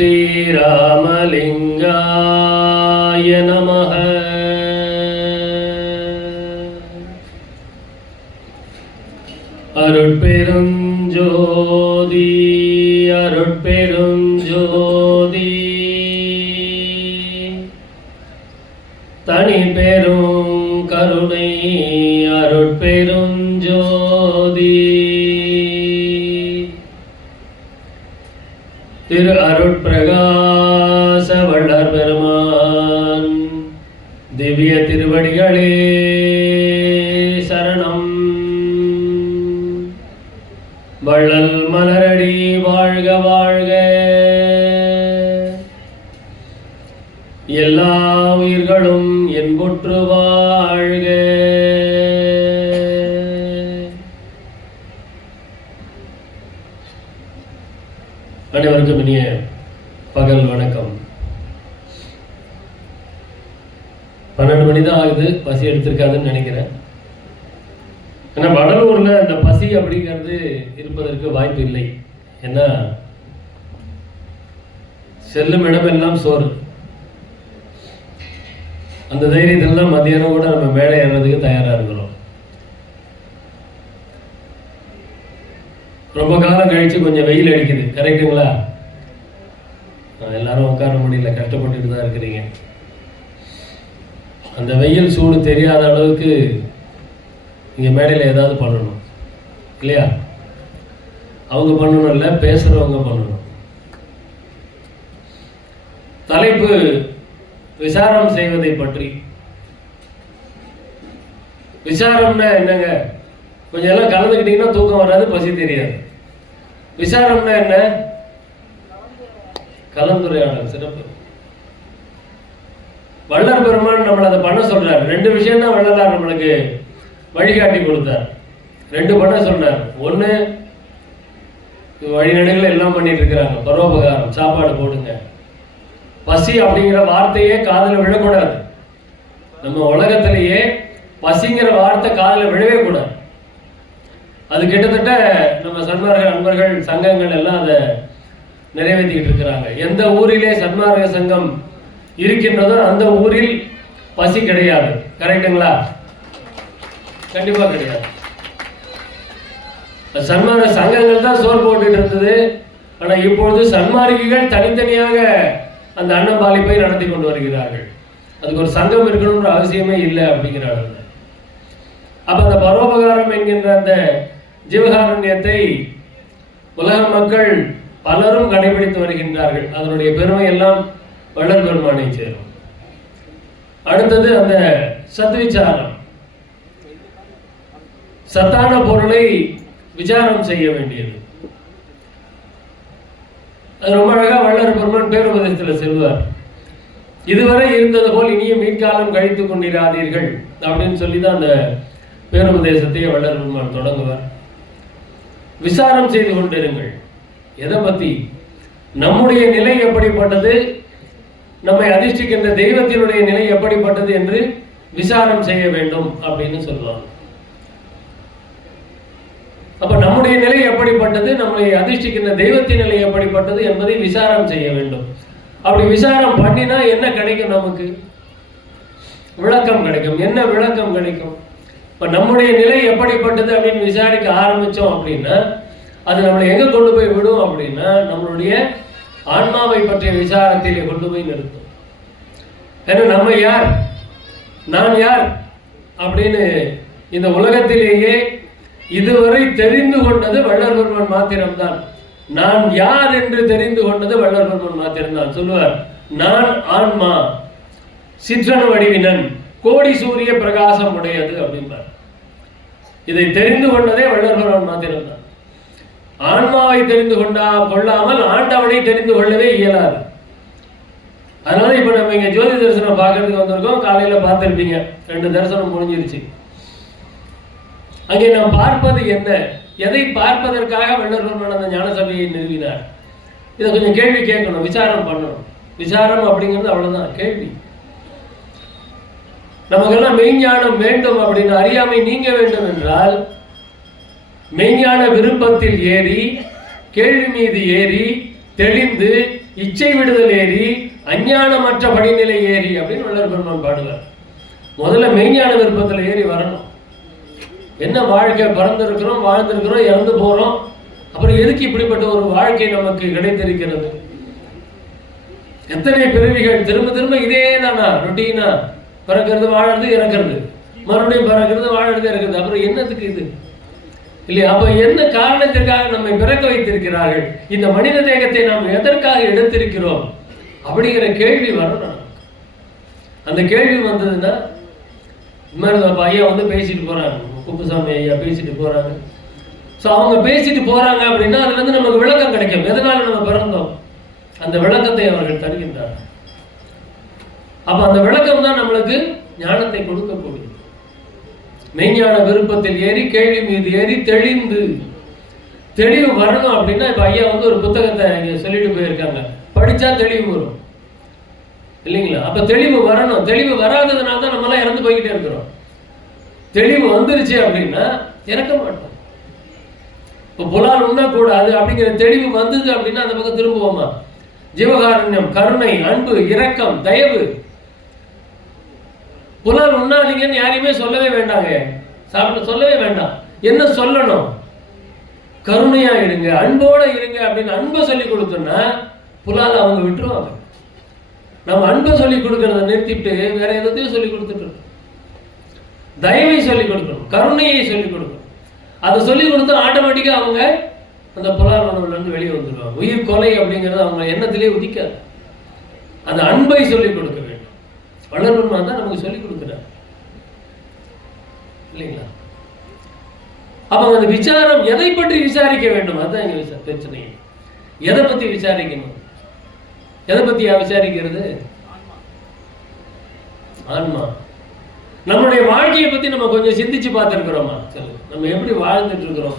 ஸ்ரீராமலிங்காய நமஹ. அருட்பெருஞ்சோதி அருட்பெருஞ்சோதி தனி பெரும் கருணை அருட்பெருஞ்சோதி திரு அருட்பிரகாச வள்ளற் பெருமான் திவ்ய திருவடிகளே சரணம். வள்ளல் மலரடி வாழ்க வாழ்க. எல்லா உயிர்களும் என்புற்று வாழ்க. அனைவருக்கும் இனிய பகல் வணக்கம். 12 மணி தான் ஆகுது. பசி எடுத்திருக்காதுன்னு நினைக்கிறேன். ஏன்னா வடலூர்ல அந்த பசி அப்படிங்கிறது இருப்பதற்கு வாய்ப்பு இல்லை. ஏன்னா செல்லும் இடமெல்லாம் சோறு. அந்த தைரியத்தில் தான் மத்தியானம் கூட நம்ம மேலே ஏறதுக்கு தயாரா இருக்கிறோம். ரொம்ப காலம் கழிச்சு கொஞ்சம் வெயில் அடிக்குது. கரெக்டுங்களா? எல்லாரும் உட்கார முடியல, கஷ்டப்பட்டுட்டு தான் இருக்கிறீங்க. அந்த வெயில் சூடு தெரியாத அளவுக்கு இங்கே மேடையில் ஏதாவது பண்ணணும் இல்லையா? அவங்க பண்ணணும் இல்லை, பேசுகிறவங்க பண்ணணும். தலைப்பு விசாரம் செய்வதை பற்றி. விசாரம்னா என்னங்க? கொஞ்சம் எல்லாம் கலந்துக்கிட்டீங்கன்னா தூக்கம் வராது, பசி தெரியாது. விசாரம்னா என்ன? கலந்துரையாடல். சிறப்பு. வள்ளற் பெருமான் நம்மளை அதை பண்ண சொல்றாரு. 2 விஷயம் தான் வள்ளலார் நம்மளுக்கு வழிகாட்டி கொடுத்தார். 2 பண்ண சொன்னார். ஒன்று, வழிநடுகள் எல்லாம் பண்ணிட்டு இருக்கிறாங்க. பரோபகாரம், சாப்பாடு போடுங்க. பசி அப்படிங்கிற வார்த்தையே காதில் விழக்கூடாது. நம்ம உலகத்திலேயே பசிங்கிற வார்த்தை காதில் விழவே கூடாது. அது கிட்டத்தட்ட நம்ம சன்மார்க்க நண்பர்கள் சங்கங்கள் எல்லாம் அதை நிறைவேற்றிக்கிட்டு இருக்கிறாங்க. எந்த ஊரிலே சன்மார்க்க சங்கம் இருக்கின்றதோ அந்த ஊரில் பசி கிடையாது. கரெக்டுங்களா? கண்டிப்பா கிடையாது. சன்மார்க்க சங்கங்கள் தான் சோறு போட்டுட்டு இருந்தது. ஆனா இப்பொழுது சன்மார்க்கிகள் தனித்தனியாக அந்த அன்னபாலிப்பை நடத்தி கொண்டு வருகிறார்கள். அதுக்கு ஒரு சங்கம் இருக்கணும்ன்ற அவசியமே இல்லை அப்படிங்கிறார்கள். அப்ப அந்த பரோபகாரம் என்கின்ற அந்த ஜீவகாருண்யத்தை உலக மக்கள் பலரும் கடைபிடித்து வருகின்றார்கள். அதனுடைய பெருமை எல்லாம் வள்ளற் பெருமானை சேரும். அடுத்தது அந்த சத்விச்சாரம். சத்தான பொருளை விசாரம் செய்ய வேண்டியது. அது ரொம்ப அழகா வள்ளற் பெருமான் பேருபதேசத்தில் செல்வார். இதுவரை இருந்தது போல் இனியும் மீட்காலம் கழித்துக் கொண்டிராதீர்கள் அப்படின்னு சொல்லிதான் அந்த பேருபதேசத்தை வள்ளற் பெருமான் தொடங்குவார். விசாரம் செய்து கொண்டிருங்கள். எதை பத்தி? நம்முடைய நிலை எப்படிப்பட்டது, நம்மை அதிர்ஷ்டிக்கின்ற தெய்வத்தினுடைய நிலை எப்படிப்பட்டது என்று விசாரம் செய்ய வேண்டும் அப்படின்னு சொல்லுவாங்க. அப்ப நம்முடைய நிலை எப்படிப்பட்டது, நம்மளை அதிர்ஷ்டிக்கின்ற தெய்வத்தின் நிலை எப்படிப்பட்டது என்பதை விசாரம் செய்ய வேண்டும். அப்படி விசாரம் பண்ணினா என்ன கிடைக்கும்? நமக்கு விளக்கம் கிடைக்கும். என்ன விளக்கம் கிடைக்கும்? இப்ப நம்முடைய நிலை எப்படிப்பட்டது அப்படின்னு விசாரிக்க ஆரம்பிச்சோம் அப்படின்னா அது நம்மளை எங்க கொண்டு போய் விடும் அப்படின்னா நம்மளுடைய ஆன்மாவை பற்றிய விசாரத்திலே கொண்டு போய் நிறுத்தும். ஏன்னா நம்ம யார், நான் யார் அப்படின்னு இந்த உலகத்திலேயே இதுவரை தெரிந்து கொண்டது வள்ளற் பெருமான் மாத்திரம்தான். நான் யார் என்று தெரிந்து கொண்டது வள்ளற் பெருமான் மாத்திரம்தான். சொல்லுவார், நான் ஆன்மா சிற்றணு வடிவினன் கோடி சூரிய பிரகாசம் உடையது அப்படின்பார். இதை தெரிந்து கொண்டதே வள்ளற் பெருமான் மாத்திரம்தான். ஆன்மாவை தெரிந்து கொள்ளாமல் ஆண்டவனை தெரிந்து கொள்ளவே இயலாது. அதனால இப்ப நம்ம இங்க ஜோதி தரிசனம் பார்க்கறதுக்கு வந்திருக்கோம். காலையில பார்த்திருப்பீங்க, 2 தரிசனம் முடிஞ்சிருச்சு. அங்கே நாம் பார்ப்பது என்ன? எதை பார்ப்பதற்காக வள்ளற் பெருமான் அந்த ஞான சபையை நிறுவினார்? இதை கொஞ்சம் கேள்வி கேட்கணும், விசாரம் பண்ணணும். விசாரம் அப்படிங்கிறது அவ்வளவுதான், கேள்வி. நமக்கெல்லாம் மெய்ஞானம் வேண்டும் அப்படின்னு, அறியாமை நீங்க வேண்டும் என்றால் மெய்ஞான விருப்பத்தில் ஏறி கேள்வி மீது ஏறி தெளிந்து இச்சை விடுதல் ஏறி அஞ்ஞானமற்ற படிநிலை ஏறி அப்படின்னு வள்ளல் பெருமான் பாடுவார். முதல்ல மெய்ஞான விருப்பத்தில் ஏறி வரணும். என்ன வாழ்க்கை, பிறந்திருக்கிறோம், வாழ்ந்திருக்கிறோம், இறந்து போறோம், அப்புறம் எதுக்கு இப்படிப்பட்ட ஒரு வாழ்க்கை நமக்கு கிடைத்திருக்கிறது? எத்தனை பிறவிகள், திரும்ப திரும்ப இதே தானா ரொட்டீனா, பிறக்கிறது, வாழறது, இறக்கிறது, மறுபடியும் பிறக்கிறது, வாழறது, இறக்குறது, அப்புறம் என்னத்துக்கு இது இல்லையா? அப்ப என்ன காரணத்திற்காக நம்மை பிறக்க வைத்திருக்கிறார்கள்? இந்த மனித தேகத்தை நாம் எதற்காக எடுத்திருக்கிறோம் அப்படிங்கிற கேள்வி வரணும். அந்த கேள்வி வந்ததுன்னா, இந்த மாதிரி ஐயா வந்து பேசிட்டு போறாங்க, குப்புசாமி ஐயா பேசிட்டு போறாங்க. ஸோ அவங்க பேசிட்டு போறாங்க அப்படின்னா அதுல இருந்து நமக்கு விளக்கம் கிடைக்கும். எதனால நம்ம பிறந்தோம் அந்த விளக்கத்தை அவர்கள் தருகின்றார்கள். அப்ப அந்த விளக்கம் தான் நம்மளுக்கு ஞானத்தை கொடுக்கக்கூடியது. மெய்ஞான விருப்பத்தில் ஏறி கேள்வி மீது ஏறி தெளிந்து தெளிவு வரணும் அப்படின்னா, இப்ப ஐயா வந்து ஒரு புத்தகத்தை இங்க சொல்லிட்டு போயிருக்காங்க, படிச்சா தெளிவு வரும் இல்லைங்களா? அப்ப தெளிவு வரணும். தெளிவு வராததுனால தான் நம்மளாம் இறந்து போய்கிட்டே இருக்கிறோம். தெளிவு வந்துருச்சு அப்படின்னா இறக்க மாட்டோம். இப்போ புலால் உண்ணக்கூடாது அப்படிங்கிற தெளிவு வந்தது அப்படின்னா அந்த பக்கம் திரும்புவோமா? ஜீவகாருண்யம், கருணை, அன்பு, இரக்கம், தயவு. புலால் உண்ணாதீங்கன்னு யாரையுமே சொல்லவே வேண்டாங்க, சாப்பிட சொல்லவே வேண்டாம். என்ன சொல்லணும்? கருணையா இருங்க, அன்போட இருங்க அப்படின்னு அன்பை சொல்லி கொடுத்தோம்னா புலால் அவங்க விட்டுருவாங்க. நம்ம அன்பை சொல்லி கொடுக்கறத நிறுத்திட்டு வேற எதையும் சொல்லி கொடுத்துட்டு இருக்கோம். தயவை சொல்லிக் கொடுக்கணும், கருணையை சொல்லிக் கொடுக்கணும். அதை சொல்லிக் கொடுத்தா ஆட்டோமேட்டிக்கா அவங்க அந்த புலால் உணவுல இருந்து வெளியே வந்துடுவாங்க. உயிர் கொலை அப்படிங்கிறது அவங்க எண்ணத்திலே உதிக்காது. அந்த அன்பை சொல்லிக் கொடுக்க வேண்டும். வள்ளல் பெருமான் தான் நமக்கு சொல்லிக் கொடுக்கிறார் இல்லைங்களா? அப்ப அந்த விசாரம் எதை பற்றி விசாரிக்க வேண்டும்? அதுதான் எங்க பிரச்சனை. எதை பத்தி விசாரிக்கணும்? எதை பத்தியா விசாரிக்கிறது? ஆன்மா. நம்மளுடைய வாழ்க்கையை பத்தி நம்ம கொஞ்சம் சிந்திச்சு பார்த்திருக்கிறோமா? சொல்லுங்க, நம்ம எப்படி வாழ்ந்துட்டு இருக்கிறோம்?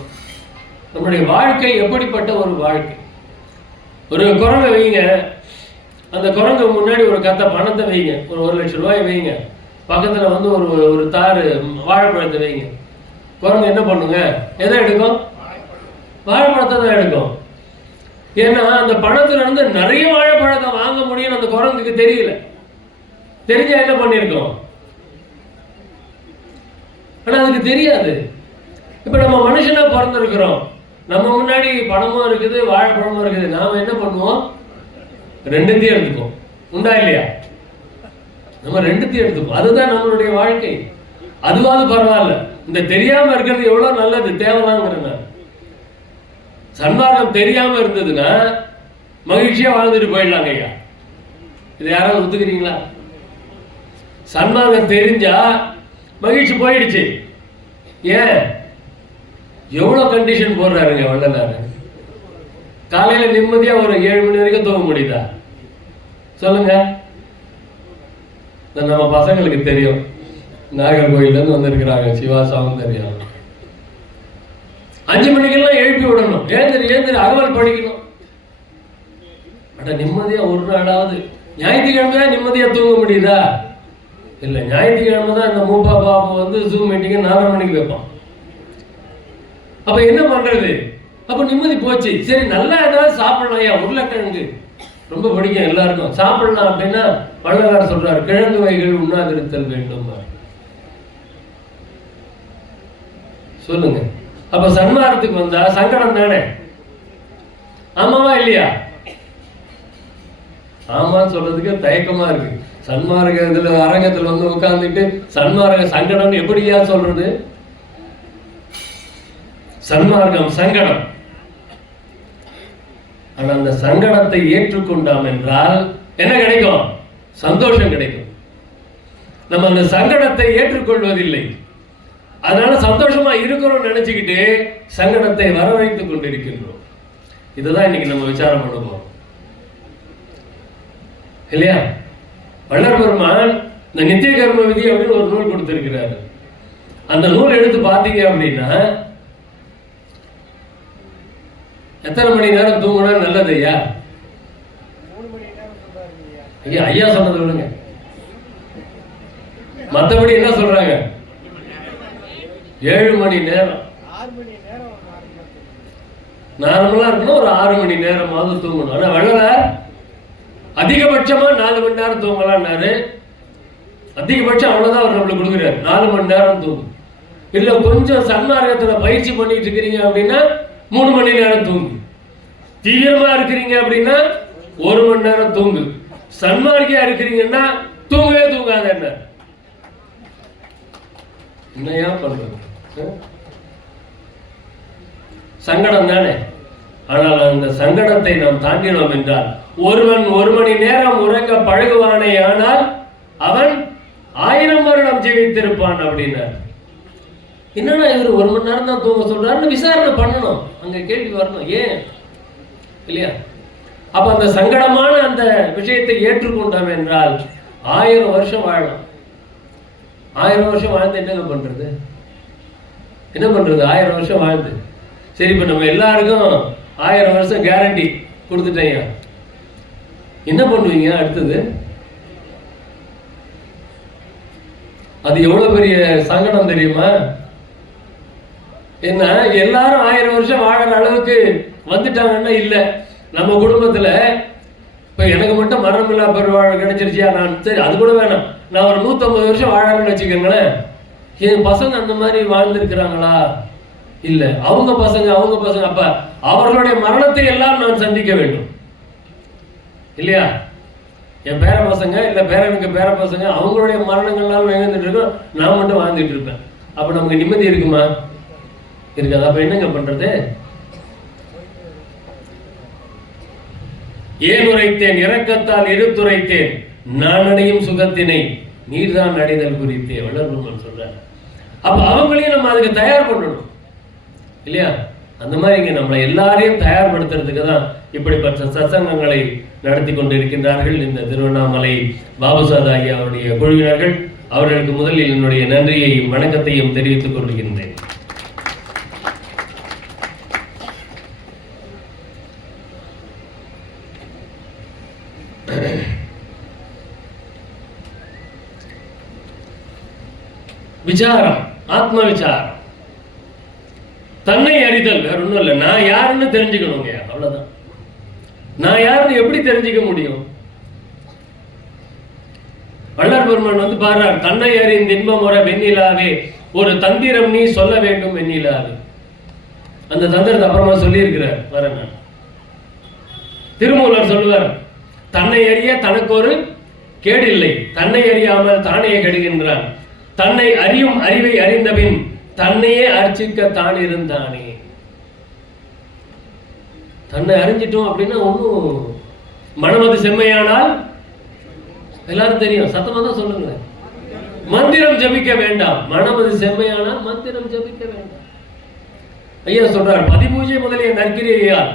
நம்முடைய வாழ்க்கை எப்படிப்பட்ட ஒரு வாழ்க்கை? ஒரு குரங்கை வைங்க, அந்த குரங்கு முன்னாடி ஒரு கத்த பணத்தை வைங்க, ஒரு 1 லட்சம் ரூபாய் வைங்க, பக்கத்துல வந்து ஒரு தாறு வாழைப்பழத்தை வைங்க. குரங்கு என்ன பண்ணுங்க? எதை எடுக்கும்? வாழைப்பழத்தை தான் எடுக்கும். ஏன்னா அந்த பணத்துல இருந்து நிறைய வாழைப்பழத்தை வாங்க முடியும் அந்த குரங்குக்கு தெரியல. தெரிஞ்சா என்ன பண்ணிருக்கோம்? ஆனா அதுக்கு தெரியாது. இப்ப நம்ம மனுஷனா பிறந்திருக்கிறோம், நம்ம முன்னாடி பணமும் இருக்குது, வாழைப்பழமும் இருக்குது. நாம என்ன பண்ணுவோம்? ரெண்டுத்தையும் எடுத்துப்போம். உண்டா இல்லையா? நம்ம ரெண்டுத்தையும் எடுத்துப்போம். அதுதான் நம்மளுடைய வாழ்க்கை. அதுவாது பரவாயில்ல, இந்த தெரியாம இருக்கிறது எவ்வளவு நல்லது, தேவலாங்கிறேன். சன்மார்க்கம் தெரியாம இருந்ததுன்னா மகிழ்ச்சியா வாழ்ந்துட்டு போயிடலாங்க ஐயா. இது யாராவது ஒத்துக்கிறீங்களா? சன்மார்க்கம் தெரிஞ்சா மகிழ்ச்சி போயிடுச்சு. ஏன்? எவ்வளவு கண்டிஷன் போடுறாருங்க வள்ளலார். காலையில நிம்மதியா ஒரு 7 மணி வரைக்கும் தூங்க முடியுதா? சொல்லுங்க. நம்ம பசங்களுக்கு தெரியும், நாகர்கோயில இருந்து வந்திருக்கிறாங்க, சிவா சௌந்தர்யா. 5 மணிக்கெல்லாம் எழுப்பி விடணும், ஏந்திரி அகவல் படிக்கணும். அட நிம்மதியா ஒரு நாளாவது. ஞாயிற்றுக்கிழமை நிம்மதியா தூங்க முடியுதா? இல்ல, ஞாயிற்றுக்கிழமை தான் இந்த மூப்பா பாப்பா வந்து ஜூம் மீட்டிங் 4:30 மணிக்கு வைப்பான். அப்ப என்ன பண்றது? அப்ப நிம்மதி போச்சு. சரி, நல்லா ஏதாவது சாப்பிடலாம். ஐயா உருளைக்கிழங்கு ரொம்ப பிடிக்கும் எல்லாருக்கும், சாப்பிடலாம் அப்படின்னா வள்ளலார் சொல்றாரு, கிழங்கு வகைகள் உண்ணாதிருத்தல் வேண்டும். சொல்லுங்க. அப்ப சன்மார்க்கத்துக்கு வந்தா சங்கடம் தானே? ஆமாவா இல்லையா? ஆமான்னு சொல்றதுக்கு தயக்கமா இருக்கு. சன்மார்க்கத்துல அரங்கத்துல வந்து உட்கார்ந்துட்டு சன்மார்க்க சங்கடம் எப்படியா சொல்றது? சன்மார்க்கம் சங்கடம். ஆனா அந்த சங்கடத்தை ஏற்றுக்கொண்டாம் என்றால் என்ன கிடைக்கும்? சந்தோஷம் கிடைக்கும். நம்ம அந்த சங்கடத்தை ஏற்றுக்கொள்வதில்லை, அதனால சந்தோஷமா இருக்கிறோம் நினைச்சுக்கிட்டு சங்கடத்தை வரவழைத்துக் கொண்டிருக்கின்றோம். இதுதான் இன்னைக்கு நம்ம விசாரம் பண்ணுவோம் இல்லையா? வள்ளல் பெருமான் இந்த நித்திய கர்ம விதி அப்படின்னு ஒரு நூல் கொடுத்திருக்கிறாரு. அந்த நூல் எடுத்து பார்த்தீங்க அப்படின்னா எத்தனை மணி நேரம் தூங்கினா நல்லது ஐயா? ஐயா ஐயா சொன்னது விடுங்க, மற்றபடி என்ன சொல்றாங்க? 7 மணி நேரம் நார்மலா இருக்கணும், ஒரு 6 மணி நேரமாவது தூங்கணும். ஆனா வள்ளலார் அதிகபட்சமா 4 மணி நேரம் தூங்கலாம்னாரு. அதிகபட்சம் அவ்வளவுதான் அவர் நம்மளுக்கு கொடுக்குறாரு, 4 மணி நேரம் தூங்கும். இல்ல கொஞ்சம் சன்மார்க்கத்துல பயிற்சி பண்ணிட்டு இருக்கிறீங்க அப்படின்னா 3 மணி நேரம் தூங்கு. தீவிரமா இருக்கிறீங்க அப்படின்னா 1 மணி நேரம் தூங்கு. சன்மார்க்கியா இருக்கிறீங்கன்னா தூங்கவே தூங்காத. என்னையா பண்றது? சங்கடம் தானே. ஆனால் அந்த சங்கடத்தை நாம் தாண்டினோம் என்றால், ஒருவன் 1 மணி நேரம் உறங்க பழகுவானே ஆனால் அவன் 1000 வருடம் ஜீவித்திருப்பான் அப்படின்னார். என்னன்னா இவர் 1 மணி நேரம் தான் தூங்க சொல்றாருன்னு விசாரணை பண்ணணும். அங்க கேள்வி வரணும், ஏன் இல்லையா? அப்ப அந்த சங்கடமான அந்த விஷயத்தை ஏற்றுக்கொண்டோம் என்றால் 1000 வருஷம் வாழலாம். 1000 வருஷம் வாழ்ந்து என்னங்க பண்றது? என்ன பண்றது 1000 வருஷம் வாழ்ந்து? சரி, இப்ப நம்ம எல்லாருக்கும் 1000 வருஷம் கேரண்டி கொடுத்துட்டேங்க, என்ன பண்ணுவீங்க அடுத்தது? அது எவ்வளவு பெரிய சங்கடம் தெரியுமா? என்ன எல்லாரும் 1000 வருஷம் வாழற அளவுக்கு வந்துட்டாங்கன்னா இல்ல. நம்ம குடும்பத்துல இப்ப எனக்கு மட்டும் மரணமில்லா பெருவாழ் கிடைச்சிருச்சியா, நான் சரி அது கூட வேணாம், நான் ஒரு 150 வருஷம் வாழறேன்னு வச்சுக்கோங்களேன். என் பசங்க அந்த மாதிரி வாழ்ந்திருக்கிறாங்களா? இல்ல. அவங்க பசங்க அப்ப அவர்களுடைய மரணத்தை எல்லாம் நான் சந்திக்க வேண்டும் இல்லையா? என் பேர பசங்க இல்ல பேரனுக்கு பேர பசங்க அவங்களுடைய மரணங்கள்லாம் வாழ்ந்துட்டு இருக்கோம், நான் மட்டும் வாழ்ந்துட்டு இருப்பேன். அப்ப நமக்கு நிம்மதி இருக்குமா? இருக்காது. அப்ப என்னங்க பண்றது? ஏன் உரைத்தேன் இரக்கத்தால் எடுத்துரைத்தேன், நான் அடையும் சுகத்தினை நீர்தான் அடைதல் குறித்தே வளர்பெருமான் சொல்றார். அப்ப அவங்களையும் நம்ம அதுக்கு தயார் பண்ணணும் இல்லையா? அந்த மாதிரி இங்க நம்மளை எல்லாரையும் தயார்படுத்துறதுக்கு தான் இப்படிப்பட்ட சத்சங்கங்களை நடத்தி கொண்டு இருக்கின்றார்கள் இந்த திருவண்ணாமலை பாபுசாத் ஐயா அவருடைய குழுவினர்கள். அவர்களுக்கு முதலில் என்னுடைய நன்றியையும் வணக்கத்தையும் தெரிவித்துக் கொள்கின்றேன். விசாரம், ஆத்ம விசாரம், தன்னை அறிதல், வேற ஒண்ணும் இல்லை. நான் யாருன்னு தெரிஞ்சுக்கணுங்க, அவ்வளவுதான். நான் யாருன்னு எப்படி தெரிஞ்சுக்க முடியும்? வள்ளல் பெருமான் பாடுறார், தன்னை அறிந்த இன்பம் முறை வெண்ணிலாவே ஒரு தந்திரம் நீ சொல்ல வேண்டும் வெண்ணிலாவே. அந்த தந்திரத்தை அப்புறமா சொல்லி இருக்கிறார். வர நான் திருமூலர் சொல்லுவார், தன்னை அறிய தனக்கு ஒரு கேடில்லை, தன்னை அறியாமல் தானே கெடுகின்றான், தன்னை அறியும் அறிவை அறிந்தபின் தன்னையே அர்ச்சிக்க தான் இருந்தானே. தன்னை அறிஞ்சிட்டோம் அப்படின்னா ஒன்றும் மனமது செம்மையானால் எல்லாரும் தெரியும், சத்தமா தான் சொல்லுங்க, மந்திரம் ஜபிக்க வேண்டாம். மனமது செம்மையானால் மந்திரம் ஜபிக்க வேண்டாம். ஐயா சொல்றார், பதிபூஜை முதலிய நற்கிரியால்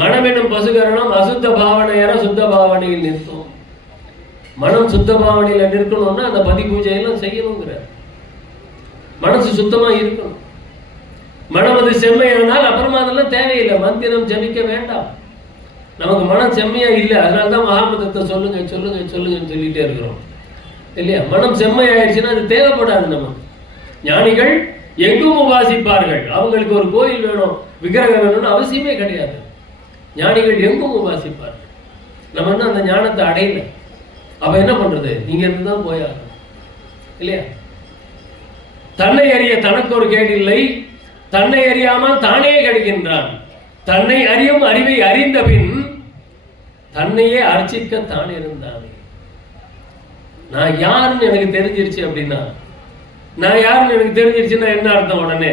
மனம் என்னும் பசுகரணம் அசுத்த பாவனையர சுத்த பாவனையில் நிற்கும். மனம் சுத்த பாவனையில நிற்கணும்னா அந்த பதி பூஜையெல்லாம் செய்யணுங்கிற. மனசு சுத்தமா இருக்கணும். மனம் அது செம்மையானால் அப்புறமா அதெல்லாம் தேவையில்லை, மந்திரம் ஜபிக்க வேண்டாம். நமக்கு மனம் செம்மையா இல்லை, அதனால்தான் மகாமந்திரத்தை சொல்லுங்க சொல்லுங்க சொல்லுங்கன்னு சொல்லிட்டே இருக்கிறோம் இல்லையா? மனம் செம்மையாயிடுச்சுன்னா அது தேவைப்படாது நமக்கு. ஞானிகள் எங்கும் உபாசிப்பார்கள். அவங்களுக்கு ஒரு கோயில் வேணும், விக்கிரகம் வேணும்னு அவசியமே கிடையாது. ஞானிகள் எங்கும் உபாசிப்பார்கள். நம்ம என்ன அந்த ஞானத்தை அடையல. அப்ப என்ன பண்றது? இங்க இருந்து தான் போயாகும் இல்லையா? தன்னை அறிய தனக்கு ஒரு கேடில்லை, தன்னை அறியாமல் தானே கெடுகின்றான், தன்னை அறியும் அறிவை அறிந்த பின் தன்னையே அர்ச்சிக்க தான் இருந்தான். நான் யாருன்னு எனக்கு தெரிஞ்சிருச்சு அப்படின்னா, நான் யாருன்னு எனக்கு தெரிஞ்சிருச்சுன்னா என்ன அர்த்தம்? உடனே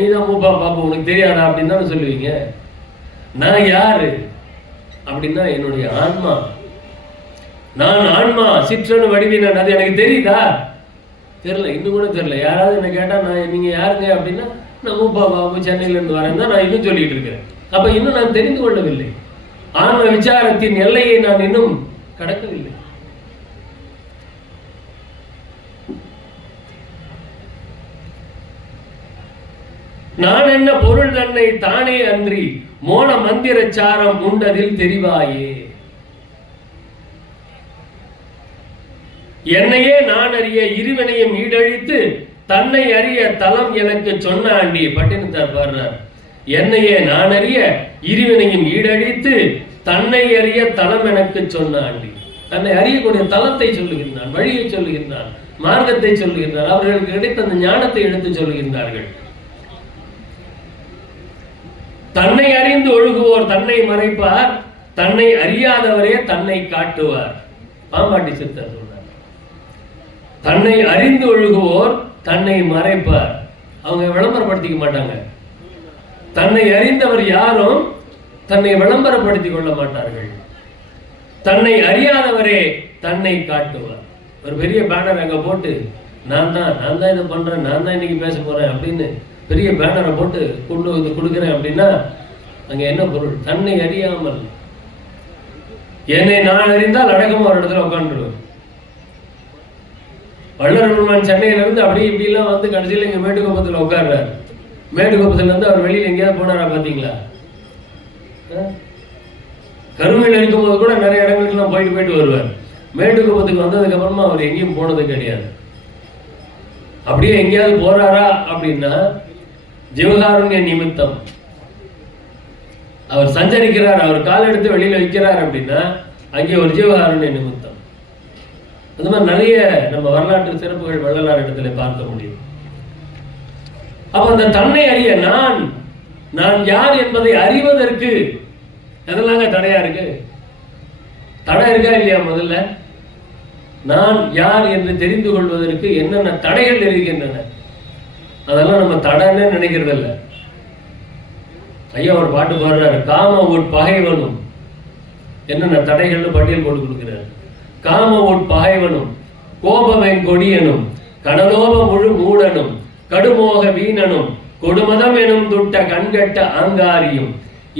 நீதான் மூப்பா பாப்பா உனக்கு தெரியாதா அப்படின்னு தானே சொல்லுவீங்க. நான் யாரு அப்படின்னா என்னுடைய ஆன்மா. நான் ஆன்மா, சிற்றனு வடிவினன். அது எனக்கு தெரியுதா? தெரியல, இன்னும் கூட தெரியல. யாராவது என்ன கேட்டா நான் நீங்க யாருங்க அப்படின்னா நான் மூப்பா பாபு சென்னையில இருந்து வரேன் தான் நான் இன்னும் சொல்லிட்டு இருக்கிறேன். அப்ப இன்னும் நான் தெரிந்து கொள்ளவில்லை. ஆன்ம விசாரத்தின் எல்லையை நான் இன்னும் கடக்கவில்லை. நான் என்ன பொருள் தன்னை தானே அன்றி மோன மந்திர சாரம் உண்டதில் தெரிவாயே. என்னையே நான் அறிய இருவினையும் ஈடழித்து தன்னை அறிய தலம் எனக்கு சொன்னாண்டி. பட்டினத்தார் பாடுறார், என்னையே நான் அறிய இருவினையும் ஈடழித்து தன்னை அறிய தலம் எனக்கு சொன்னான். தன்னை அறியக்கூடிய தலத்தை சொல்லுகின்றான், வழியை சொல்லுகின்றான், மார்க்கத்தை சொல்லுகின்றான். அவர்களுக்கு கிடைத்த அந்த ஞானத்தை எடுத்து சொல்லுகின்றார்கள். தன்னை அறிந்து ஒழுகுவோர் தன்னை மறைப்பார், தன்னை அறியாதவரே தன்னை காட்டுவார். பாம்பாட்டி சித்தர் சொன்னார். தன்னை அறிந்து ஒழுகுவோர் தன்னை மறைப்பார். அவங்க விளம்பரப்படுத்திக்க மாட்டாங்க. தன்னை அறிந்தவர் யாரும் தன்னை விளம்பரப்படுத்திக் கொள்ள மாட்டார்கள். தன்னை அறியாதவரே தன்னை காட்டுவார். ஒரு பெரிய பேனர் அங்க போட்டு நான் தான் இதை பண்றேன், நான் தான் இன்னைக்கு பேச போறேன் அப்படின்னு பெரிய பேனரை போட்டு கொண்டு வந்து கொடுக்குறேன் அப்படின்னா அங்க என்ன பொருள்? தன்னை அறியாமல். என்னை நான் அறிந்தால் அடக்கமா ஒரு இடத்துல உட்காந்துருவேன். வள்ளல் பெருமான் சென்னையில இருந்து அப்படி இப்படி எல்லாம் வந்து கடைசியில் இங்க மேட்டுக்குப்பத்தில் உட்கார்றாரு. மேட்டுக்குப்பத்துல இருந்து அவர் வெளியில எங்கேயாவது போனாரா பாத்தீங்களா? கருமையில் இருக்கும்போது கூட நிறைய இடங்களுக்கெல்லாம் போயிட்டு வருவார். மேட்டுக்குப்பத்துக்கு வந்ததுக்கு அப்புறமா அவர் எங்கேயும் போனது கிடையாது. அப்படியே எங்கேயாவது போறாரா அப்படின்னா ஜீவகாருண்ய நிமித்தம் அவர் சஞ்சரிக்கிறார், அவர் கால் எடுத்து வெளியில வைக்கிறார் அப்படின்னா அங்கே ஒரு ஜீவகாருண்ய நிமித்தம். அந்த மாதிரி நிறைய நம்ம வரலாற்று சிறப்புகள் வள்ளலார் இடத்துல பார்க்க முடியும். அப்ப அந்த தன்னை அறிய நான் யார் என்பதை அறிவதற்கு எதெல்லாங்க தடையா இருக்கு? தடை இருக்கா இல்லையா? முதல்ல நான் யார் என்று தெரிந்து கொள்வதற்கு என்னென்ன தடைகள் இருக்கின்றன? அதெல்லாம் நம்ம தடைன்னு நினைக்கிறது இல்லை. ஐயா ஒரு பாட்டு பாடுறாரு, காம உட்பகைவனும் என்னென்ன தடைகள்னு பட்டியல் போட்டு கொடுக்கிறார். காம உட்பகைவனும் கோபவன் கொடியனும் கடலோப முழு மூடனும் கடுமோக வீணனும் கொடுமதம் எனும் துட்ட கண்கட்ட ஆங்காரியும்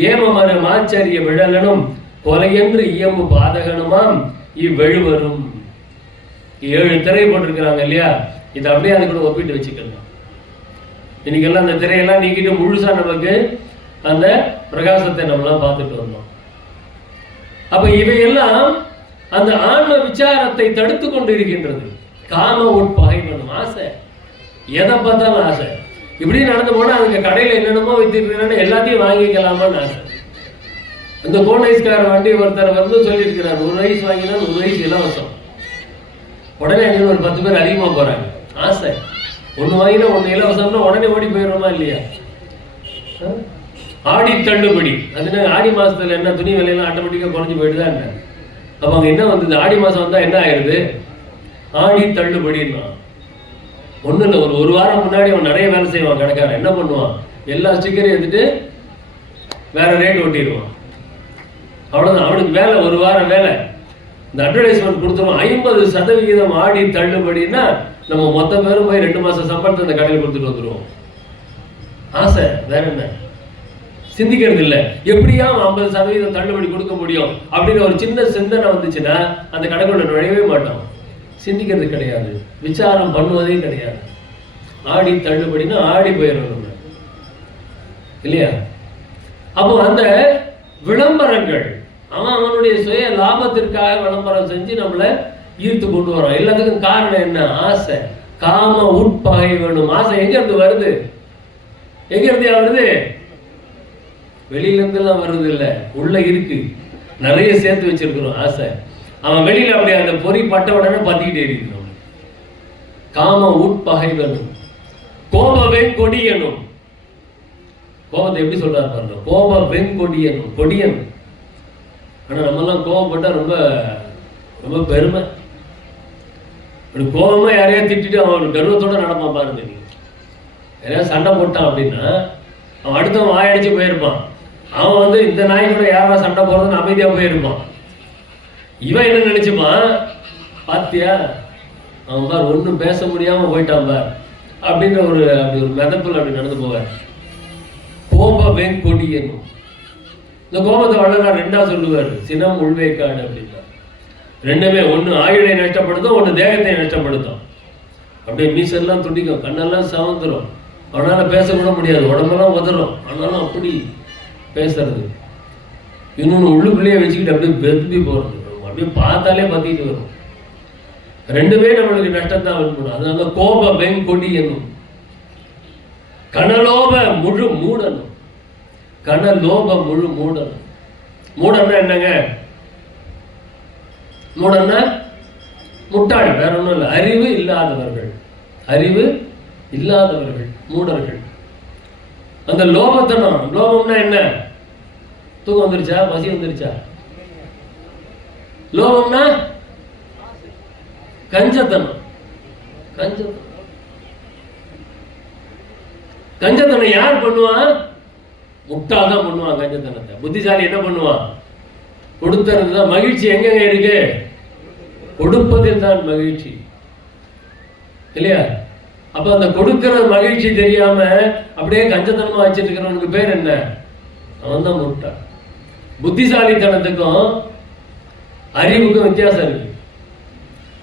ஏமமர மாச்சரிய விழலனும் கொலையென்று இயம்பு பாதகனுமாம் இவ்வெழுவரும். 7 திரை போட்டிருக்கிறாங்க இல்லையா? இதை அப்படியே அது கூட ஒப்பிட்டு வச்சுக்கலாம். இன்னைக்கெல்லாம் அந்த திரையெல்லாம் நீக்கிட்டு முழுசா நமக்கு அந்த பிரகாசத்தை நம்மளாம் பார்த்துட்டு வந்தோம். அப்ப இவையெல்லாம் அந்த ஆன்ம விசாரத்தை தடுத்து கொண்டு இருக்கின்றது. காம உட்பகைவனும் ஆசை, எதை பார்த்தாலும் ஆசை. இப்படி நடந்து போனா அதுக்கு கடையில என்னென்னமோ வைத்திருக்கிறான்னு எல்லாத்தையும் வாங்கிக்கலாமான்னு ஆசை. அந்த கோனைஸ்கார வண்டி ஒருத்தர் வந்து சொல்லியிருக்கிறார், 1 வயசு வாங்கினா 1 வயசு இலவசம். உடனே அங்கே ஒரு 10 பேர் அதிகமாக போறாங்க. ஆசை, 1 வாங்கினா 1 இலவசம்னா உடனே ஓடி போயிடுறோமா இல்லையா? ஆடி தள்ளுபடி, அதுனா ஆடி மாசத்துல என்ன துணி விலையெல்லாம் ஆட்டோமேட்டிக்கா குறைஞ்சு போயிடுதான் என்ன? அப்ப அங்க என்ன வந்தது? ஆடி மாசம் வந்தா என்ன ஆயிடுது? ஆடி தள்ளுபடின்னா ஒண்ணு இல்லை, ஒரு வாரம் முன்னாடி அவன் நிறைய வேலை செய்வான். கடைக்காரன் என்ன பண்ணுவான்? எல்லா ஸ்டிக்கரையும் எடுத்துட்டு வேற ரேட் ஒட்டிடுவான். அவ்வளவுதான், அவனுக்கு வேலை, ஒரு வாரம் வேலை. இந்த அட்வர்டைஸ்மெண்ட் கொடுத்துருவோம் 50% ஆடி தள்ளுபடினா நம்ம மொத்த பேரும் போய் 2 மாசம் சம்பளத்தை அந்த கடையில் கொடுத்துட்டு வந்துடுவோம். ஆசை வேற என்ன? சிந்திக்கிறது இல்லை. எப்படியா 50% தள்ளுபடி கொடுக்க முடியும் அப்படின்னு ஒரு சின்ன சிந்தனை வந்துச்சுன்னா அந்த கடைக்குள்ள நுழையவே மாட்டோம். சிந்திக்கிறது கிடையாது, விசாரம் பண்ணுவதே கிடையாது. ஆடி தள்ளுபடினா ஆடி போயிடணும் இல்லையா? அப்போ அந்த விளம்பரங்கள் அவனுடைய சுய லாபத்திற்காக விளம்பரம் செஞ்சு நம்மளை ஈர்த்து கொண்டு வரோம். எல்லாத்துக்கும் காரணம் என்ன? ஆசை. காம உட்பகை வேணும். ஆசை எங்க இருந்து வருது? எங்க இருந்து வருது? வெளியில இருந்துலாம் வருது இல்லை, உள்ள இருக்கு. நிறைய சேர்த்து வச்சிருக்கிறோம் ஆசை. அவன் வெளியில அப்படி அந்த பொறி பட்ட உடனே பத்திக்கிட்டே இருக்கிறோம். காம உட்பகை வேணும். கோப வெங்கொடியனும். கோபத்தை எப்படி சொல்றாரு பாருங்க, கோப வெங்கொடியனும். கொடியன். ஆனா நம்மெல்லாம் கோபப்பட்டா ரொம்ப ரொம்ப பெருமை. ஒரு கோபமா யாரையா திட்டிட்டு அவன் கர்வத்தோட நடப்பான் பாருங்க. நீங்க யாரையா சண்டை போட்டான் அப்படின்னா அவன் அடுத்தவன் வாயடிச்சு போயிருப்பான். அவன் வந்து இந்த நாய் கூட யாரா சண்டை போறதுன்னு அமைதியா போயிருப்பான். இவன் என்ன நினைச்சுப்பான், பாத்தியா அவன் பார் ஒன்றும் பேச முடியாம போயிட்டான் பார் அப்படின்ற அப்படி ஒரு மெதப்பில் அப்படி நடந்து போவார். கோப வெங்கொடி என்னும். இந்த கோபத்தை வள்ளலார் 2ஆ சொல்லுவார், சினம் உள்வேக்காடு அப்படின்னா. ரெண்டுமே, ஒன்று ஆயுளை நஷ்டப்படுத்தும், ஒன்று தேகத்தை நஷ்டப்படுத்தும். அப்படியே மீசெல்லாம் துண்டிக்கும், கண்ணெல்லாம் சவந்துடும், அவனால பேசக்கூட முடியாது, உடம்பெல்லாம் உதறும். ஆனாலும் அப்படி பேசுறது. இன்னொன்று உள்ளுக்குள்ளேயே வச்சுக்கிட்டு அப்படியே வெறுப்பி போகிறது, அப்படியே பார்த்தாலே பத்திட்டு வரும். ரெண்டுமே நம்மளுக்கு நஷ்டத்தான் வரணும். அதனால கோப வெங்கொடி என்னும். கனலோப முழு மூடனும். கனலோப முழு மூடனும். மூடன்னா என்னங்க? மூடன்னா முட்டாள், வேற ஒன்றும் இல்லை. அறிவு இல்லாதவர்கள், அறிவு இல்லாதவர்கள் மூடர்கள். அந்த லோபத்தனம், லோபம்னா என்ன? தூக்கம் வந்துருச்சா? பசி வந்துருச்சா? லோபம்னா கஞ்சத்தனம். கஞ்சத்தனம் கஞ்சத்தனம் யார் பண்ணுவான்? முட்டாள் தான் பண்ணுவான் கஞ்சத்தனத்தை. புத்திசாலி என்ன பண்ணுவான்? கொடுத்தது தான். மகிழ்ச்சி எங்கெங்க இருக்கு? கொடுப்பதில் தான் மகிழ்ச்சி, இல்லையா? அப்ப அந்த கொடுக்கிற மகிழ்ச்சி தெரியாம அப்படியே கஞ்சத்தனமா வச்சிட்டு இருக்கிறவனுக்கு பேர் என்ன? அவன் தான் முட்டாள். புத்திசாலித்தனத்துக்கும் அறிவுக்கும் வித்தியாசம் இருக்கு.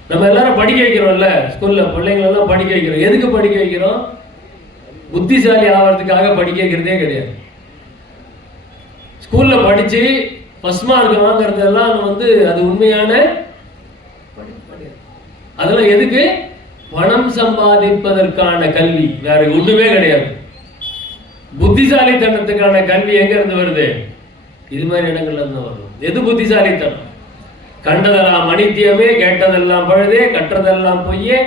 நம்ம எல்லாரும் படிக்க வைக்கிறோம்ல, ஸ்கூல்ல பிள்ளைங்களெல்லாம் படிக்க வைக்கிறோம். எதுக்கு படிக்க வைக்கிறோம்? புத்திசாலி ஆகிறதுக்காக படிக்க வைக்கிறதே கிடையாது. ஸ்கூல்ல படிச்சு ஃபர்ஸ்ட் மார்க் வாங்குறதெல்லாம் அது உண்மையான அதெல்லாம் எதுக்கு? பணம் சம்பாதிப்பதற்கான கல்வி, வேற ஒண்ணுமே கிடையாது. புத்திசாலித்தனத்துக்கான கல்வி எங்க இருந்து வருது? இது மாதிரி இடங்கள்ல இருந்து வரும். எது புத்திசாலித்தனம்? கண்டதெல்லாம் அனித்தியமே, கேட்டதெல்லாம் பழுதே, கற்றதெல்லாம் பொய்யே,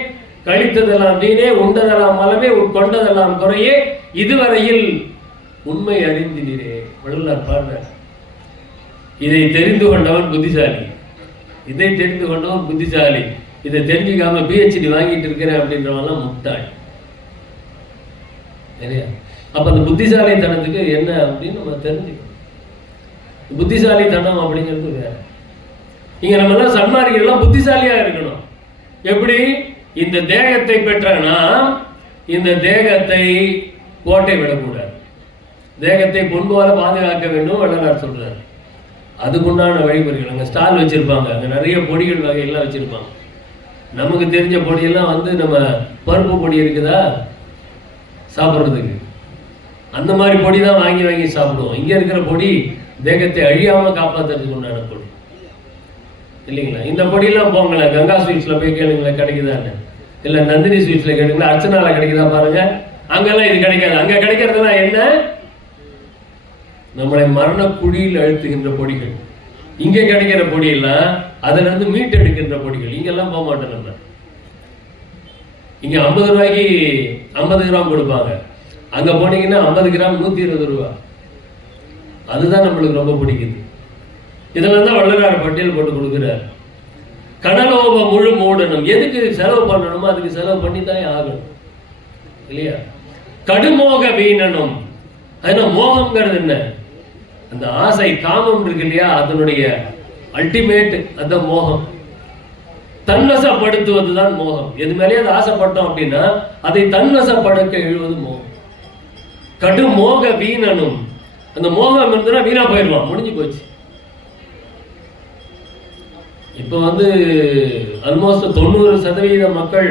கழித்ததெல்லாம் வீணே, உண்டதெல்லாம் மலமே, உட்கொண்டதெல்லாம் குறையே, இதுவரையில் உண்மை அறிந்தினரே. வள்ளுவர் பாருங்க, இதை தெரிந்து கொண்டவன் புத்திசாலி, இதை தெரிந்து கொண்டவன் புத்திசாலி. இதை தெரிஞ்சுக்காம பிஹெச்டி வாங்கிட்டு இருக்கிறேன் அப்படின்றவெல்லாம் முட்டாள், இல்லையா? அப்ப அந்த புத்திசாலித்தனத்துக்கு என்ன அப்படின்னு நம்ம தெரிஞ்சுக்கணும். புத்திசாலித்தனம் அப்படிங்கிறது வேற. இங்க நம்ம எல்லாம் சன்மார்க்கெல்லாம் புத்திசாலியா இருக்கணும். எப்படி? இந்த தேகத்தை பெற்ற நாம் இந்த தேகத்தை கோட்டை விடக்கூடாது, தேகத்தை பொன்போல பாதுகாக்க வேண்டும் வள்ளலார் சொல்றாரு. அதுக்குண்டான வழிமுறைகள் அங்கே ஸ்டால் வச்சிருப்பாங்க, அங்கே நிறைய பொடிகள் வகையெல்லாம் வச்சிருப்பாங்க. நமக்கு தெரிஞ்ச பொடியெல்லாம் நம்ம பருப்பு பொடி இருக்குதா சாப்பிட்றதுக்கு, அந்த மாதிரி பொடி தான் வாங்கி வாங்கி சாப்பிடுவோம். இங்கே இருக்கிற பொடி தேகத்தை அழியாமல் காப்பாற்றுறதுக்கு உண்டான பொடி, இல்லைங்களா? இந்த பொடியெல்லாம் போங்களேன், கங்கா ஸ்வீட்ஸில் போய் கேளுங்களேன் கிடைக்குதான்னு, இல்லை நந்தினி ஸ்வீட்ஸில் கேளுங்களேன், அர்ச்சனாவில் கிடைக்குதா பாருங்க. அங்கெல்லாம் இது கிடைக்காது. அங்கே கிடைக்கிறதுலாம் என்ன? நம்மளை மரண குழியில் அழுத்துகின்ற பொடிகள். இங்கே கிடைக்கிற பொடியெல்லாம் அதுல இருந்து மீட் எடுக்கின்ற பொடிகள். இங்கெல்லாம் போக மாட்டோம். நம்ம இங்க 50 ரூபாய்க்கு 50 கிராம் கொடுப்பாங்க, அங்க போனீங்கன்னா 50 கிராம் 120 ரூபா. அதுதான் நம்மளுக்கு ரொம்ப பிடிக்குது. இதெல்லாம் தான் வள்ளலார் பட்டியல் போட்டு கொடுக்குறாரு. கடலோப முழு மூடணும். எதுக்கு செலவு பண்ணணுமோ அதுக்கு செலவு பண்ணி தான் ஆகணும், இல்லையா? கடுமோக வீணனும். அதனால மோகம்ங்கிறது என்ன? அந்த ஆசை, காமம் இருக்கு இல்லையா, அதனுடைய அல்டிமேட் அந்த மோகம். தன்வசப்படுத்துவதுதான் மோகம். எது மேலேயே ஆசைப்பட்டோம் அப்படின்னா அதை தன்வசப்படுத்த எழுவது மோகம். கடுமோக வீணனும். அந்த மோகம் இருந்ததுன்னா வீணா போயிடுவான், முடிஞ்சு போச்சு. இப்போ ஆல்மோஸ்ட் 90% மக்கள்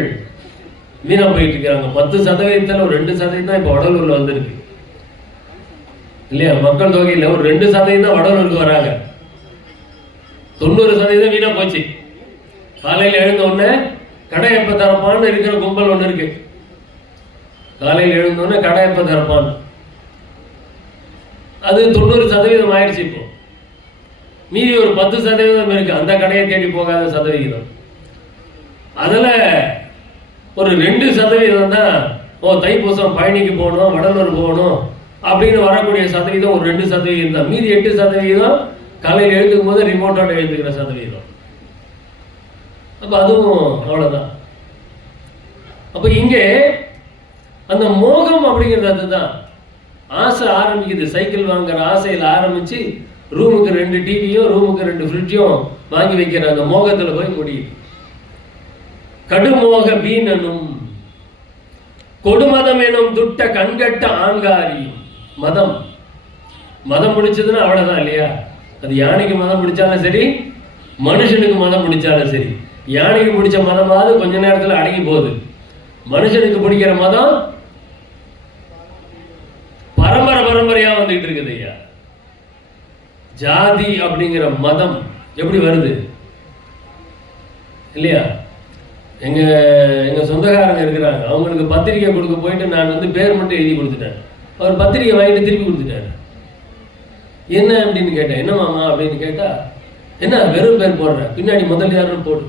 வீணா போயிட்டு இருக்கிறாங்க. 10% ஒரு 2% தான் இப்போ வடலூர்ல வந்திருக்கு, இல்லையா? மக்கள் தொகையில் ஒரு 2% தான் வடலூருக்கு வராங்க. 90% வீணா போச்சு. காலையில் எழுந்த உடனே கடை எப்ப தரப்பான்னு இருக்கிற கும்பல் ஒன்று இருக்கு. காலையில் எழுந்த உடனே கடை எப்ப தரப்பான்னு, அது 90% ஆயிடுச்சு. இப்போ மீதி ஒரு 10% இருக்கு, அந்த கடையை தேடி போகாத சதவிகிதம். அதுல ஒரு 2% தான் தைப்பூசம் பழனிக்கு போகணும், வடலூர் போகணும் அப்படின்னு வரக்கூடிய சதவீதம் ஒரு 2% தான். மீதி 8% காலையில் எழுதுக்கும் போது ரிமோட்டோட எழுதுக்கிற சதவீதம். அப்ப அதுவும் அவ்வளவுதான். அப்ப இங்கே அந்த மோகம் அப்படிங்கிறது அதுதான். ஆசை ஆரம்பிக்குது. சைக்கிள் வாங்குற ஆசையில் ஆரம்பிச்சு ரூமுக்கு 2 டிவியும் ரூமுக்கு 2 ஃப்ரிட்ஜும் வாங்கி வைக்கிற அந்த மோகத்துல போய் முடியுது. கடுமோக வீணனும் கொடுமதம் எனும் துட்ட கண்கட்ட ஆங்காரியும். மதம் மதம் பிடிச்சதுன்னா அவ்வளவுதான், இல்லையா? அது யானைக்கு மதம் பிடிச்சாலும் சரி, மனுஷனுக்கு மதம் பிடிச்சாலும் சரி. யானைக்கு பிடிச்ச மதமாவது கொஞ்ச நேரத்தில் அடங்கி போகுது. மனுஷனுக்கு பிடிக்கிற மதம் பரம்பரையா வந்துகிட்டு இருக்குது. ஐயா, ஜாதி அப்படிங்கிற மதம் எப்படி வருது, இல்லையா? எங்க சொந்தக்காரங்க இருக்கிறாங்க, அவங்களுக்கு பத்திரிக்கை கொடுக்க போயிட்டு நான் பேர் மட்டும் எழுதி கொடுத்துட்டேன். அவர் பத்திரிக்கை வாங்கிட்டு திருப்பி கொடுத்துட்டாரு. என்ன அப்படின்னு கேட்டேன். என்ன மாமா அப்படின்னு கேட்டா, என்ன வெறும் பேர் போடுற, பின்னாடி முதல் யாருன்னு போடு.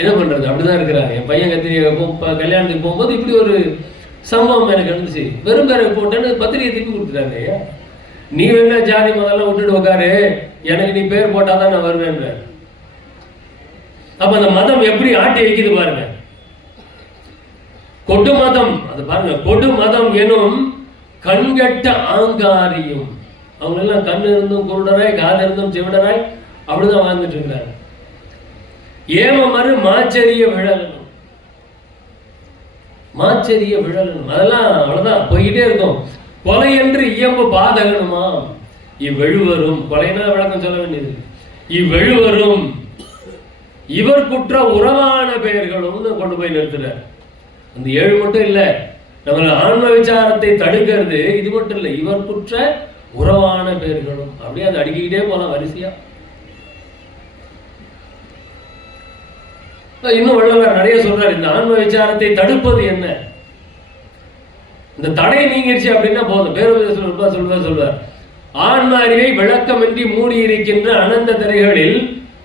என்ன பண்றது, அப்படிதான் இருக்கிறாங்க. என் பையன் கல்யாணத்துக்கு போகும்போது இப்படி ஒரு சம்பவம் எனக்கு இருந்துச்சு. வெறும் பேரை போட்டேன்னு பத்திரிகை திருப்பி கொடுத்துட்டாங்க. ஐயா நீ வேணா ஜாதி முதல்ல விட்டுட்டு உட்காரு, எனக்கு நீ பேர் போட்டாதான் நான் வருவேன். அப்ப அந்த மதம் எப்படி ஆட்டி வைக்குது பாருங்க. கொடு மதம், அது பாருங்க, கொடு மதம் எனும் கண்கட்ட ஆங்காரியும். அவங்க எல்லாம் கண்ணு இருந்தும் குருடராய், காது இருந்தும் செவிடராய் அப்படிதான் வாழ்ந்துட்டு இருக்கிறாங்க. ஏம மறு மாச்சரிய விழலனும், மாச்சரிய விழலனும், அதெல்லாம் அவ்வளவுதான் போய்கிட்டே இருக்கும். கொலை என்று இயம்பு பாதகனுமா இவ்வெழுவரும், கொலைனா விளக்கம் சொல்ல வேண்டியது. இவ்வெழுவரும் இவர் குற்ற உறவான பெயர்களும் கொண்டு போய் நிறுத்துறார். அந்த 7 மட்டும் இல்ல, நம்ம ஆன்ம விசாரத்தை தடுக்கிறது இது மட்டும் இல்லை, இவர் குற்ற உறவான பெயர்களும். அப்படியே அதை அடுக்கிக்கிட்டே போலாம் வரிசையா. இன்னும் வள்ளுவர் நிறைய சொல்றாரு, இந்த ஆன்ம விசாரத்தை தடுப்பது என்ன, இந்த தடை நீங்கிருச்சு அப்படின்னா போதும். பேருபதேசம் சொல்வார், ஆன்ம அறிவை விளக்கமின்றி மூடி இருக்கின்ற அனந்த திரைகளில்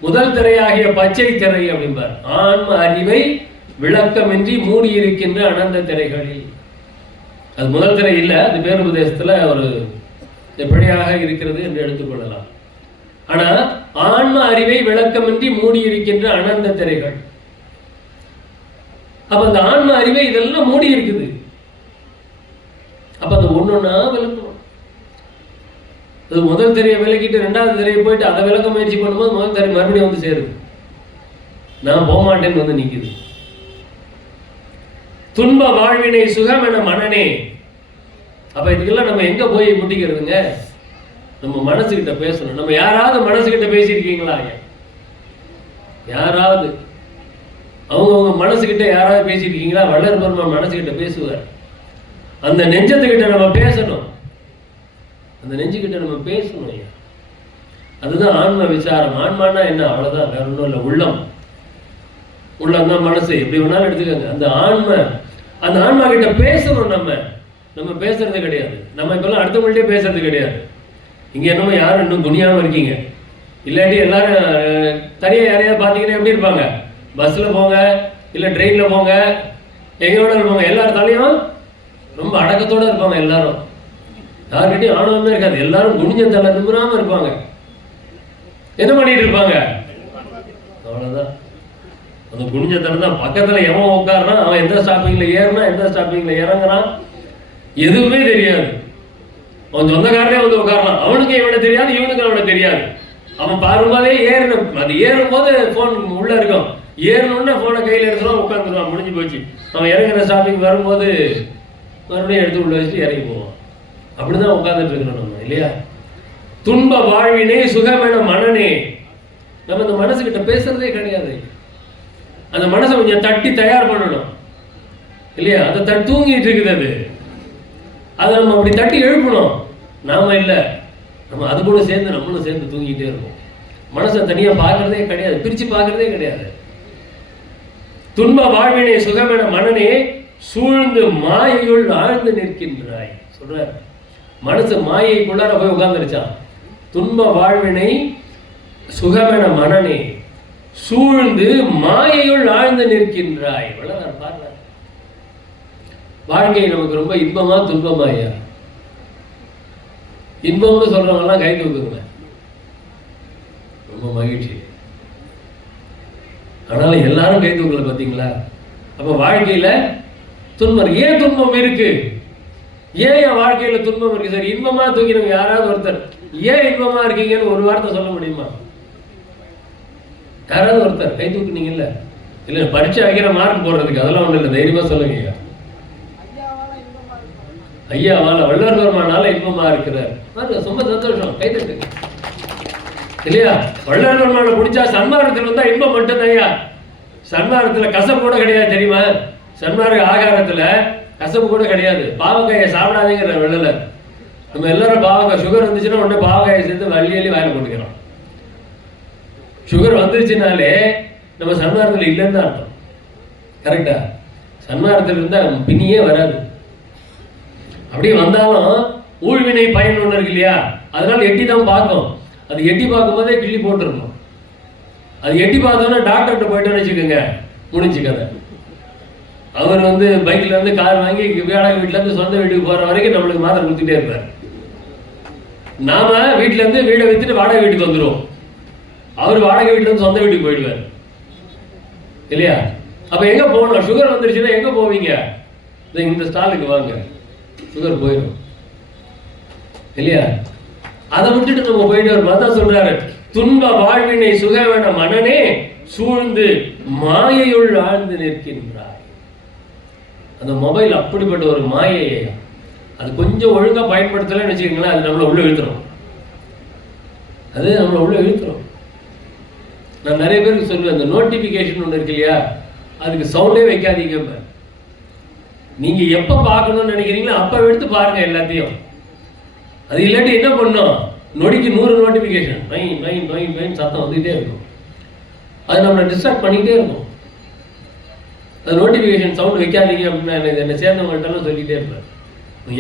முதல் திரையாகிய பச்சை திரை அப்படிம்பார். ஆன்ம அறிவை விளக்கமின்றி மூடி இருக்கின்ற அனந்த திரைகளில், அது முதல் திரை இல்லை, அது பேருபதேசத்துல ஒரு எப்படியாக இருக்கிறது என்று எடுத்துக்கொள்ளலாம். ஆனா ஆன்ம அறிவை விளக்கமின்றி மூடி இருக்கின்ற அனந்த திரைகள், அப்ப அந்த ஆன்ம அறிவை இதெல்லாம் மூடி இருக்குது. அப்ப அது ஒன்னொன்னா விளக்கணும். அது முதல் திரையை விளக்கிட்டு 2வது திரையை போயிட்டு அதை விளக்க முயற்சி பண்ணும்போது முதல் திரை மறுபடியும் வந்து சேருது, நான் போக மாட்டேன்னு வந்து நிக்குது. துன்ப வாழ்வினை சுகம் என மனனே. அப்ப இதுக்கெல்லாம் நம்ம எங்க போய் முட்டிக்கிறதுங்க, நம்ம மனசுகிட்ட பேசணும். நம்ம யாராவது மனசுகிட்ட பேசியிருக்கீங்களா? யாராவது அவங்க மனசுகிட்ட யாராவது பேசியிருக்கீங்களா? வள்ளல் பெருமான் மனசுகிட்ட பேசுவார். அந்த நெஞ்சத்துக்கிட்ட நம்ம பேசணும், அந்த நெஞ்சுக்கிட்ட நம்ம பேசணும். ஐயா அதுதான் ஆன்ம விசாரம். ஆன்மானா என்ன, அவ்வளவுதான், வேற ஒன்றும் இல்லை. உள்ளம், உள்ளம் தான் மனசு, எப்படி வேணாலும் எடுத்துக்கோங்க. அந்த ஆன்மா கிட்ட பேசணும். நம்ம பேசுறது கிடையாது. நம்ம இப்பெல்லாம் அடுத்தவங்கள்ட்டே பேசுறது கிடையாது. இங்க என்னமோ யாரும் இன்னும் துணியாம இருக்கீங்க. இல்லாட்டி எல்லாரும் தனியா யாரையாவது பார்த்தீங்கன்னா எப்படி இருப்பாங்க, பஸ்ல போங்க இல்ல ட்ரெயின்ல போங்க, எங்கயோட இருப்பாங்க, எல்லாரும் தலையும் ரொம்ப அடக்கத்தோட இருப்பாங்க. எல்லாரும் யாருக்கிட்டையும் ஆணவமே இருக்காது. எல்லாரும் குனிஞ்ச தலை நிமிராம இருப்பாங்க. என்ன பண்ணிட்டு இருப்பாங்க, அவ்வளவுதான். அந்த குனிஞ்ச தலை தான். பக்கத்துல எவன் உட்காருறான், அவன் எந்த ஸ்டாப்பிங்ல ஏறினா எந்த ஸ்டாப்பிங்ல இறங்குறான் எதுவுமே தெரியாது. அவன் சொந்தக்காரனே வந்து உட்காரலாம், அவனுக்கு இவனை தெரியாது, இவனுக்கு அவனை தெரியாது. அவன் பாரும்போதே ஏறணும், அது ஏறும்போது போன் உள்ள இருக்கும், ஏறணும்னா போனை கையில் எடுத்துருவான், உட்காந்துருவான், முடிஞ்சு போச்சு. அவன் இறங்குற ஸ்டாப்பிங் வரும்போது மறுபடியும் எடுத்து உள்ள வச்சுட்டு இறங்கி போவான். அப்படிதான் உட்காந்துட்டு இருக்கிறோம் நம்ம, இல்லையா? துன்ப வாழ்வினே சுகமென மனனே. நம்ம இந்த மனசுகிட்ட பேசுறதே கிடையாது. அந்த மனசை கொஞ்சம் தட்டி தயார் பண்ணணும், இல்லையா? அதை தூங்கிட்டு இருக்குது, அதை நம்ம அப்படி தட்டி எழுப்பணும். நாம இல்லை, நம்ம அது கூட சேர்ந்து நம்மளும் சேர்ந்து தூங்கிட்டே இருக்கோம். மனசை தனியா பார்க்கறதே கிடையாது, பிரிச்சு பார்க்கறதே கிடையாது. துன்ப வாழ்வினை சுகமென மனனே சூழ்ந்து மாயையுள் ஆழ்ந்து நிற்கின்றாய் சொல்ற. மனசு மாயைக்குள்ளார போய் உட்கார்ந்துருச்சான். துன்ப வாழ்வினை சுகமென மனனே சூழ்ந்து மாயையுள் ஆழ்ந்து நிற்கின்றாய். வளரார் பாருங்க, வாழ்க்கை நமக்கு ரொம்ப இன்பமா துன்பமா? ஐயா இன்பம்னு சொல்றவங்க எல்லாம் கை தூக்குங்க, ரொம்ப மகிழ்ச்சி. ஆனாலும் எல்லாரும் கை தூக்கல, பார்த்தீங்களா? அப்ப வாழ்க்கையில துன்பம், ஏன் துன்பம் இருக்கு? ஏன் என் வாழ்க்கையில துன்பம் இருக்கு? சரி, இன்பமா தூக்கினவங்க யாராவது ஒருத்தர் ஏன் இன்பமா இருக்கீங்கன்னு ஒரு வார்த்தை சொல்ல முடியுமா? யாராவது ஒருத்தர் கை தூக்குனீங்கல்ல? இல்ல பரீட்சை வைக்கிற மார்க் போடுறதுக்கு, அதெல்லாம் ஒண்ணு இல்லை, தைரியமா சொல்லுங்க. ஐயாவால வள்ளல் பெருமானால இன்பமா இருக்கிறார், ரொம்ப சந்தோஷம், கை தட்டு, இல்லையா? வள்ளல் பெருமான பிடிச்சா சன்மார்க்கத்தில் வந்தா இன்பம் மட்டும்தான். ஐயா சன்மார்க்கத்துல கசப்பு கூட கிடையாது, தெரியுமா? சன்மார்க்க ஆகாரத்துல கசப்பு கூட கிடையாது. பாவக்காயை சாப்பிடாதீங்கிற வள்ளலர். நம்ம எல்லாரும் பாவக்காய் சுகர் வந்துச்சுன்னா உடனே பாவக்காயை சேர்த்து வள்ளி வாயில போட்டுக்கிறோம். சுகர் வந்துருச்சுனாலே நம்ம சன்மார்க்கத்தில் இல்லைன்னு தான் அர்த்தம். கரெக்டா? சன்மார்க்கத்தில் இருந்தா பின்னியே வராது. அப்படியே வந்தாலும் ஊழ்வினை பயன் ஒன்று இருக்கு இல்லையா, அதனால எட்டி தான் பார்க்கும். அது எட்டி பார்க்கும்போதே கிள்ளி போட்டுருணும். அது எட்டி பார்த்தோன்னா டாக்டர்கிட்ட போயிட்டோன்னு வச்சுக்கோங்க, முடிஞ்சு கதை. அவர் பைக்ல இருந்து கார் வாங்கி வாடகை வீட்டுல இருந்து சொந்த வீட்டுக்கு போற வரைக்கும் நம்மளுக்கு மாத்திரை கொடுத்துட்டே இருப்பார். நாம வீட்டுல இருந்து வீடை வித்துட்டு வாடகை வீட்டுக்கு வந்துடுவோம், அவர் வாடகை வீட்டுல இருந்து சொந்த வீட்டுக்கு போயிடுவார் இல்லையா. அப்ப எங்க போகணும்? சுகர் வந்துருச்சுன்னா எங்க போவீங்க? இந்த ஸ்டாலுக்கு வாங்க, சுகர் போயிடும் இல்லையா. அதை விட்டுட்டு நம்ம போயிட்டு வரும். அதான் சொல்றாரு, துன்ப வாழ்வினை சுகவன மனனே சூழ்ந்து மாயையுள் ஆழ்ந்து நிற்கின்றாய். அந்த மொபைல் அப்படிப்பட்ட ஒரு மாயையை, அது கொஞ்சம் ஒழுங்கா பயன்படுத்தலன்னு வச்சுக்கோங்களேன், அது நம்மளை உள்ள இழுத்துரும். அது நம்மளை உள்ள இழுத்துரும். நான் நிறைய பேருக்கு சொல்லுவேன், அந்த நோட்டிபிகேஷன் ஒன்று இருக்கு இல்லையா, அதுக்கு சவுண்டே வைக்காதீங்க. நீங்க எப்ப பார்க்கணும்னு நினைக்கிறீங்களோ அப்ப எடுத்து பாருங்க எல்லாத்தையும். அது இல்லாட்டி என்ன பண்ணும், நொடிக்கு 100 நோட்டிபிகேஷன் சத்தம் வந்துகிட்டே இருக்கும். அது நம்மளை டிஸ்ட்ராக்ட் பண்ணிக்கிட்டே இருக்கும். அது நோட்டிபிகேஷன் சவுண்ட் வைக்காதீங்க அப்படின்னு என்னை சேர்ந்தவங்கள்ட்ட சொல்லிட்டே இருப்பேன்.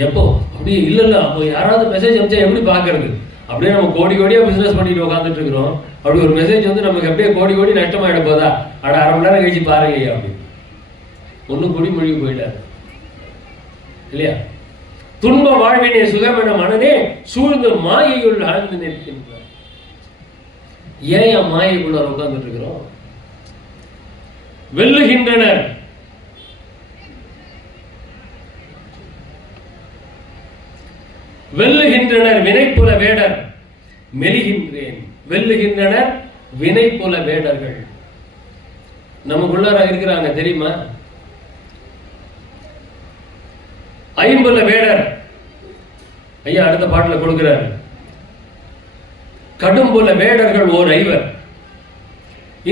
எப்போ அப்படி இல்லை அப்போ யாராவது மெசேஜ் அனுப்பிச்சா எப்படி பார்க்கறது? அப்படியே நம்ம கோடியா பிசினஸ் பண்ணிட்டு உட்காந்துட்டு இருக்கிறோம். அப்படி ஒரு மெசேஜ் நமக்கு அப்படியே கோடி நஷ்டமாயிட போதா, அட 1/2 மணி நேரம் கழிச்சு பாருங்க அப்படி ஒன்றும் குடி மொழி போயிட்டாரு இல்லையா. துன்ப வாழ்வினை சுகமென மனனே சூழ்ந்து மாயையுள் ஆழ்ந்து நிற்கின்றார். ஏன் மாயைக்குள்ள உட்கார்ந்துட்டு இருக்கிறோம்? வெல்லுகின்றனர், வெல்லுகின்றனர் வினைப்புல வேடர் மெலிகின்றேன். வெல்லுகின்றனர் வினைப்புல வேடர்கள் நமக்குள்ளார இருக்கிறாங்க தெரியுமா? ஐம்புல வேடர் ஐயா அடுத்த பாட்டில் கொடுக்கிறார். கடும்புல வேடர்கள் ஓர் ஐவர்,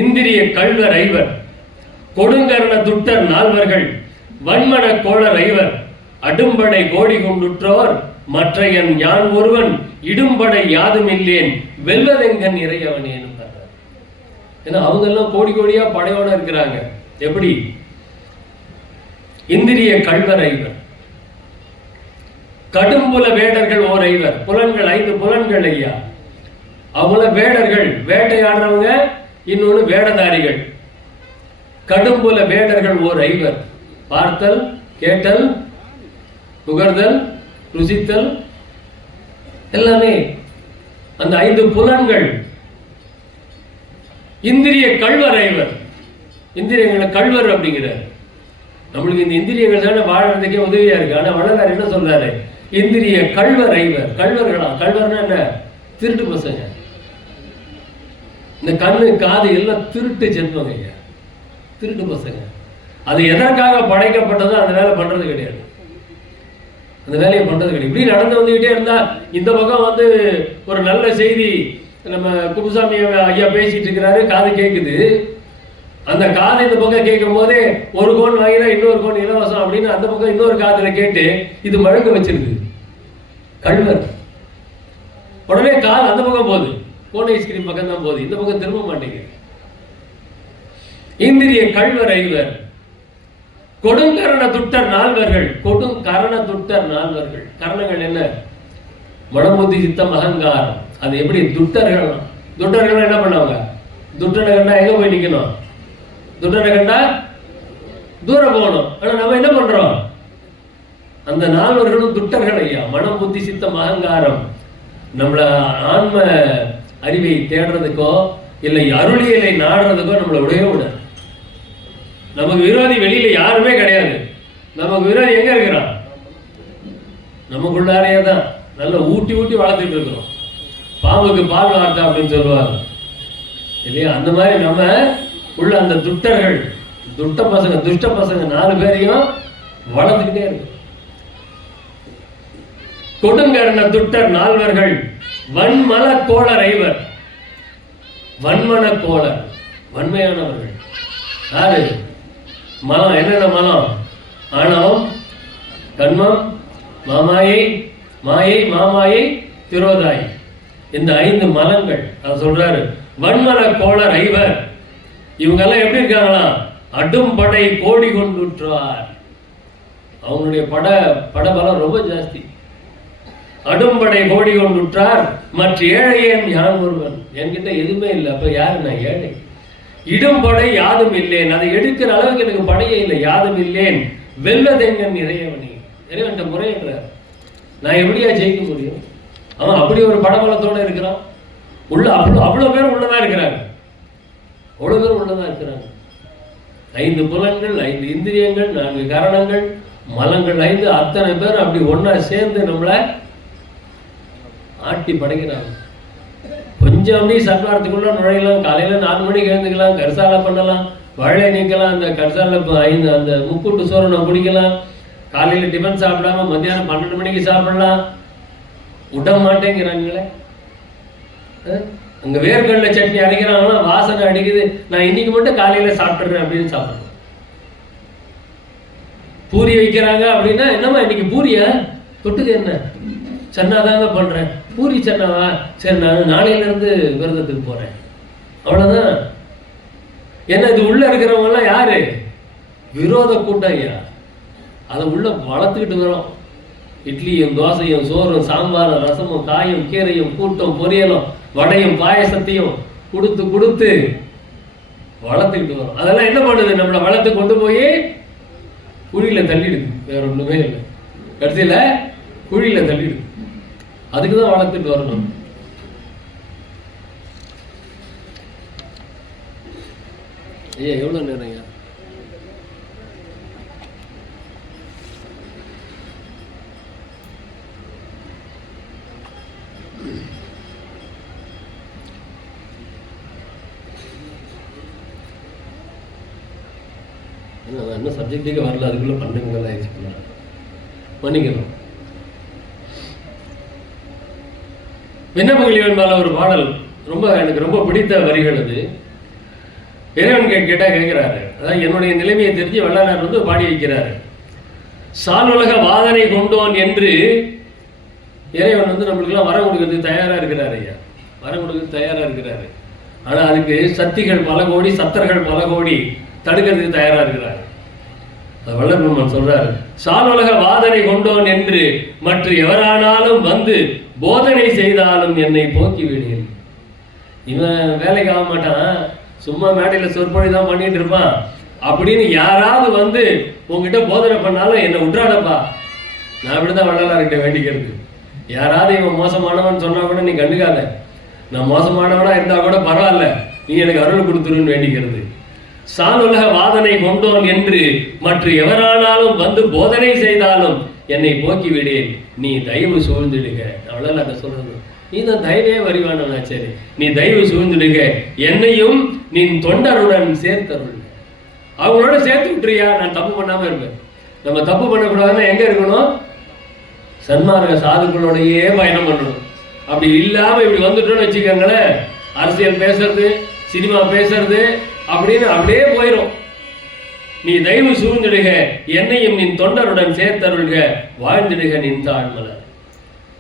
இந்திரிய கள்வர் ஐவர், கொடுங்கரண துட்டர் 4வர்கள், வன்மன கோளர் ஐவர், அடும்படை கோடி கொண்டுற்றோர் மற்றையன் யான் ஒருவன், இடும்படை யாதும் இல்லேன் வெல்வதெங்கன் இறையவனேன்னு. ஏன்னா அவங்க எல்லாம் கோடியா படையோட இருக்கிறாங்க. எப்படி? இந்திரிய கள்வர் ஐவர், கடும்புல வேடர்கள் ஓர் ஐவர், புலன்கள் 5 புலன்கள் ஐயா. அவங்கள வேடர்கள், வேட்டையாடுறவங்க, இன்னொன்னு வேடதாரிகள். கடும்புல வேடர்கள் ஓர் ஐவர், பார்த்தல் கேட்டல் நுகர்தல் ருசித்தல் எல்லாமே அந்த 5 புலன்கள். இந்திரிய கள்வர் ஐவர், இந்திரியங்களை கள்வர் அப்படிங்கிறார். நம்மளுக்கு இந்த இந்திரியங்கள் தானே வாழறதுக்கே உதவியா இருக்கு. ஆனா வள்ளலார் என்ன சொல்றாரு? இந்திரிய கள்வர் ஐவர். கள்வர்களா? கள்வர்னா என்ன? திருட்டு பசங்க. இந்த கண்ணு காது எல்லாம் திருட்டு ஜென்மங்க, திருட்டு பசங்க. அது எதற்காக படைக்கப்பட்டதோ அந்த வேலை பண்றது கிடையாது, அந்த வேலையை பண்றது கிடையாது. இப்படி நடந்து வந்துகிட்டே இருந்தா இந்த பக்கம் ஒரு நல்ல செய்தி, நம்ம குப்புசாமி ஐயா பேசிட்டு இருக்கிறாரு, காது கேட்குது. அந்த காது இந்த பக்கம் கேட்கும் போதே ஒரு கோன் வாங்கினா இன்னொரு கோன் இலவசம் அப்படின்னு அந்த பக்கம் இன்னொரு காதுல கேட்டு இது முழங்க வச்சிருக்கு. கள்வர். உடனே காது அந்த பக்கம் போகுது, கோன் ஐஸ்கிரீம் பக்கம் தான் போகுது, இந்த பக்கம் திரும்ப மாட்டேங்குது. இந்திரிய கள்வர் ஐவர், கொடுங்கரண துட்டர் 4வர்கள். கொடுங்கரண துட்டர் 4வர்கள். கரணங்கள் என்ன? மனபுத்தி சித்தம் அகங்காரம். அது எப்படி? துட்டர்கள். துட்டர்கள் என்ன பண்ணுவாங்க? துட்டனை கண்டா எங்க போய் நிக்கணும்? துட்டனை கண்டா தூரம் போகணும். ஆனா நம்ம என்ன பண்றோம்? அந்த 4வர்களும் துட்டர்கள் ஐயா. மனம் புத்தி சித்தம் அகங்காரம். நம்மள ஆன்ம அறிவை தேடுறதுக்கோ இல்லை அருளியலை நாடுறதுக்கோ நம்மளை விடவே விட. நமக்கு விரோதி வெளியில யாருமே கிடையாது. நமக்கு விரோதி எங்க இருக்கிறான்? நமக்குள்ளாரையே தான் நல்லா ஊட்டி வளர்த்துட்டு இருக்கிறோம். பாம்புக்கு பால் வார்த்தை அப்படின்னு சொல்லுவாங்க இல்லையா? அந்த மாதிரி நம்ம உள்ள அந்த துட்டர்கள், துஷ்ட பசங்க 4 பேரையும் வளர்த்துக்கிட்டே இருக்கு. கொடுங்கரண துட்டர் 4வர்கள், வன்மல கோளர் ஐவர். வன்மன கோளர், வன்மையானவர்கள். யாரு? மலம். என்னென்ன மலம்? ஆணவம், கண்மம், மாமாயை, மாயை, மாமாயை, திரோதாய். இந்த 5 மலங்கள். அது சொல்றாரு, வன்மல கோளர் ஐவர். இவங்க எல்லாம் எப்படி இருக்காங்களா? அடும்படை கோடி கொண்டுற்றார். அவங்களுடைய படபலம் ரொம்ப ஜாஸ்தி. அடும்படை கோடி கொண்டுற்றார் மற்ற ஏழையேன் யான் ஒருவன். என்கிட்ட எதுவுமே இல்லை, அப்ப யாரு நான் ஏழை. இடும்படை யாதும் இல்லேன், அதை எடுக்கிற அளவுக்கு எனக்கு படையே இல்லை. யாதும் இல்லேன் வெல்லதெங்கன் இறையவனே. இறைவன் முறையிடுறார், நான் எப்படியா ஜெயிக்க முடியும்? அவன் அப்படி ஒரு படபலத்தோட இருக்கிறான். உள்ள அவ்வளவு பேர் உள்ளதா இருக்கிறாங்க, அவ்வளவு பேர் உள்ளதா இருக்கிறாங்க. 5 புலன்கள், 5 இந்திரியங்கள், 4 கரணங்கள், மலங்கள் 5, அத்தனை பேர் அப்படி ஒன்னா சேர்ந்து நம்மளை ஆட்டி படைக்கிறாங்க. கொஞ்சம் அப்படி சன்மார்த்துக்குள்ள நுழையலாம். காலையில 4 மணிக்கு எழுந்துக்கலாம், கரிசாலை பண்ணலாம், வாழை நீக்கலாம், அந்த கரிசாலை 5 அந்த முக்கூட்டு சோறு குடிக்கலாம். காலையில டிஃபன் சாப்பிடாம மத்தியானம் 12 மணிக்கு சாப்பிடலாம். விட மாட்டேங்கிறாங்களே. அங்க வேர்க்கடலை சட்னி அரைக்கிறாங்கன்னா வாசனை அடிக்குது, நான் இன்னைக்கு மட்டும் காலையில சாப்பிட்டுறேன் அப்படின்னு சாப்பிடுறேன். பூரி வைக்கிறாங்க அப்படின்னா, என்னம்மா இன்னைக்கு பூரியா, தொட்டுக்கு என்ன, சன்னாதாங்க பண்றேன். பூரி சன்னாவா, சரி நான் நாளையில இருந்து விரதத்துக்கு போறேன், அவ்வளவுதான். ஏன்னா இது உள்ள இருக்கிறவங்க எல்லாம் யாரு, விரோத கூட்டம் ஐயா. அதை உள்ள வளர்த்துக்கிட்டு வரோம். இட்லியும் தோசையும் சோறும் சாம்பாரும் ரசமும் காயும் கீரையும் கூட்டம் பொரியலும் வடையும் பாயசத்தையும் கொடுத்து கொடுத்து வளர்த்துக்கிட்டு வரும். அதெல்லாம் என்ன பண்ணுது, நம்மளை வளர்த்து கொண்டு போய் குழியில தள்ளிடுது. வேற ஒண்ணுமே இல்லை, கடைசியில குழியில தள்ளிடுது. அதுக்குதான் வளர்த்துட்டு வரணும். ஐயா எவ்வளவு நேரம் ஐயா? இன்னும் சப்ஜெக்டுக்கு வரல, அதுக்குள்ள பண்ணுங்களா பண்ணிக்கணும். விண்ணப்பங்கள் மேல ஒரு பாடல் எனக்கு ரொம்ப பிடித்த வரிகள். அது இறைவன் கேட்டா கேட்கிறாரு, அதாவது என்னுடைய நிலைமையை தெரிஞ்சு வள்ளலார் பாடி வைக்கிறாரு. சாலுலக வாதனை கொண்டோன் என்று இறைவன் நம்மளுக்கு எல்லாம் வரம் கொடுக்கறதுக்கு தயாரா இருக்கிறாரு ஐயா, வரம் கொடுக்கறதுக்கு தயாரா இருக்கிறாரு. ஆனா அதுக்கு சக்திகள் பல கோடி, சத்தர்கள் பல கோடி தடுக்கிறதுக்கு தயாரா இருக்கிறார். வல்லபெருமான் சொல்றாரு, சாலுலக வாதனை கொண்டோன் என்று மற்ற எவரானாலும் வந்து போதனை செய்தாலும் என்னை போக்கி விடுகிறேன். இவன் வேலைக்கு ஆக மாட்டான், சும்மா மேடையில சொற்பொழி தான் பண்ணிட்டு இருப்பான் அப்படின்னு யாராவது வந்து உங்ககிட்ட போதனை பண்ணாலும் என்னை விட்டுறாடப்பா. நான் இப்படிதான் வள்ளலார்கிட்ட வேண்டிக்கிறது. யாராவது இவன் மோசமானவன் சொன்னா கூட நீ கண்டுக்காத, நான் மோசமானவனா இருந்தா கூட பரவாயில்ல, நீ எனக்கு அருள் கொடுத்துருன்னு வேண்டிக்கிறது. சாலுலக வாதனை கொண்டோன் என்று மற்ற எவரானாலும் வந்து போதனை செய்தாலும் என்னை போக்கி விடேன், நீ தயவு சூழ்ந்துடுக. அவ்வளவு அதை சொல்றது, நீ தான் தயவே வரிவானா, சரி நீ தயவு சூழ்ந்துடுக, என்னையும் நீ தொண்டருடன் சேர்த்தருள். அவங்களோட சேர்த்து விட்டுறியா, நான் தப்பு பண்ணாம இருப்பேன். நம்ம தப்பு பண்ணக்கூடாதுன்னா எங்க இருக்கணும், சன்மார்க்க சாதுக்களோடையே பயணம் பண்ணணும். அப்படி இல்லாம இப்படி வந்துட்டோம்னு வச்சுக்கோங்களேன், அரசியல் பேசுறது, சினிமா பேசுறது அப்படின்னு அப்படியே போயிடும். நீ தயவு சூழ்ந்திடுக, என்னையும் நின் தொண்டருடன் சேர்த்தருள்க, வாழ்ந்திடுக நின் தாழ்மலர்.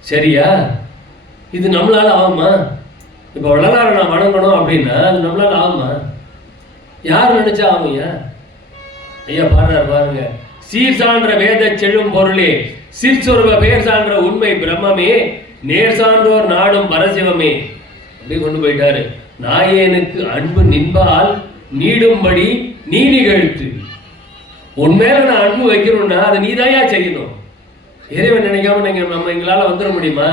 சரியா? இது நம்மளால ஆகுமா? இப்ப வள்ளலாரை நான் வணங்கணும் அப்படின்னா அது நம்மளால ஆகுமா? யார் நினைச்சா ஆகும்யா? ஐயா பாடுறாரு பாருங்க, சீர் சான்ற வேத செழும் பொருளே, சீர்சொருவ பெயர் சான்ற உண்மை பிரம்மமே, நேர் சான்றோர் நாடும் பரசிவமே. அப்படி கொண்டு போயிட்டாரு. நாயேனுக்கு அன்பு நின்பால் நீடும்படி நீ நிகழ்த்து. உண்மையில நான் அன்பு வைக்கணும்னா அதை நீதாயா செய்யணும். இறைவன் நினைக்காம நம்ம எங்களால வந்துட முடியுமா?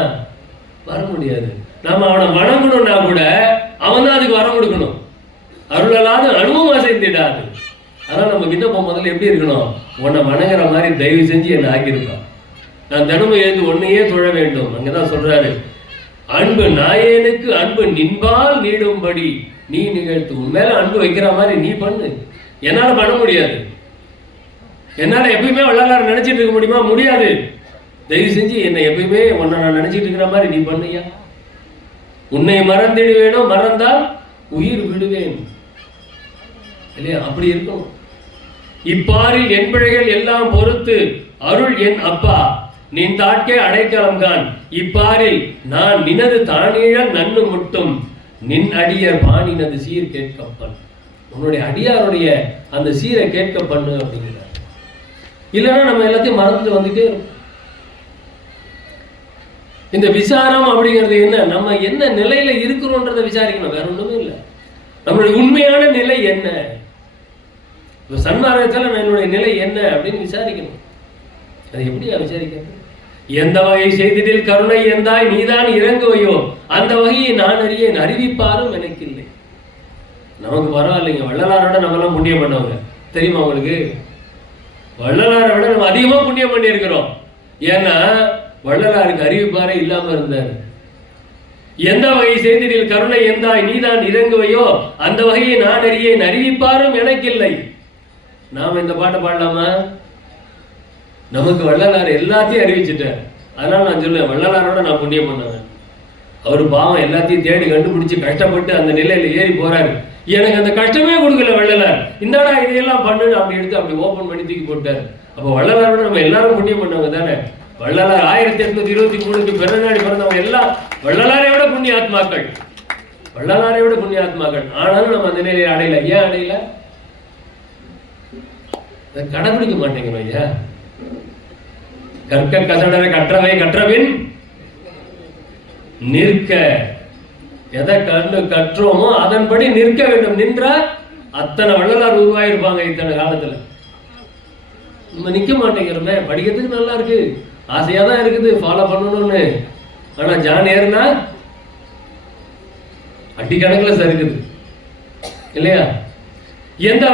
வர முடியாது. நம்ம அவனை வணங்கணும்னா கூட அவன் தான் அதுக்கு வரம் கொடுக்கணும். அருளலாது அனுபவமா செய்திடாது. அதான் நம்ம விண்ணப்பம் முதல்ல எப்படி இருக்கணும், உன்னை வணங்குற மாதிரி தயவு செஞ்சு என்னை ஆக்கியிருக்கான், நான் தினமும் எழுந்து ஒன்னையே தொழ வேண்டும். அங்கதான் சொல்றாரு, அன்பு நாயேனுக்கு அன்பு நின்பால் நீடும்படி நீ நிகழ்த்து. உண்மையில அன்பு வைக்கிற மாதிரி நீ பண்ணு. என்னால பண்ண முடியாது, என்னால எப்பயுமே வள்ளலார் நினைச்சிட்டு இருக்க முடியுமா? முடியாது. தயவு செஞ்சு என்னை எப்பயுமே உன்னை நான் நினைச்சிட்டு இருக்கிற மாதிரி நீ பண்ணுயா. உன்னை மறந்திடுவேனோ, மறந்தால் உயிர் விடுவேன் இல்லையா? அப்படி இருக்கும். இப்பாரில் என் பிழைகள் எல்லாம் பொறுத்து அருள் என் அப்பா நின் தாட்கே அடைக்கலம் கான். இப்பாரில் நான் நினது தானீழல் நன்னு முட்டும் நின் அடியர் பாணினது சீர் கேட்கப்பன். உன்னுடைய அடியாருடைய அந்த சீரை கேட்க பண்ணு அப்படிங்கிறார். இல்லைன்னா நம்ம எல்லாத்தையும் மறந்துட்டு வந்துட்டே இருக்கும். இந்த விசாரம் அப்படிங்கிறது என்ன? நம்ம என்ன நிலையில இருக்கிறோன்றதை விசாரிக்கணும், வேற ஒண்ணுமே இல்லை. நம்மளுடைய உண்மையான நிலை என்ன? சன்மார்க்கத்தில் என்னுடைய நிலை என்ன அப்படின்னு விசாரிக்கணும். அது எப்படியா விசாரிக்கிறது? எந்த வகை செய்திடில் கருணை எந்தாய் நீதான் இறங்குவையோ அந்த வகையை நான் அறியேன் அறிவிப்பாரும் எனக்கு இல்லை. நமக்கு பரவாயில்லைங்க, வள்ளலாரோட நம்மளாம் புண்ணியம் பண்ணவங்க தெரியுமா உங்களுக்கு? வள்ளலாரை விட நம்ம அதிகமா புண்ணியம் பண்ணி இருக்கிறோம். ஏன்னா வள்ளலாருக்கு அறிவிப்பாரே இல்லாம இருந்தார். எந்த வகை செய்திடில் கருணை எந்தாய் நீதான் இறங்குவையோ அந்த வகையை நான் அறியேன் அறிவிப்பாரும் எனக்கு இல்லை. நாம இந்த பாட்டை பாடலாமா? நமக்கு வள்ளலார் எல்லாத்தையும் அறிவிச்சுட்டார். அதனால நான் சொல்லுவேன், வள்ளலாரோட நான் புண்ணியம் பண்ணேன். அவர் பாவம் எல்லாத்தையும் தேடி கண்டுபிடிச்சு கஷ்டப்பட்டு அந்த நிலையில ஏறி போறாரு. எனக்கு அந்த கஷ்டமே கொடுக்கல வள்ளலார். இந்தாடா இதையெல்லாம் பண்ணு அப்படி எடுத்து அப்படி ஓபன் பண்ணி தூக்கி போட்டார். அப்போ வள்ளலாரோட நம்ம எல்லாரும் புண்ணியம் பண்ணவங்க தானே. வள்ளலார் 1823 பிறநாடி பிறந்தவங்க எல்லாம் வள்ளலாரை விட புண்ணிய ஆத்மாக்கள், வள்ளலாரை விட புண்ணிய ஆத்மாக்கள். ஆனாலும் நம்ம அந்த நிலையை அடையல. ஏன் அடையல? கடைபிடிக்க மாட்டேங்கிறோம் ஐயா. கற்க கசடர கற்றவை கற்றபின் நிற்க. எதை கண்டு கற்றோமோ அதன்படி நிற்க வேண்டும். நின்றா அத்தனை வள்ளலார் உருவாயிருப்பாங்க இத்தனை காலத்துல. நம்ம நிக்க மாட்டேங்கிறோமே. படிக்கிறதுக்கு நல்லா இருக்கு, ஆசையா தான் இருக்குது, ஃபாலோ பண்ணணும்னு. ஆனா ஜான் ஏறுனா அடி கணக்குல சறுக்குது இல்லையா? எந்த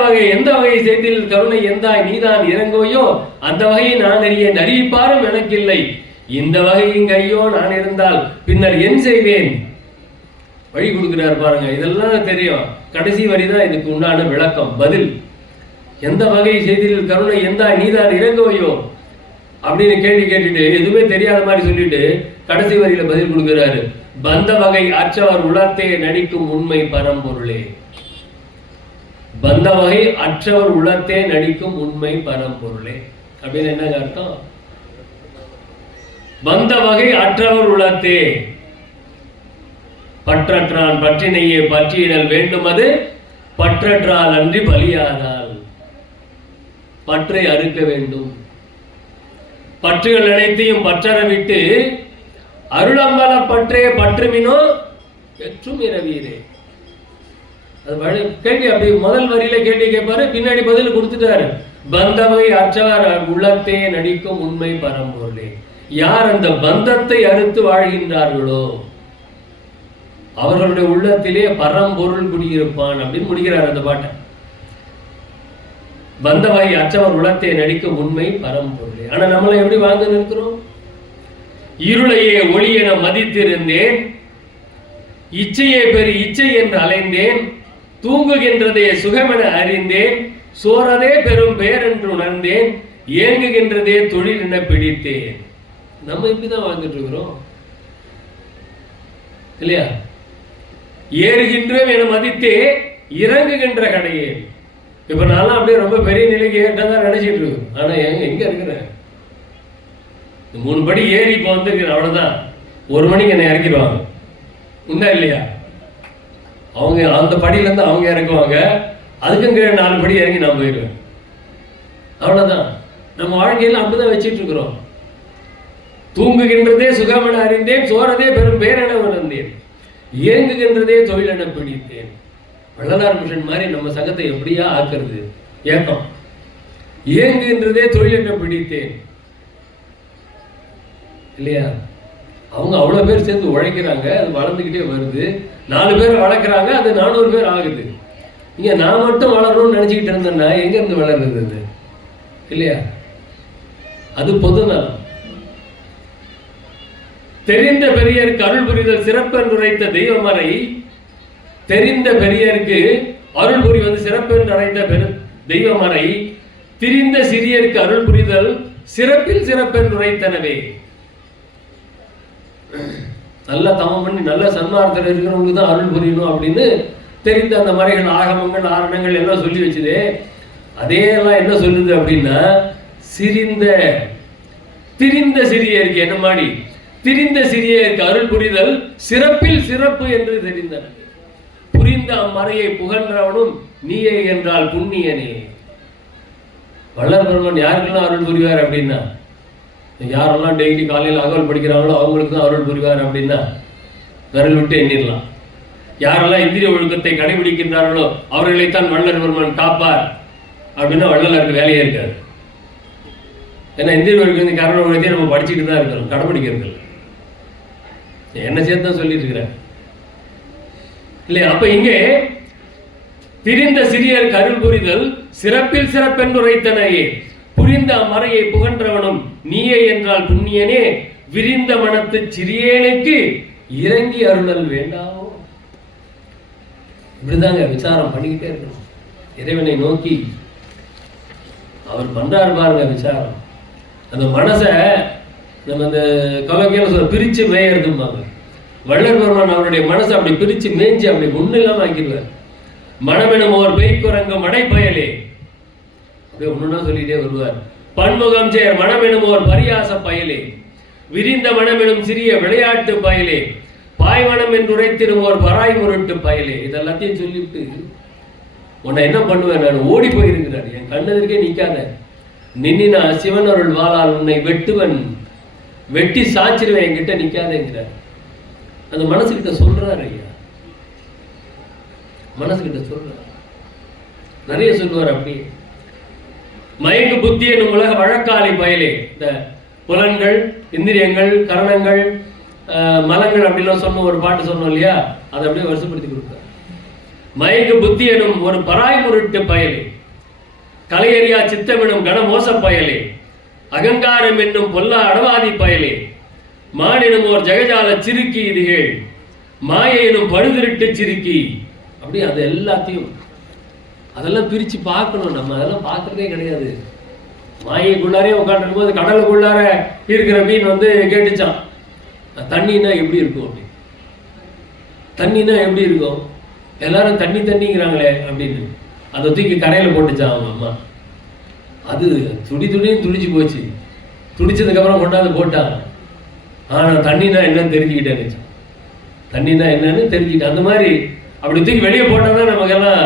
வகை செய்தியில் கருணை எந்தாய் நீதான் இறங்குவையோ அந்த வகையை நான் அறியேன் அறிவிப்பாரும் எனக்கு இல்லை. இந்த வகையின் கையோ நான் இருந்தால் பின்னர் என் செய்வேன். வழி கொடுக்கிறார் பாருங்க. இதெல்லாம் தெரியும். கடைசி வரிதான் இதுக்கு உண்டான விளக்கம், பதில். எந்த வகை செய்தியில் கருணை எந்தாய் நீதான் இறங்குவையோ அப்படின்னு கேள்வி கேட்டுட்டு எதுவுமே தெரியாத மாதிரி சொல்லிட்டு கடைசி வரியில பதில் கொடுக்கிறாரு. பந்த வகை அற்றவர் உளத்தே நடிக்கும் உண்மை பரம்பொருளே. பந்த வகை அற்றவர் உளத்தே நடிக்கும் உண்மை பரம்பொருளே அப்படின்னு என்ன அர்த்தம்? பந்த வகை அற்றவர் உளத்தே, பற்றற்றான் பற்றினையே பற்றியிடல் வேண்டும் அது பற்றற்றால் அன்றி பலியாதால். பற்றை அறுக்க வேண்டும். பற்றுகள் அனைத்தையும் பற்றற விட்டு அருளம்பல பற்றே பற்றுமினோ பெற்றும் இரவீரே. அது கேள்வி அப்படி முதல் வரியில கேள்வி கேட்பாரு, பின்னாடி பதில் கொடுத்துட்டாரு. பந்தவை அற்றவர் உள்ளத்தே நடிக்கும் உண்மை பரம்பொருளே. யார் அந்த பந்தத்தை அறுத்து வாழ்கின்றார்களோ அவர்களுடைய உள்ளத்திலே பரம்பொருள் குடியிருப்பான் அப்படின்னு முடிக்கிறார் அந்த பாட்டை. பந்தவை அற்றவர் உள்ளத்தே நடிக்கும் உண்மை பரம்பொருளே. ஆனா நம்மளை எப்படி வாழ்ந்து நிற்கிறோம்? இருளையே ஒளி என மதித்திருந்தேன், இச்சையே பெரு இச்சை என்று அலைந்தேன், தூங்குகின்றதே சுகமென அறிந்தேன், சோரதே பெரும் பேர் என்று உணர்ந்தேன், ஏங்குகின்றதே தொழில் என பிடித்தேன். நம்ம இப்படிதான் வாழ்ந்துட்டு இருக்கிறோம் இல்லையா? ஏறுகின்றோம் என மதித்தே இறங்குகின்ற கடையே. இப்ப நான் அப்படியே ரொம்ப பெரிய நிலைக்கு ஏற்றதான் நினைச்சிட்டு இருக்கு. ஆனா எங்க இருக்கிறேன்? 3 படி ஏறி இப்ப வந்திருக்கிறேன், அவ்வளவுதான். 1 மணிக்கு என்னை இறக்கிடுவாங்க, உண்டா இல்லையா? அவங்க அந்த படியில இருந்து அவங்க இறக்குவாங்க, அதுக்கும் கீழே 4 படி இறங்கி நான் போயிடுவேன், அவ்வளவுதான். நம்ம வாழ்க்கையில அப்படிதான் வச்சிட்டு இருக்கிறோம். தூங்குகின்றதே சுகமென அறிந்தேன், சோரதே பெரும் பேரென உணர்ந்தேன், இயங்குகின்றதே தொழில் என பிடித்தேன். வள்ளலார் மிஷன் மாதிரி நம்ம சங்கத்தை எப்படியா ஆக்குறது? ஏக்கம். இயங்குகின்றதே தொழில் என பிடித்தேன் இல்லையா? அவங்க அவ்வளவு பேர் சேர்ந்து உழைக்கிறாங்க, அது வளர்ந்துக்கிட்டே வருது. 4 பேர் வளர்க்குறாங்க, அது 400 பேர் ஆகுது. இங்க நான் மட்டும் வளரணும்னு நினைச்சுக்கிட்டு இருந்தேன்னா எங்க இருந்து வளருது அது இல்லையா? அது பொதுநலம். தெரிந்த பெரியருக்கு அருள் புரிதல் சிறப்பு என்று உரைத்த தெய்வமறை, தெரிந்த பெரியருக்கு அருள் புரிவது சிறப்பு என்று அழைத்த தெய்வமறை, திரிந்த சிறியருக்கு அருள் புரிதல் சிறப்பில் சிறப்பு என்று உரைத்தனவே. நல்ல தமம் பண்ணி நல்ல சன்மார்த்தத்தில் இருக்கிறவங்களுக்கு தான் அருள் புரியணும் அப்படின்னு தெரிந்த அந்த மறைகள் ஆகமங்கள் ஆரணங்கள் எல்லாம் சொல்லி வச்சுது. அதேலாம் என்ன சொல்லுது அப்படின்னா, திரிந்த சிறியருக்கு என்ன மாடி திரிந்த சிறியருக்கு அருள் புரிதல் சிறப்பில் சிறப்பு என்று தெரிந்தன. புரிந்த அம்மறையை புகழ்றவனும் நீயே என்றால் புண்ணியனே. வள்ளல் பெருமான் யாருக்கெல்லாம் அருள் புரிவார் அப்படின்னா, யாரெல்லாம் டெய்லி காலையில் அகவல் படிக்கிறாங்களோ அவங்களுக்கு தான் அருள் புரிவார் அப்படின்னா விரல் விட்டு எண்ணிடலாம். யாரெல்லாம் இந்திரிய ஒழுக்கத்தை கடைபிடிக்கின்றார்களோ அவர்களைத்தான் வள்ளல்வர்மன் காப்பார் அப்படின்னா வள்ளலாருக்கு வேலையே இருக்காது. ஏன்னா இந்திரிய ஒழுக்கத்தின் கரண ஒழுக்கத்தையும் நம்ம படிச்சுட்டு தான் இருக்கிறோம், கடைபிடிக்கிறது இல்லை. என்ன சேர்த்து தான் சொல்லிட்டு இருக்கிறேன் இல்லையா? அப்ப இங்கே பிரிந்த சிறியர் கருள் புரிதல் சிறப்பில் சிறப்பென்று உரைத்தனையே, புரிந்த மறையை புகன்றவனும் நீயே என்றால் புண்ணியனே, விரிந்த மனத்து சிறியனுக்கு இறங்கி அருளல் வேண்டாமோ. இப்படிதாங்க விசாரம் பண்ணிக்கிட்டே இருக்கணும். இறைவனை நோக்கி அவர் பண்றாரு பாருங்க விசாரம். அந்த மனசை நம்ம அந்த கவலைக்கையில சொல்ல பிரிச்சு மேயறதும்பாங்க. வள்ளல் பெருமான் அவருடைய மனசை அப்படி பிரிச்சு மேய்ஞ்சி அப்படி ஒண்ணு இல்லாம ஆக்கிடுவார். மனமெனும் ஓர் பெய்குரங்கு மடைப்பயலே, அப்படியே ஒண்ணுன்னா சொல்லிட்டே வருவார். பன்முகம் சேர் மனமெனும் ஓர் பரியாச பயலே, விரிந்த மனமெனும் சிறிய விளையாட்டு பயலே, பாய்மனம் என்று உரைத்திடும் ஓர் பராய் முரட்டு பயலே. இதெல்லாத்தையும் சொல்லிவிட்டு உன்னை என்ன பண்ணுவேன், நான் ஓடி போயிருக்கிறார், என் கண்ணெதிர்க்கே நிற்காத, நின்னா சிவன் அருள் வாளால் உன்னை வெட்டுவன், வெட்டி சாச்சிருவேன், என்கிட்ட நிற்காதேங்கிறார். அந்த மனசுகிட்ட சொல்றாரு ஐயா, மனசுகிட்ட சொல்றாரு. நிறைய சொல்லுவார். அப்படி மயங்கு புத்தி என்னும் உலக வழக்காளி பயலே, இந்த புலன்கள் இந்திரியங்கள் கரணங்கள் மலங்கள் அப்படிலாம் சொன்ன ஒரு பாட்டு சொன்னோம் இல்லையா, அதை அப்படியே வருஷப்படுத்தி கொடுத்தார். மயங்கு புத்தி எனும் ஒரு பராய் முருட்டு பயலே, கலையறியா சித்தமெனும் கனமோச பயலே, அகங்காரம் என்னும் பொல்லா அடவாதி பயலே, மானினும் ஓர் ஜெகஜால சிறுக்கி இதுகள், மாயை எனும் பழுதிருட்டு சிறுக்கி. அப்படி அது எல்லாத்தையும் அதெல்லாம் பிரிச்சு பார்க்கணும். நம்ம அதெல்லாம் பார்க்கறதே கிடையாது. மாயைக்குள்ளாரே உட்காந்துருக்கும் போது கடலுக்குள்ளார இருக்கிற மீன் வந்து கேட்டுச்சான், தண்ணின்னா எப்படி இருக்கும் அப்படி, தண்ணின்னா எப்படி இருக்கும், எல்லாரும் தண்ணி தண்ணிங்கிறாங்களே அப்படின்னு. அதை தூக்கி கரையில் போட்டுச்சான் அவங்க அம்மா. அது துடின்னு துடிச்சு போச்சு. துடிச்சதுக்கப்புறம் கொண்டாந்து போட்டாங்க. ஆனால் தண்ணினா என்னன்னு தெரிஞ்சுக்கிட்டேன்னு, தண்ணினா என்னன்னு தெரிஞ்சுக்கிட்டேன். அந்த மாதிரி அப்படி தூக்கி வெளியே போட்டால் தான் நமக்கெல்லாம்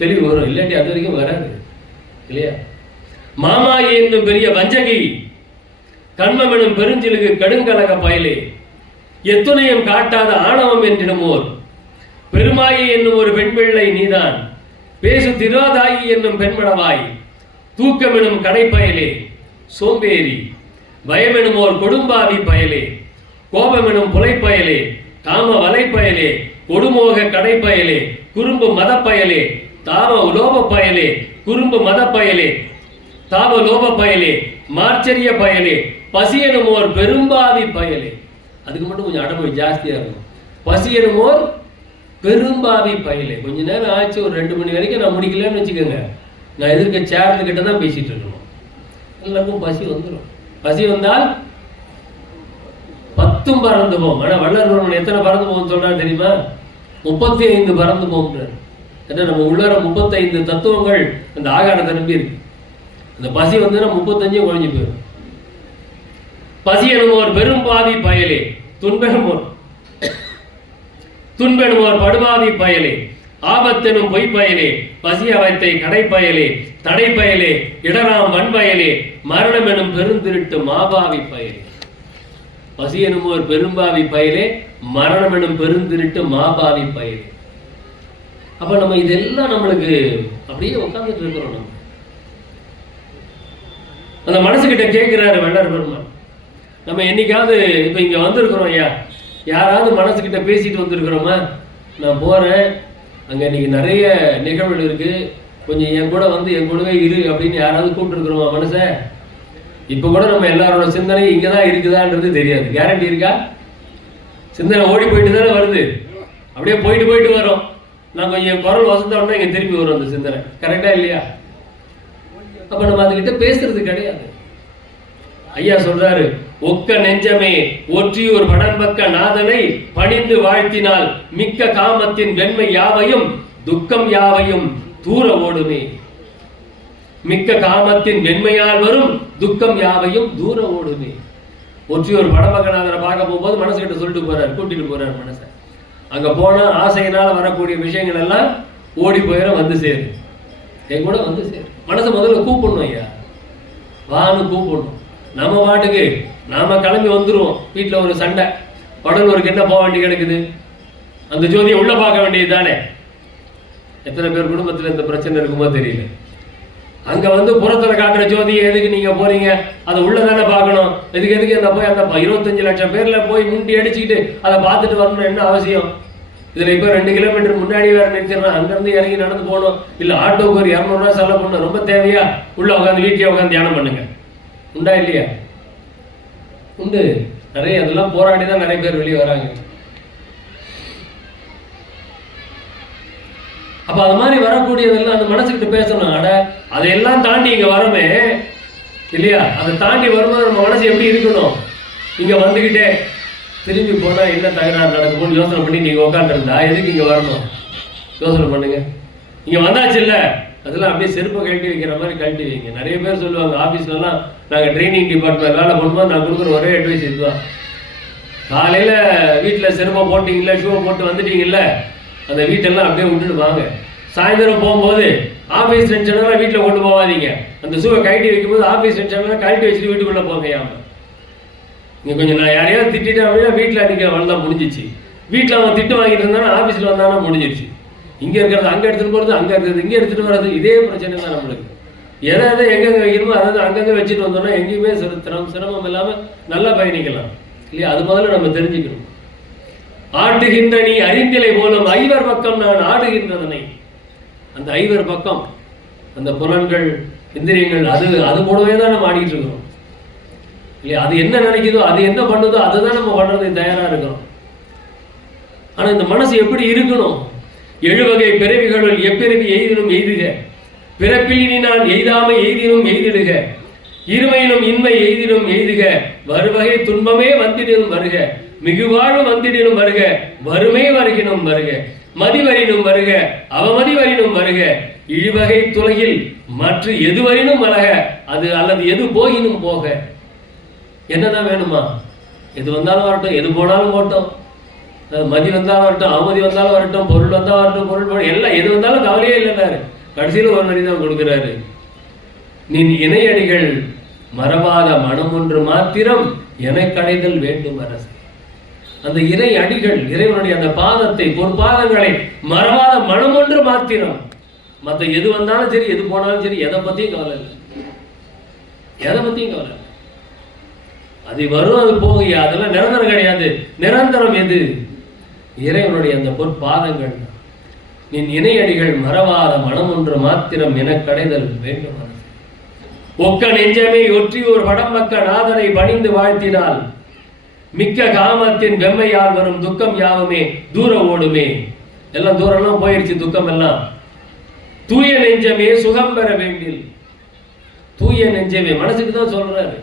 தெளிவு வரும், இல்லாட்டி அது வரைக்கும் வராது இல்லையா? மாமாயி என்னும் பெரிய வஞ்சகி, கண்மம் எனும் பெருஞ்சிலுக்கு கடுங்கலக பயலே, எத்துணையும் காட்டாத ஆணவம் என்றிடுமோர் பெருமாயி என்னும் ஒரு பெண் பிள்ளை நீதான், பேசு திரோதாயி என்னும் பெண்மடவாய், தூக்கம் எனும் கடைப்பயலே, சோம்பேறி பயமெனும் ஓர் கொடும்பாவி பயலே, கோபமெனும் புலைப்பயலே, காம வலைப்பயலே, கொடுமோக கடைப்பயலே, குறும்பு மதப்பயலே, தாம உலோப பயலே, குறும்பு மதப்பயலே, தாப லோப பயலே, மார்ச்சரிய பயலே, பசி எனும் ஓர் பெரும்பாவி பயலே. அதுக்கு மட்டும் கொஞ்சம் அடமொழி ஜாஸ்தியா இருக்கும். பசி எனும் ஓர் பெரும்பாவி பயலே. கொஞ்ச நேரம் ஆச்சு, ஒரு 2 மணி வரைக்கும் நான் முடிக்கலன்னு வச்சுக்கோங்க, நான் எதிர்க்க சேர்ந்துகிட்ட தான் பேசிட்டு இருக்கணும். எல்லாருக்கும் பசி வந்துடும். பசி வந்தால் 10 பறந்து போகும். ஆனா வள்ளல் எத்தனை பறந்து போகும் சொல்றாரு தெரியுமா? 35 பறந்து போகிறார். ஏன்னா நம்ம உள்ளார 35 தத்துவங்கள் அந்த ஆகாரத்தை நம்பி இருக்கு. அந்த பசி வந்துன்னா 35 குறைஞ்சு போயிடும். பசி எனுமோர் பெரும்பாவி பயலே, துன்பெனுமோர் படுபாவி பயலே, ஆபத்தெனும் பொய் பயலே, பசி அவத்தை கடைப்பயலே, தடைப்பயலே, இடராம் வன்பயலே, மரணம் எனும் பெருந்திருட்டு மாபாவி பயலே. பசி எனுமோர் பெரும்பாவி பயலே, மரணம் எனும் பெருந்திருட்டு மாபாவி பயலே. அப்ப நம்ம இதெல்லாம் நம்மளுக்கு அப்படியே உட்கார்ந்துட்டு இருக்கிறோம். நம்ம அந்த மனசுகிட்ட கேட்கிறாரு வள்ளல் பெருமான். நம்ம என்னைக்காவது இப்ப இங்க வந்திருக்கிறோம் ஐயா, யாராவது மனசுகிட்ட பேசிட்டு வந்திருக்கிறோமா? நான் போறேன், அங்க இன்னைக்கு நிறைய நிகழ்வுகள் இருக்கு, கொஞ்சம் என் கூட வந்து என் கூடவே இரு அப்படின்னு யாராவது கூப்பிட்டுருக்குறோமா மனசை? இப்ப கூட நம்ம எல்லாரோட சிந்தனை இங்கதான் இருக்குதான்றது தெரியாது. கேரண்டி இருக்கா? சிந்தனை ஓடி போயிட்டு தானே வருது, அப்படியே போயிட்டு வரும். நான் கொஞ்சம் குரல் வசந்தோம்னா இங்க திரும்பி வரும் அந்த சிந்தனை. கரெக்டா இல்லையா? அப்ப நம்ம அதுகிட்ட பேசுறது கிடையாது. ஐயா சொல்றாரு, ஒக்க நெஞ்சமே ஒற்றியூர் படன்பக்க நாதனை பணிந்து வாழ்த்தினால் மிக்க காமத்தின் வெண்மை யாவையும் துக்கம் யாவையும் தூர ஓடுமே. மிக்க காமத்தின் வெண்மையால் வரும் துக்கம் யாவையும் தூர ஓடுமே. ஒற்றியூர் படம்பக்கநாதனை பார்க்க போகும்போது மனசுகிட்ட சொல்லிட்டு போறாரு, கூட்டிட்டு போறாரு மனசை. அங்க போனா ஆசையினால வரக்கூடிய விஷயங்கள் எல்லாம் ஓடி போயிட வந்து சேரு, என் கூட வந்து சேரு. மனசை முதல்ல கூப்பிடணும் ஐயா, வான்னு கூப்பிடணும். நம்ம பாட்டுக்கு நாம கிளம்பி வந்துருவோம். வீட்டில் ஒரு சண்டை, படலூருக்கு என்ன போக வேண்டி கிடக்குது, அந்த ஜோதியை உள்ள பார்க்க வேண்டியது தானே. எத்தனை பேர் குடும்பத்தில் இந்த பிரச்சனை இருக்குமோ தெரியல. அங்க வந்து புறத்துல காட்டுற ஜோதியை எதுக்கு நீங்க போறீங்க, அதை உள்ள தானே பார்க்கணும். எதுக்கு அந்த போய் அந்த 25 லட்சம் பேர்ல போய் முண்டி அடிச்சுக்கிட்டு அதை பார்த்துட்டு வரணும் என்ன அவசியம்? இதுல இப்ப 2 கிலோமீட்டர் முன்னாடி வேற நிறுத்திடுறோம், அங்கிருந்து இறங்கி நடந்து போகணும், இல்ல ஆட்டோவுக்கு ஒரு 200 ரூபாய் செலவு பண்ணணும். ரொம்ப தேவையா? உள்ள உட்காந்து வீட்டிலே உட்காந்து தியானம் பண்ணுங்க. உண்டா இல்லையா? உண்டு. நிறைய அதெல்லாம் போராடி தான் நிறைய பேர் வெளியே வராங்க. அப்ப அது மாதிரி வரக்கூடியதெல்லாம் அந்த மனசுக்கிட்ட பேசணும். அட அதையெல்லாம் தாண்டி இங்க வரமே இல்லையா? அதை தாண்டி வரும்போது நம்ம மனசு எப்படி இருக்கணும்? இங்க வந்துகிட்டே திரும்பி போனா என்ன தகராறு நடக்கும்னு யோசனை பண்ணி நீங்க உட்காந்துருந்தா எதுக்கு இங்க வரணும்? யோசனை பண்ணுங்க. இங்க வந்தாச்சு இல்ல, அதெல்லாம் அப்படியே செருப்பை கழட்டி வைக்கிற மாதிரி கழட்டி வைங்க. நிறைய பேர் சொல்லுவாங்க, ஆஃபீஸ்லலாம் நாங்கள் ட்ரைனிங் டிபார்ட்மெண்ட் வேலை பண்ணும்போது நான் கொடுக்குற ஒரே அட்வைஸ் இதுதான். காலையில் வீட்டில் செருப்பை போட்டிங்கல்ல, ஷூவை போட்டு வந்துட்டீங்கல்ல, அந்த வீட்டெல்லாம் அப்படியே விட்டுட்டு வாங்க. சாயந்தரம் போகும்போது ஆஃபீஸ் டென்ஷனெல்லாம் வீட்டில் கொண்டு போகாதீங்க. அந்த ஷூவை கழட்டி வைக்கும்போது ஆஃபீஸ் டென்ஷனெல்லாம் கழட்டி வச்சுட்டு வீட்டுக்குள்ளே போங்க. ஏன் நீங்கள் கொஞ்சம் நான் யாரையாவது திட்டேன் அப்படின்னா வீட்டில் அன்றைக்கி வளர்ந்தா முடிஞ்சிச்சு. வீட்டில் அவன் திட்டு வாங்கிட்டு இருந்தானா ஆஃபீஸில் வந்தானா முடிஞ்சிருச்சு. இங்கே இருக்கிறது அங்கே எடுத்துகிட்டு போகிறது, அங்கே இருக்கிறது இங்கே எடுத்துகிட்டு வர்றது, இதே பிரச்சனை தான் நம்மளுக்கு. எதை எங்கெங்கே வைக்கணுமோ அதாவது அங்கங்கே வச்சுட்டு வந்தோம்னா எங்கேயுமே சிரமம் இல்லாமல் நல்லா பயணிக்கலாம் இல்லையா? அது முதல்ல நம்ம தெரிஞ்சுக்கணும். ஆட்டுகின்ற நீ அறிந்திலை போலும் ஐவர் பக்கம் நான் ஆடுகின்றதனை. அந்த ஐவர் பக்கம் அந்த புலன்கள், இந்திரியங்கள், அது கூடவே தான் நம்ம ஆடிட்டு இருக்கிறோம் இல்லையா? அது என்ன நினைக்குதோ, அது என்ன பண்ணுதோ அதுதான் நம்ம பண்ணுறதுக்கு தயாராக இருக்கிறோம். ஆனால் இந்த மனசு எப்படி இருக்கணும்? 7 வகை பிறவிகளுள் எப்பிறவி எய்தினும் எய்துக, பிறப்பில் இனி நான் எய்தாமை எய்தினும் எய்திடுக, இருமையிலும் இன்மை எய்தினும் எய்துக, வருவகை துன்பமே வந்திடினும் வருக, மிகுவாழ்வு வந்திடினும் வருக, வறுமை வருகினும் வருக, மதிவரினும் வருக, அவமதி வரினும் வருக, இழிவகை துலகில் மற்ற எதுவரினும் வலக, அது அல்லது எது போகினும் போக. என்னதான் வேணுமா? எது வந்தாலும் வரட்டும், எது போனாலும் போட்டோம், மதி வந்தாலும் வரட்டும், அவமதி வந்தாலும் வரட்டும், பொருள் வந்தாலும் வரட்டும், பொருள் எல்லாம் எது வந்தாலும் கவலையே இல்லைன்னாரு. கடைசியில் ஒரு நடி தான் கொடுக்குறாரு, நின் இணையடிகள் மறவாத மனம் ஒன்று மாத்திரம் என கடைதல் வேண்டும் அரசு. அந்த இறை அடிகள், இறைவனுடைய அந்த பாதத்தை, பொற்பாதங்களை மறவாத மனம் ஒன்று மாத்திரம். மற்ற எது வந்தாலும் சரி, எது போனாலும் சரி, எதை பத்தியும் கவலை இல்லை, எதை பத்தியும் கவலை இல்லை. அது வரும், அது போகிய, அதெல்லாம் நிரந்தரம் கிடையாது. நிரந்தரம் எது? இறைவனுடைய அந்த பொற்பாதங்கள். நின் இணையடிகள் மறவாத மனம் ஒன்று மாத்திரம் என கடைதல் வேண்டும். ஒக்க நெஞ்சமே ஒற்றி ஒரு படம்பக்க நாதனை பணிந்து வாழ்த்தினால் மிக்க காமத்தின் வெம்மையால் வரும் துக்கம் யாவுமே தூர ஓடுமே. எல்லாம் தூரம்லாம் போயிடுச்சு துக்கம் எல்லாம். தூய நெஞ்சமே சுகம் பெற வேண்டில். தூய நெஞ்சமே மனசுக்கு தான் சொல்றாரு.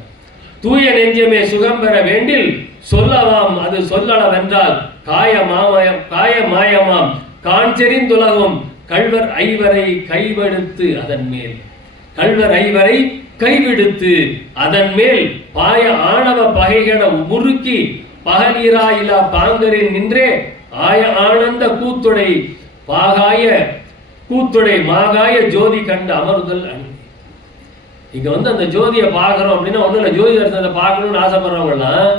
தூய நெஞ்சமே சுகம் பெற வேண்டில் சொல்லவாம் அது சொல்லளவென்றால் காய மாயமாம் காஞ்செறிந்துலகம் கள்வர் ஐவரை கைவெடுத்து அதன் மேல். கள்வர் ஐவரை கைவிடுத்து அதன் மேல் பாய ஆணவ பகைகட முறுக்கி பகநீராயிலா பாங்கரின் நின்றே ஆய ஆனந்த கூத்துடை பாகாய கூத்துடை மாகாய ஜோதி கண்டு அமர்தல் அணி. இங்க வந்து அந்த ஜோதியை பார்க்கறோம் அப்படின்னா ஒன்றும் இல்லை, ஜோதி தரிசனத்தை பார்க்கணும்னு ஆசைப்படுறவங்கலாம்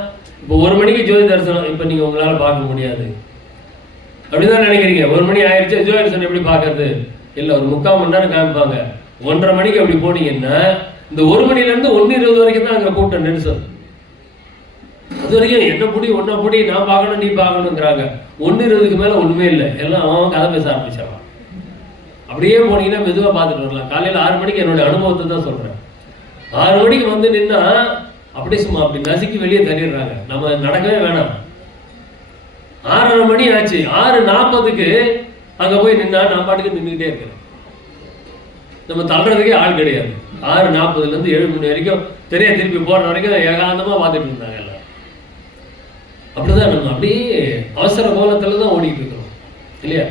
இப்போ 1 மணிக்கு ஜோதி தரிசனம் இப்போ நீங்கள் உங்களால் பார்க்க முடியாது அப்படிதான் நினைக்கிறீங்க. 1 மணி ஆயிடுச்சு, ஜோதி தரிசனம் எப்படி பார்க்கறது? இல்லை, ஒரு 3/4 மணி நேரம் காமிப்பாங்க. 1:30 மணிக்கு அப்படி போனீங்கன்னா இந்த 1 மணிலேருந்து 1:20 வரைக்கும் தான் அங்கே கூட்டம் நெரிசல். அது வரைக்கும் என்ன புடி ஒன்றை புடி நான் பார்க்கணும் நீ பார்க்கணுங்கிறாங்க. 1:20க்கு மேலே ஒன்றுமே இல்லை, எல்லாம் அவன் கதை பேச ஆரம்பிச்சான். அப்படியே போனீங்கன்னா மெதுவாக பார்த்துட்டு வரலாம். காலையில் 6 மணிக்கு என்னுடைய அனுபவத்தை தான் சொல்கிறேன். 6 மணிக்கு வந்து நின்னா அப்படியே சும்மா அப்படி நசுக்கி வெளியே தள்ளிடுறாங்க. நம்ம நடக்கவே வேணாம். 6:30 மணி ஆச்சு, 6:40க்கு அங்கே போய் நின்னா நான் பாட்டுக்கு நின்றுக்கிட்டே இருக்கிறேன். நம்ம தள்ளுறதுக்கே ஆள் கிடையாது. 6:40லேருந்து 7 மணி வரைக்கும் தெரிய திருப்பி போடுற வரைக்கும் ஏகாந்தமாக பார்த்துட்டு இருந்தாங்க எல்லாம். அப்படிதான் நம்ம அப்படியே அவசர கோலத்தில் தான் ஓடிட்டு இருக்கிறோம் இல்லையா?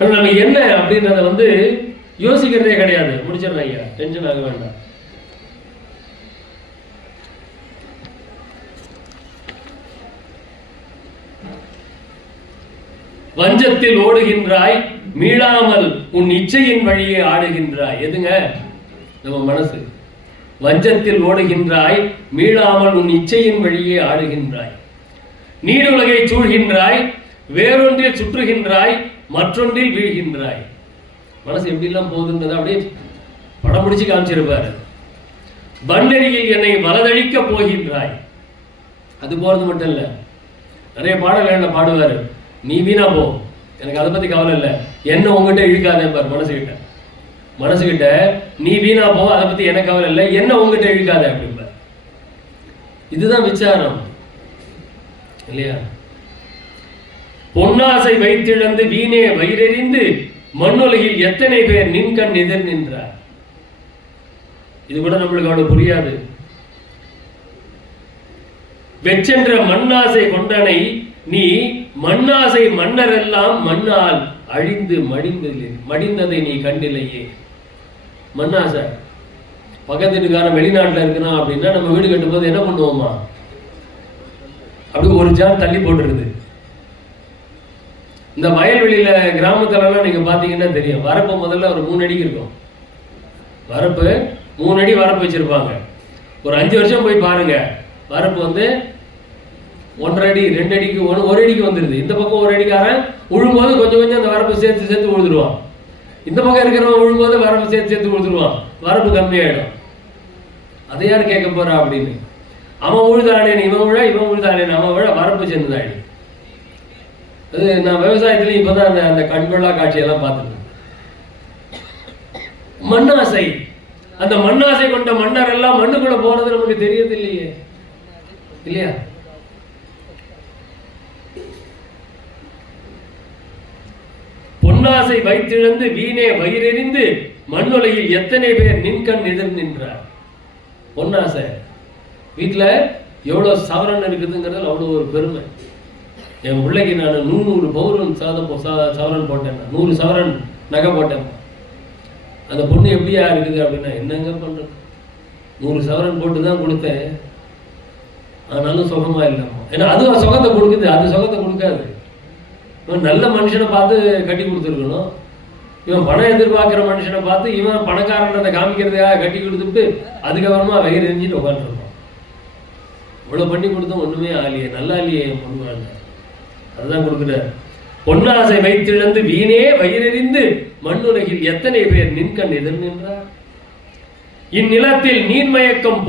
நம்ம என்ன அப்படின்றத வந்து யோசிக்கிறதே கிடையாது. முடிச்சிடறேன் ஐயா, டென்ஷன் ஆக வேண்டாம். வஞ்சத்தில் ஓடுகின்றாய் மீளாமல் உன் இச்சையின் வழியே ஆடுகின்றாய். எதுங்க? நம்ம மனசு. வஞ்சத்தில் ஓடுகின்றாய், மீளாமல் உன் இச்சையின் வழியே ஆடுகின்றாய். நீடுலகை சூழ்கின்றாய், வேறொன்றில் சுற்றுகின்றாய், மற்றொன்றில் வீழ்கின்றாய். மனசு எப்படிலாம் போகுதுன்றதை அப்படியே படம் பிடிச்சு காமிச்சிருப்பாரு. பண்டரியில் என்னை வலதழிக்க போகின்றாய். அது போறது மட்டும் இல்ல, நிறைய பாடல்கள் பாடுவாரு. நீ வீணா போ, எனக்கு அதை பத்தி கவலை இல்லை, என்ன உங்ககிட்ட இழுக்காதே பாரு. மனசுகிட்ட நீ வீணா போ, அதை பத்தி எனக்கு கவலை இல்லை, என்ன உங்ககிட்ட இழுக்காத அப்படிம்பார். இதுதான் விசாரம் இல்லையா? பொன்னாசை வைத்திழந்து வீணே வயிறெறிந்து மண்ணுலகில் எத்தனை பேர் நின்கண் எதிர் நின்றார். இது கூட நம்மளுக்கு அவ்வளவு புரியாது. வெச்சென்ற மண்ணாசை கொண்டனை நீ மண்ணாசை மன்னரெல்லாம் மண்ணால் அழிந்து மடிந்ததை நீ கண்டிலையே. மண்ணாசை பக்கத்துக்காரன் வெளிநாட்டில் இருக்கிறான் அப்படின்னா நம்ம வீடு கட்டும் போது என்ன பண்ணுவோமா, அப்படி ஒரு ஜான் தள்ளி போட்டுருது. இந்த வயல்வெளியில கிராமத்துலலாம் நீங்க பாத்தீங்கன்னா தெரியும், வரப்பு முதல்ல ஒரு 3 அடிக்கு இருக்கும். வரப்பு 3 அடி வரப்பு வச்சிருப்பாங்க. ஒரு 5 வருஷம் போய் பாருங்க, வரப்பு வந்து 1.5 அடி 2 அடிக்கு 1 அடிக்கு வந்துருது. இந்த பக்கம் 1 அடிக்காரன் உழும்போது கொஞ்சம் கொஞ்சம் அந்த வரப்பு சேர்த்து உழுதுருவான். இந்த பக்கம் இருக்கிறவன் உழும்போது வரப்பு சேர்த்து உழுதுருவான். வரப்பு கம்மியாயிடும். அதை யார் கேட்க போறா அப்படின்னு. அவன் உழுதானேன் இவன் உழுதானேன் அவன் விழ வரப்பு சேர்ந்துதாயிடும். அது நான் விவசாயத்துலையும் இப்பதான் அந்த கண்கொள்ளா காட்சியெல்லாம் பார்த்துருக்கேன். மண்ணாசை, அந்த மண்ணாசை கொண்ட மன்னர் எல்லாம் மண்ணுக்குள்ள போறது நமக்கு தெரியறது இல்லையே, இல்லையா? பொன்னாசை வைத்திழந்து வீணே வயிறெறிந்து மண்ணுலகில் எத்தனை பேர் நின்கண் எதிர் நின்றார். பொன்னாசை வீட்டுல எவ்வளவு சவரன் இருக்குதுங்கிறது அவ்வளவு ஒரு பெருமை. என் பிள்ளைக்கு நான் 100 பவுன் சவரன் போட்டேன், 100 சவரன் நகை போட்டேன். அந்த பொண்ணு எப்படியா இருக்குது அப்படின்னா, என்னங்க பண்றது, 100 சவரன் போட்டு தான் கொடுத்தேன், ஆனாலும் சுகமா இல்லாம. ஏன்னா அது சுகத்தை கொடுக்குது, அது சுகத்தை கொடுக்காது. இவன் நல்ல மனுஷனை பார்த்து கட்டி கொடுத்துருக்கணும். இவன் பணம் எதிர்பார்க்கிற மனுஷனை பார்த்து இவன் பணக்காரன்றதை காமிக்கிறதுக்காக கட்டி கொடுத்துட்டு அதுக்கப்புறமா வயிறு எரிஞ்சிட்டு உட்காந்துருப்பான். இவ்வளவு பண்ணி கொடுத்தோம் ஒண்ணுமே ஆலியே, நல்லா இல்லையே பொண்ணு, அதுதான் கொடுக்குறாரு. பொன்னாசை வைத்திழந்து வீணே வயிறெறிந்து மண்ணுலகில் எத்தனை பேர் நின்கண் எதிர் நின்றார். இந்நிலத்தில் நீர்மயக்கம்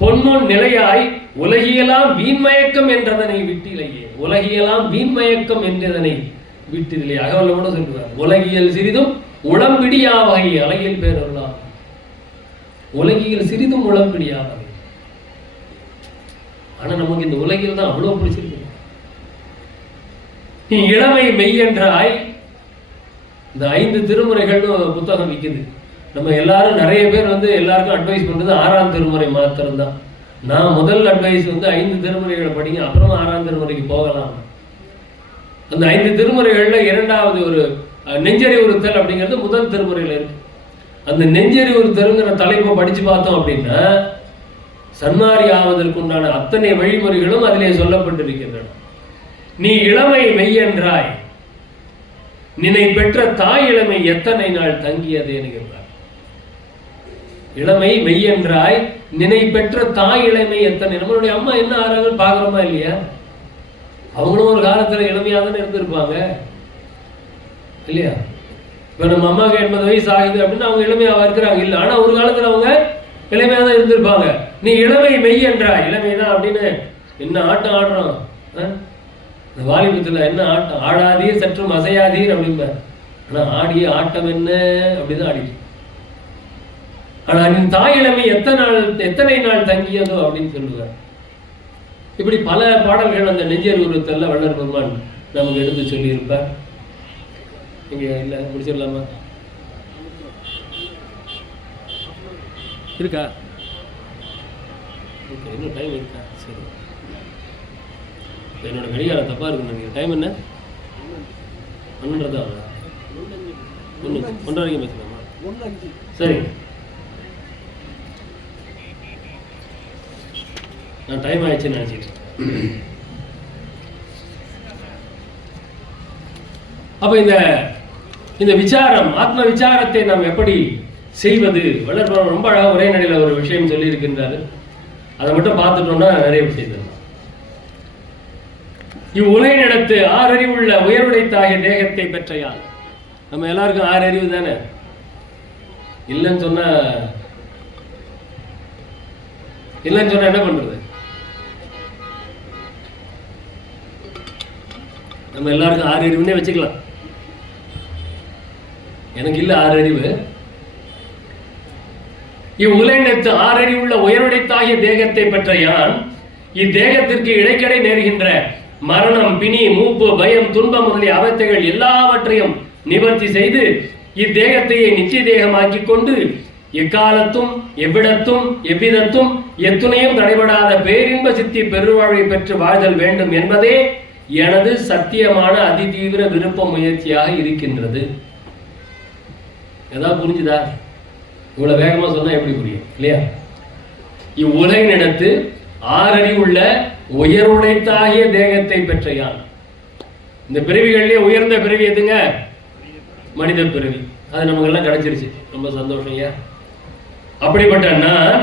பொன்னொன் நிலையாய் உலகியெல்லாம் வீண்மயக்கம் என்றதனை விட்டிலையே. உலகியெல்லாம் வீண்மயக்கம் என்றதனை விட்டிலே. அகவல்ல கூட சொல்லுவார், உலகியல் சிறிதும் உளம்பிடியா வகை அழகியல் பேரலாம். உலகியல் சிறிதும் உளம்பிடியா வகை. ஆனா நமக்கு இந்த உலகில் தான் அவ்வளவு பிடிச்சிருக்கு. நீ இளமை மெய்யென்றாய். இந்த 5 திருமுறைகள்னு புத்தகம் விற்குது. நம்ம எல்லாரும் நிறைய பேர் வந்து எல்லாருக்கும் அட்வைஸ் பண்றது 6ஆம் திருமுறை மாத்திரம்தான். நான் முதல் அட்வைஸ் வந்து 5 திருமுறைகளை படிங்க, அப்புறமா 6ஆம் திருமுறைக்கு போகலாம். அந்த 5 திருமுறைகள்ல 2வது ஒரு நெஞ்சறிவுறுத்தல் அப்படிங்கிறது முதல் திருமுறையில இருக்கு. அந்த நெஞ்சறிவுறுத்தல்ங்கிற தலைப்பை படிச்சு பார்த்தோம் அப்படின்னா சன்மாரி ஆவதற்கு உண்டான அத்தனை வழிமுறைகளும் அதிலே சொல்லப்பட்டிருக்கின்றன. நீ இளமை மெய்யென்றாய், நினை பெற்ற தாய் இளமை எத்தனை நாள் தங்கியது என்கிறார். இளமை மெய்யென்றாய், நினை பெற்ற தாய் இளமை எத்தனை. நம்மளுடைய அம்மா என்ன ஆறாங்கன்னு பாக்குறோமா இல்லையா? அவங்களும் ஒரு காலத்துல இளமையா தானே இருந்திருப்பாங்க இல்லையா? இப்ப நம்ம அம்மாவுக்கு 80 வயசு ஆகுது அப்படின்னா அவங்க இளமையாவா இருக்கிறாங்க இல்ல, ஆனா ஒரு காலத்துல அவங்க இளமையா தான் இருந்திருப்பாங்க. நீ இளமை மெய்யென்றாய், இளமைதான் அப்படின்னு என்ன ஆட்டம் ஆடுறோம். வாலிபத்துல என்ன ஆட்டம், ஆடாதீர் சற்றும் அசையாதீர் அப்படிம்ப. ஆனா ஆடிய ஆட்டம் என்ன அப்படிதான் ஆடி. ஆனா நீ தாய் இளமை எத்தனை நாள் தங்கியதோ அப்படின்னு சொல்லுவார். இப்படி பல பாடல்கள் அந்த நெஞ்சறிவுறுத்தல்ல வள்ளல் பெருமான் நமக்கு எடுத்து சொல்லியிருப்பார். இங்க இல்ல முடிச்சிடலாமா? இருக்கா? ஓகே, இன்னும் டைம் இருக்கா? சரி, என்னோட கடிகாரம் தப்பா இருக்கு நினைக்கிறேன். டைம் என்ன? 12 1 வரைக்கும் பேசலாமா? சரி, நான் டைம் ஆயிடுச்சுன்னு நினைச்சிட்டு. அப்ப இந்த விசாரம், ஆத்ம விசாரத்தை நாம் எப்படி செய்வது. வள்ளற்பெருமான் ரொம்ப அழகாக ஒரே நடையில் ஒரு விஷயம் சொல்லி இருக்கின்றாரு. அதை மட்டும் பார்த்துட்டோம்னா நிறைய விஷயம். இவ்வுலகினிடத்து ஆறறிவுள்ள உயர்வுடைத்தாகிய தேகத்தை பெற்றையால். நம்ம எல்லாருக்கும் 6 அறிவு தானே? இல்லைன்னு சொன்னா என்ன பண்றது? நம்ம எல்லாருக்கும் 6 அறிவுன்னே வச்சுக்கலாம். எனக்கு இல்லை 6 அறிவு. இவ்வுலகினத்து 6 அறிவுள்ள உயர்வுடைத்தாகிய தேகத்தை பெற்ற யான் இத்தேகத்திற்கு இடைக்கடை நேருகின்ற மரணம், பிணி, மூப்பு, பயம், துன்பம் முதலிய அவத்தைகள் எல்லாவற்றையும் நிவர்த்தி செய்து இத்தேகத்தையே நித்திய தேகமாக்கி கொண்டு எக்காலத்தும் எவ்விடத்தும் எவ்விதத்தும் எத்துணையும் தடைபடாத பேரின்ப சித்தி பெருவாழ்வை பெற்று வாழ்தல் வேண்டும் என்பதே எனது சத்தியமான அதிதீவிர விருப்ப முயற்சியாக இருக்கின்றது. ஏதாவது புரிஞ்சுதா? இவ்வளவு வேகமா சொன்னா எப்படி புரியும் இல்லையா? இவ்வுலகினிடத்து 6 அறிவுள்ள உயர்வுடைத்தாகிய தேகத்தை பெற்ற யான். இந்த பிறவிகளிலே உயர்ந்த பிறவி எதுங்க? மனித பிறவி. அது நமக்கு எல்லாம் கிடைச்சிருச்சு, ரொம்ப சந்தோஷம். ஐயா, அப்படிப்பட்ட நான்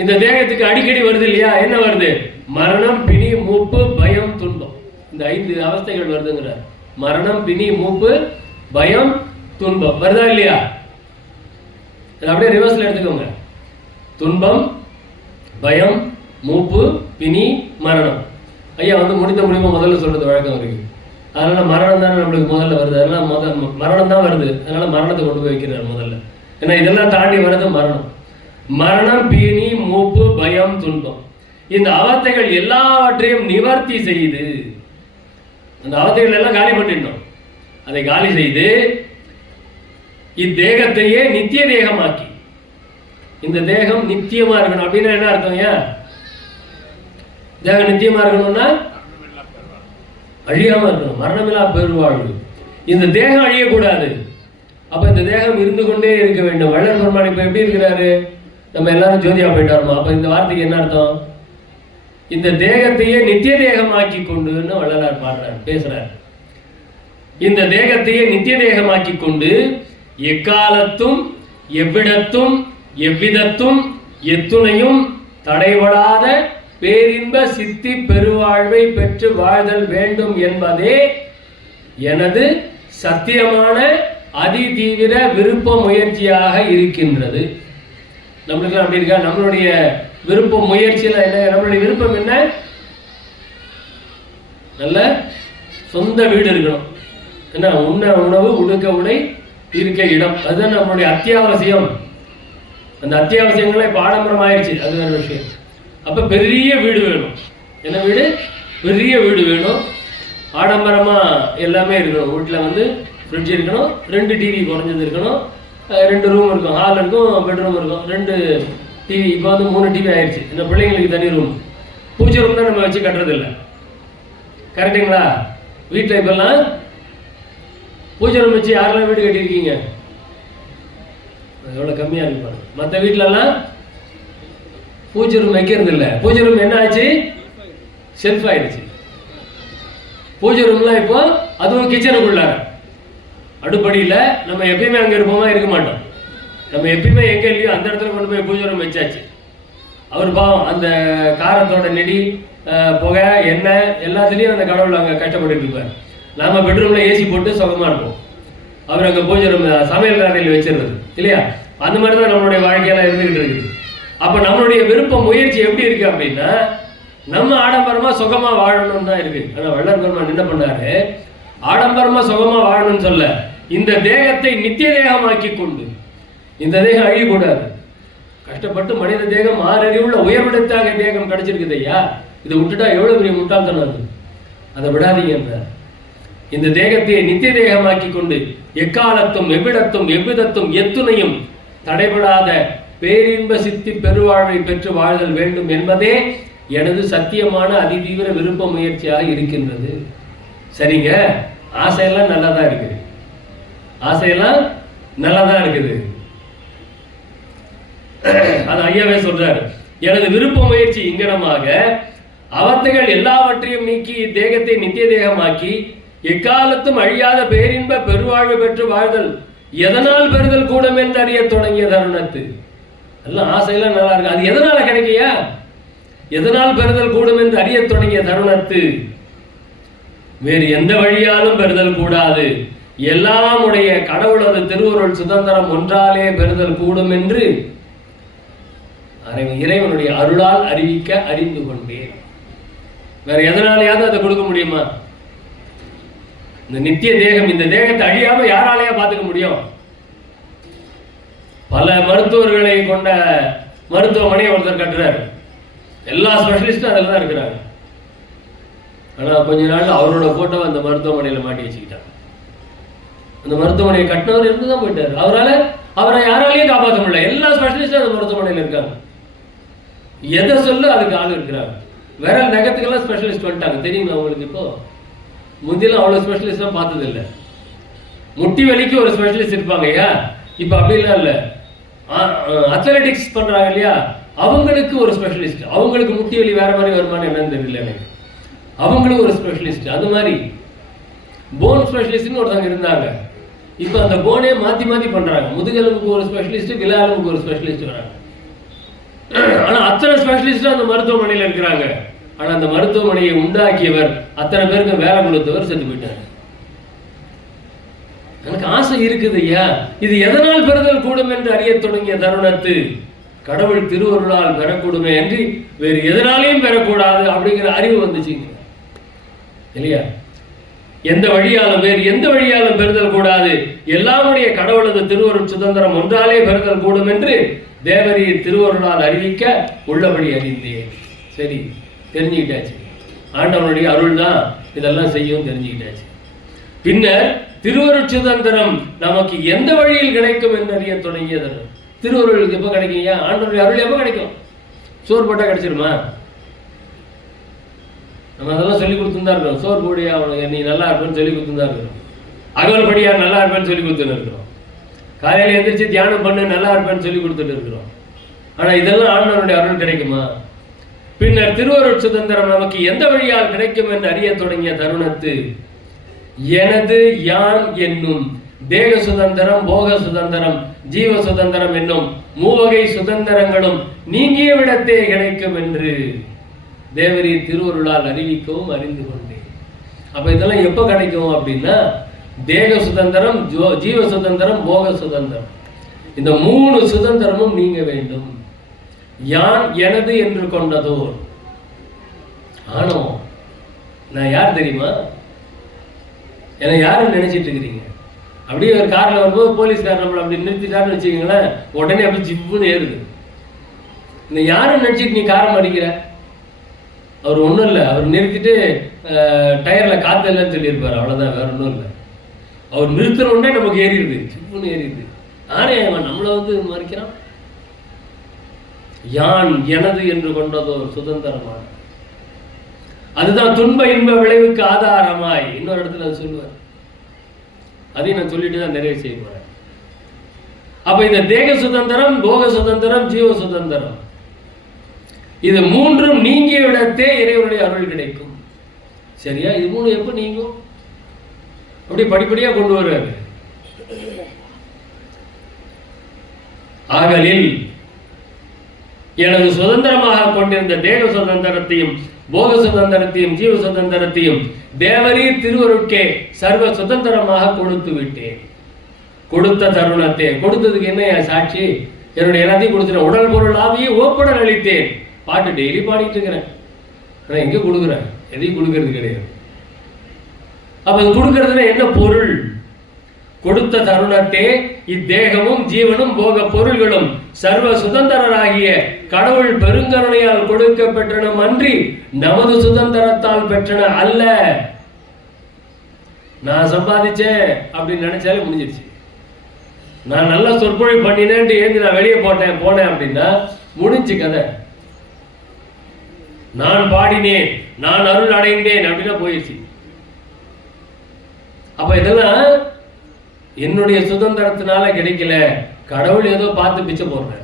இந்த தேகத்துக்கு அடிக்கடி வருது இல்லையா? என்ன வருது? மரணம், பிணி, மூப்பு, பயம், துன்பம். இந்த 5 அவஸ்தைகள் வருதுங்கிற. மரணம், பிணி, மூப்பு, பயம், துன்பம் வருதா இல்லையா? அப்படியே ரிவர்ஸ்ல எடுத்துக்கோங்க. துன்பம், பயம், மூப்பு, பிணி, மரணம். ஐயா வந்து முடிந்த முடியுமா முதல்ல சொல்றது வழக்கம் இருக்கு. அதனால மரணம் தானே நம்மளுக்கு முதல்ல வருது. அதனால மரணம் தான் வருது. அதனால மரணத்தை கொண்டு போய் வைக்கிறார் முதல்ல. ஏன்னா இதெல்லாம் தாண்டி வர்றது மரணம். மரணம், பிணி, மூப்பு, பயம், துன்பம். இந்த அவத்தைகள் எல்லாவற்றையும் நிவர்த்தி செய்து, அந்த அவத்தைகள் எல்லாம் காலி பண்ணிடணும். அதை காலி செய்து இத்தேகத்தையே நித்திய தேகமாக்கி. இந்த தேகம் நித்தியமா இருக்கணும் அப்படின்னா என்ன அர்த்தம்? ஏன் தேகம் நித்தியமா இருக்கணும்னா அழியாம இருக்கணும், மரணமில்லா பெருவாழ்வு. இந்த தேகம் அழியக்கூடாது. அப்ப இந்த தேகம் இருந்து கொண்டே இருக்க வேண்டும். வள்ளல் பெருமான் இப்ப எப்படி இருக்கிறாரு? நம்ம எல்லாரும் ஜோதியா போயிட்டாருமா. அப்ப இந்த வார்த்தைக்கு என்ன அர்த்தம்? இந்த தேகத்தையே நித்திய தேகமாக்கி கொண்டுன்னு வள்ளலார் பாடுறார், பேசுறார். இந்த தேகத்தையே நித்திய தேகமாக்கி கொண்டு எக்காலத்தும் எவ்விடத்தும் எவ்விதத்தும் எத்துணையும் தடைபடாத பேரின்ப சித்தி பெருவாழ்வை பெற்று வாழ்தல் வேண்டும் என்பதே எனது சத்தியமான அதிதீவிர விருப்ப முயற்சியாக இருக்கின்றது. நம்மளுக்கு அப்படி இருக்கா? நம்மளுடைய விருப்ப முயற்சியில என்ன? நம்மளுடைய விருப்பம் என்ன? நல்ல சொந்த வீடு இருக்கணும். என்ன? உண்ண உணவு, உடுக்க உடை, இருக்க இடம். அதுதான் நம்மளுடைய அத்தியாவசியம். அந்த அத்தியாவசியங்களே இப்ப ஆடம்பரம் ஆயிடுச்சு, அது வேற விஷயம். அப்ப பெரிய வீடு வேணும். என்ன வீடு? பெரிய வீடு வேணும். ஆடம்பரமா எல்லாமே இருக்கணும். வீட்டுல வந்து ஃப்ரிட்ஜ் இருக்கணும், 2 டிவி குறைஞ்சது இருக்கணும், 2 ரூம் இருக்கும், ஹால் இருக்கும், பெட்ரூம் இருக்கும், 2 டிவி. இப்போ வந்து 3 டிவி ஆயிடுச்சு. இந்த பிள்ளைங்களுக்கு தனி ரூம். பூஜை ரூம் தான் நம்ம வச்சு கட்டுறது இல்லை. கரெக்டுங்களா? வீட்டில் இப்பெல்லாம் பூஜை ரூம் வச்சு யாரெல்லாம் வீடு கட்டியிருக்கீங்க? எவ்வளோ கம்மியாக இருப்பாங்க. மற்ற வீட்டிலலாம் பூஜை ரூம் வைக்கிறது இல்லை. பூஜை ரூம் என்ன ஆச்சு? செல்ஃப் ஆயிடுச்சு. பூஜை ரூம்லாம் இப்போ அதுவும் கிச்சனுக்குள்ளார அடுப்படியில். நம்ம எப்பயுமே அங்கே இருப்போமா? இருக்க மாட்டோம். நம்ம எப்பயுமே எங்கே இல்லையோ அந்த இடத்துல கொண்டு போய் பூஜை ரூம் வச்சாச்சு. அவர் பாவம் அந்த காரத்தோட நெடி, புகை, எண்ணெய் எல்லாத்துலேயும் அந்த கடவுள் அங்கே கஷ்டப்பட்டு இருப்பார். நாம பெட்ரூம்ல ஏசி போட்டு சுகமா இருப்போம். அவர் அங்கே பூஜை ரூம் சமையல் அறையில் வச்சிருந்தது இல்லையா? அந்த மாதிரி தான் நம்மளுடைய வாழ்க்கையெல்லாம் இருந்துகிட்டு இருக்குது. அப்ப நம்மளுடைய விருப்ப முயற்சி எப்படி இருக்கு அப்படின்னா, நம்ம ஆடம்பரமா சுகமா வாழணும்னு தான் இருக்கு. ஆனா வள்ளல் பெருமான் என்ன பண்ணாரு? ஆடம்பரமா சுகமா வாழணும்னு சொல்ல, இந்த தேகத்தை நித்திய தேகமாக்கி கொண்டு. இந்த தேகம் அழியக்கூடாது. கஷ்டப்பட்டு மனித தேகம் 6 அறிவுள்ள உயர்விடத்தாக தேகம் கிடைச்சிருக்குது ஐயா. இதை விட்டுட்டா எவ்வளவு பெரிய முட்டாள்தனம் அது. அதை விடாதீங்க. இந்த தேகத்தை நித்திய தேகமாக்கி கொண்டு எக்காலத்தும் எவ்விடத்தும் எவ்விதத்தும் எத்துணையும் தடைபடாத பேரின்ப சித்தி பெருவாழ்வை பெற்று வாழ்தல் வேண்டும் என்பதே எனது சத்தியமான அதிதீவிர விருப்ப முயற்சியாக இருக்கின்றது. சரிங்க, ஆசையெல்லாம் நல்லாதான் இருக்குது. ஆசையெல்லாம் நல்லாதான் இருக்குது. அது ஐயாவே சொல்றாரு. எனது விருப்ப முயற்சி இங்கனமாக அவத்தைகள் எல்லாவற்றையும் நீக்கி தேகத்தை நித்திய தேகமாக்கி எக்காலத்தும் அழியாத பேரின்ப பெருவாழ்வு பெற்று வாழ்தல் எதனால் பெறுதல் கூடும் என்று அறிய தொடங்கிய தருணத்து. எல்லாம் ஆசையெல்லாம் நல்லா இருக்கு. அது எதனால கிடைக்கையா? எதனால் பெறுதல் கூடும் என்று அறிய தொடங்கிய தருணத்து வேறு எந்த வழியாலும் பெறுதல் கூடாது, எல்லாம் உடைய கடவுளது திருவருள் சுதந்திரம் ஒன்றாலே பெறுதல் கூடும் என்று இறைவனுடைய அருளால் அறிவிக்க அறிந்து கொண்டேன். வேற எதனாலையாவது அதை கொடுக்க முடியுமா? இந்த நித்திய தேகம், இந்த தேகத்தை அழியாம யாராலையா பார்த்துக்க முடியும்? பல மருத்துவர்களை கொண்ட மருத்துவமனையை ஒருத்தர் கட்டுறாரு. எல்லா ஸ்பெஷலிஸ்டும் அதில் தான் இருக்கிறாங்க. ஆனால் கொஞ்ச நாள் அவரோட போட்டோ அந்த மருத்துவமனையில் மாட்டி வச்சுக்கிட்டாங்க. அந்த மருத்துவமனையை கட்டினவர் இருந்து தான் போயிட்டார். அவரை யாராலையும் காப்பாற்ற முடியல. எல்லா ஸ்பெஷலிஸ்டும் அந்த மருத்துவமனையில் இருக்காங்க. எதை சொல்ல அதுக்கு ஆள் இருக்கிறாங்க. வேற நகத்துக்கெல்லாம் ஸ்பெஷலிஸ்ட் வந்துட்டாங்க. தெரியுங்களா உங்களுக்கு? இப்போ முந்திலாம் அவ்வளோ ஸ்பெஷலிஸ்ட்லாம் பார்த்ததில்லை. முட்டி வலிக்கு ஒரு ஸ்பெஷலிஸ்ட் இருப்பாங்க ஐயா. இப்போ அப்படிலாம் இல்லை. அத்லெட்டிக்ஸ் பண்ணுறாங்க இல்லையா, அவங்களுக்கு ஒரு ஸ்பெஷலிஸ்ட். அவங்களுக்கு முட்டி வலி வேற மாதிரி வருமானம் என்னன்னு தெரியல எனக்கு. அவங்களுக்கு ஒரு ஸ்பெஷலிஸ்ட். அது மாதிரி போன் ஸ்பெஷலிஸ்ட்னு ஒருத்தவங்க இருந்தாங்க. இப்போ அந்த போனே மாற்றி மாற்றி பண்ணுறாங்க. முதுகெலும்புக்கு ஒரு ஸ்பெஷலிஸ்ட், விலாலுக்கு ஒரு ஸ்பெஷலிஸ்ட் வராங்க. ஆனால் அத்தனை ஸ்பெஷலிஸ்டும் அந்த மருத்துவமனையில் இருக்கிறாங்க. ஆனால் அந்த மருத்துவமனையை உண்டாக்கியவர், அத்தனை பேருக்கு வேலை கொடுத்தவர் செத்து போயிட்டார். எனக்கு ஆசை இருக்குது ஐயா. இது எதனால் பெறுதல் கூடும் என்று அறிய தொடங்கிய தருணத்து கடவுள் திருவருளால் பெறக்கூடுமே என்று வேறு எதனாலையும் பெறக்கூடாது அப்படிங்கிற அறிவு வந்துச்சுங்க இல்லையா? எந்த வழியாலும் வேறு எந்த வழியாலும் பெறுதல் கூடாது, எல்லாமுடைய கடவுளது திருவருள் சுதந்திரம் ஒன்றாலே பெறுதல் கூடும் என்று தேவரீர் திருவருளால் அறிவிக்க உள்ளபடி அறிந்தேன். சரி, தெரிஞ்சுக்கிட்டாச்சு. ஆண்டவனுடைய அருள் தான் இதெல்லாம் செய்யும், தெரிஞ்சுக்கிட்டாச்சு. பின்னர் திருவருள் சுதந்திரம் நமக்கு எந்த வழியில் கிடைக்கும் என்று அறிய தொடங்கியது. திருவருளுக்கு எப்போ கிடைக்கும்? ஆண்டவருடைய அருள் எப்போ கிடைக்கும்? சோறு போட்டா கிடைச்சிருமா? நம்ம அதெல்லாம் சொல்லி கொடுத்துருந்தா இருக்கிறோம். சோறு போடியா அவனுக்கு நீ நல்லா இருப்பேன்னு சொல்லி கொடுத்துருந்தா இருக்கிறோம். அகல் படியா நல்லா இருப்பேன்னு சொல்லி கொடுத்துட்டு இருக்கிறோம். காலையில் எந்திரிச்சு தியானம் பண்ணு நல்லா இருப்பேன்னு சொல்லி கொடுத்துட்டு இருக்கிறோம். ஆனால் இதெல்லாம் ஆண்டவருடைய அருள் கிடைக்குமா? பின்னர் திருவருள் சுதந்திரம் நமக்கு எந்த வழியால் கிடைக்கும் என்று அறிய தொடங்கிய தருணத்து எனது யான் என்னும் தேக சுதந்திரம், போக சுதந்திரம், ஜீவ சுதந்திரம் என்னும் மூவகை சுதந்திரங்களும் நீங்கிய விடத்தே கிடைக்கும் என்று தேவரீர் திருவருளால் அறிவிக்கவும் அறிந்து கொண்டேன். அப்ப இதெல்லாம் எப்ப கிடைக்கும் அப்படின்னா, தேக சுதந்திரம், ஜீவ சுதந்திரம், போக சுதந்திரம், இந்த மூணு சுதந்திரமும் நீங்க வேண்டும். யான் எனது என்று கொண்டதோ ஆணவம். நான் யார் தெரியுமா? என்னை யாருன்னு நினைச்சிட்டு இருக்கிறீங்க? அப்படியே ஒரு காரில் வரும்போது போலீஸ்காரர் நம்மளை அப்படி நிறுத்திட்டாருன்னு வச்சுக்கீங்களேன், உடனே அப்படி ஜிப்புன்னு ஏறுது. இந்த யாருன்னு நினச்சிட்டு நீ காரம் அடிக்கிற? அவர் ஒன்றும் இல்லை, அவர் நிறுத்திட்டு டயரில் காற்று இல்லைன்னு சொல்லியிருப்பார், அவ்வளோதான், வேற ஒன்றும் இல்லை. அவர் நிறுத்துற உடனே நமக்கு ஏறிடுது, ஜிப்புன்னு ஏறிடுது. யாரே அவன் நம்மளை வந்து மறிக்கிறான்? யான் எனது என்று கொண்டதோ சுதந்திரமான, அதுதான் துன்ப இன்ப விளைவுக்கு ஆதாரமாய். இன்னொரு இடத்துல அது சொல்லுவார். அதையும் நான் சொல்லிட்டு தான் நிறைய செய்ய போறேன். அப்ப இந்த தேக சுதந்திரம், போக சுதந்திரம், ஜீவ சுதந்திரம், இது மூன்றும் நீங்கிய விடத்தே இறைவனுடைய அருள் கிடைக்கும். சரியா? இது மூணு எப்ப நீங்கும்? அப்படி படிப்படியா கொண்டு வருவாரு. ஆகலில் எனது சுதந்திரமாக கொண்டிருந்த தேக சுதந்திரத்தையும், போக சுதந்திரத்தையும், ஜீவ சுதந்திரத்தையும் தேவரீர் திருவருட்கே சர்வ சுதந்திரமாக கொடுத்து விட்டேன். கொடுத்த தருணத்தை, கொடுத்ததுக்கு என்ன சாட்சி? என்னுடைய எல்லாத்தையும் கொடுத்துட்டேன். உடல் பொருள் ஆவியை ஓப்படல் அளித்தேன். பாட்டு டெய்லி பாடிட்டு இருக்கிறேன். ஆனால் எங்கே கொடுக்குறேன்? எதையும் கொடுக்கறது கிடையாது. அப்ப இது கொடுக்கறதுல என்ன பொருள்? கொடுத்த தருணத்தே இத்தேகமும் ஜீவனும் போக பொருள்களும் சர்வ சுதந்திரராகிய கடவுள் பெருங்கருணையால் கொடுக்கப்பெற்றன அன்றி நமது சுதந்திரத்தால் பெற்றன அல்ல. நான் சம்பாதிச்சேன் அப்படின்னு நினைச்சாலே முடிஞ்சிருச்சு. நான் நல்ல சொற்பொழி பண்ணினேன்ட்டு ஏந்து நான் வெளியே போனேன் அப்படின்னா முடிஞ்சு கதை. நான் பாடினேன், நான் அருள் அடைந்தேன் அப்படின்னா போயிடுச்சு. அப்ப இதெல்லாம் என்னுடைய சுதந்திரத்தினால கிடைக்கல, கடவுள் ஏதோ பார்த்து பிச்சை போடுறேன்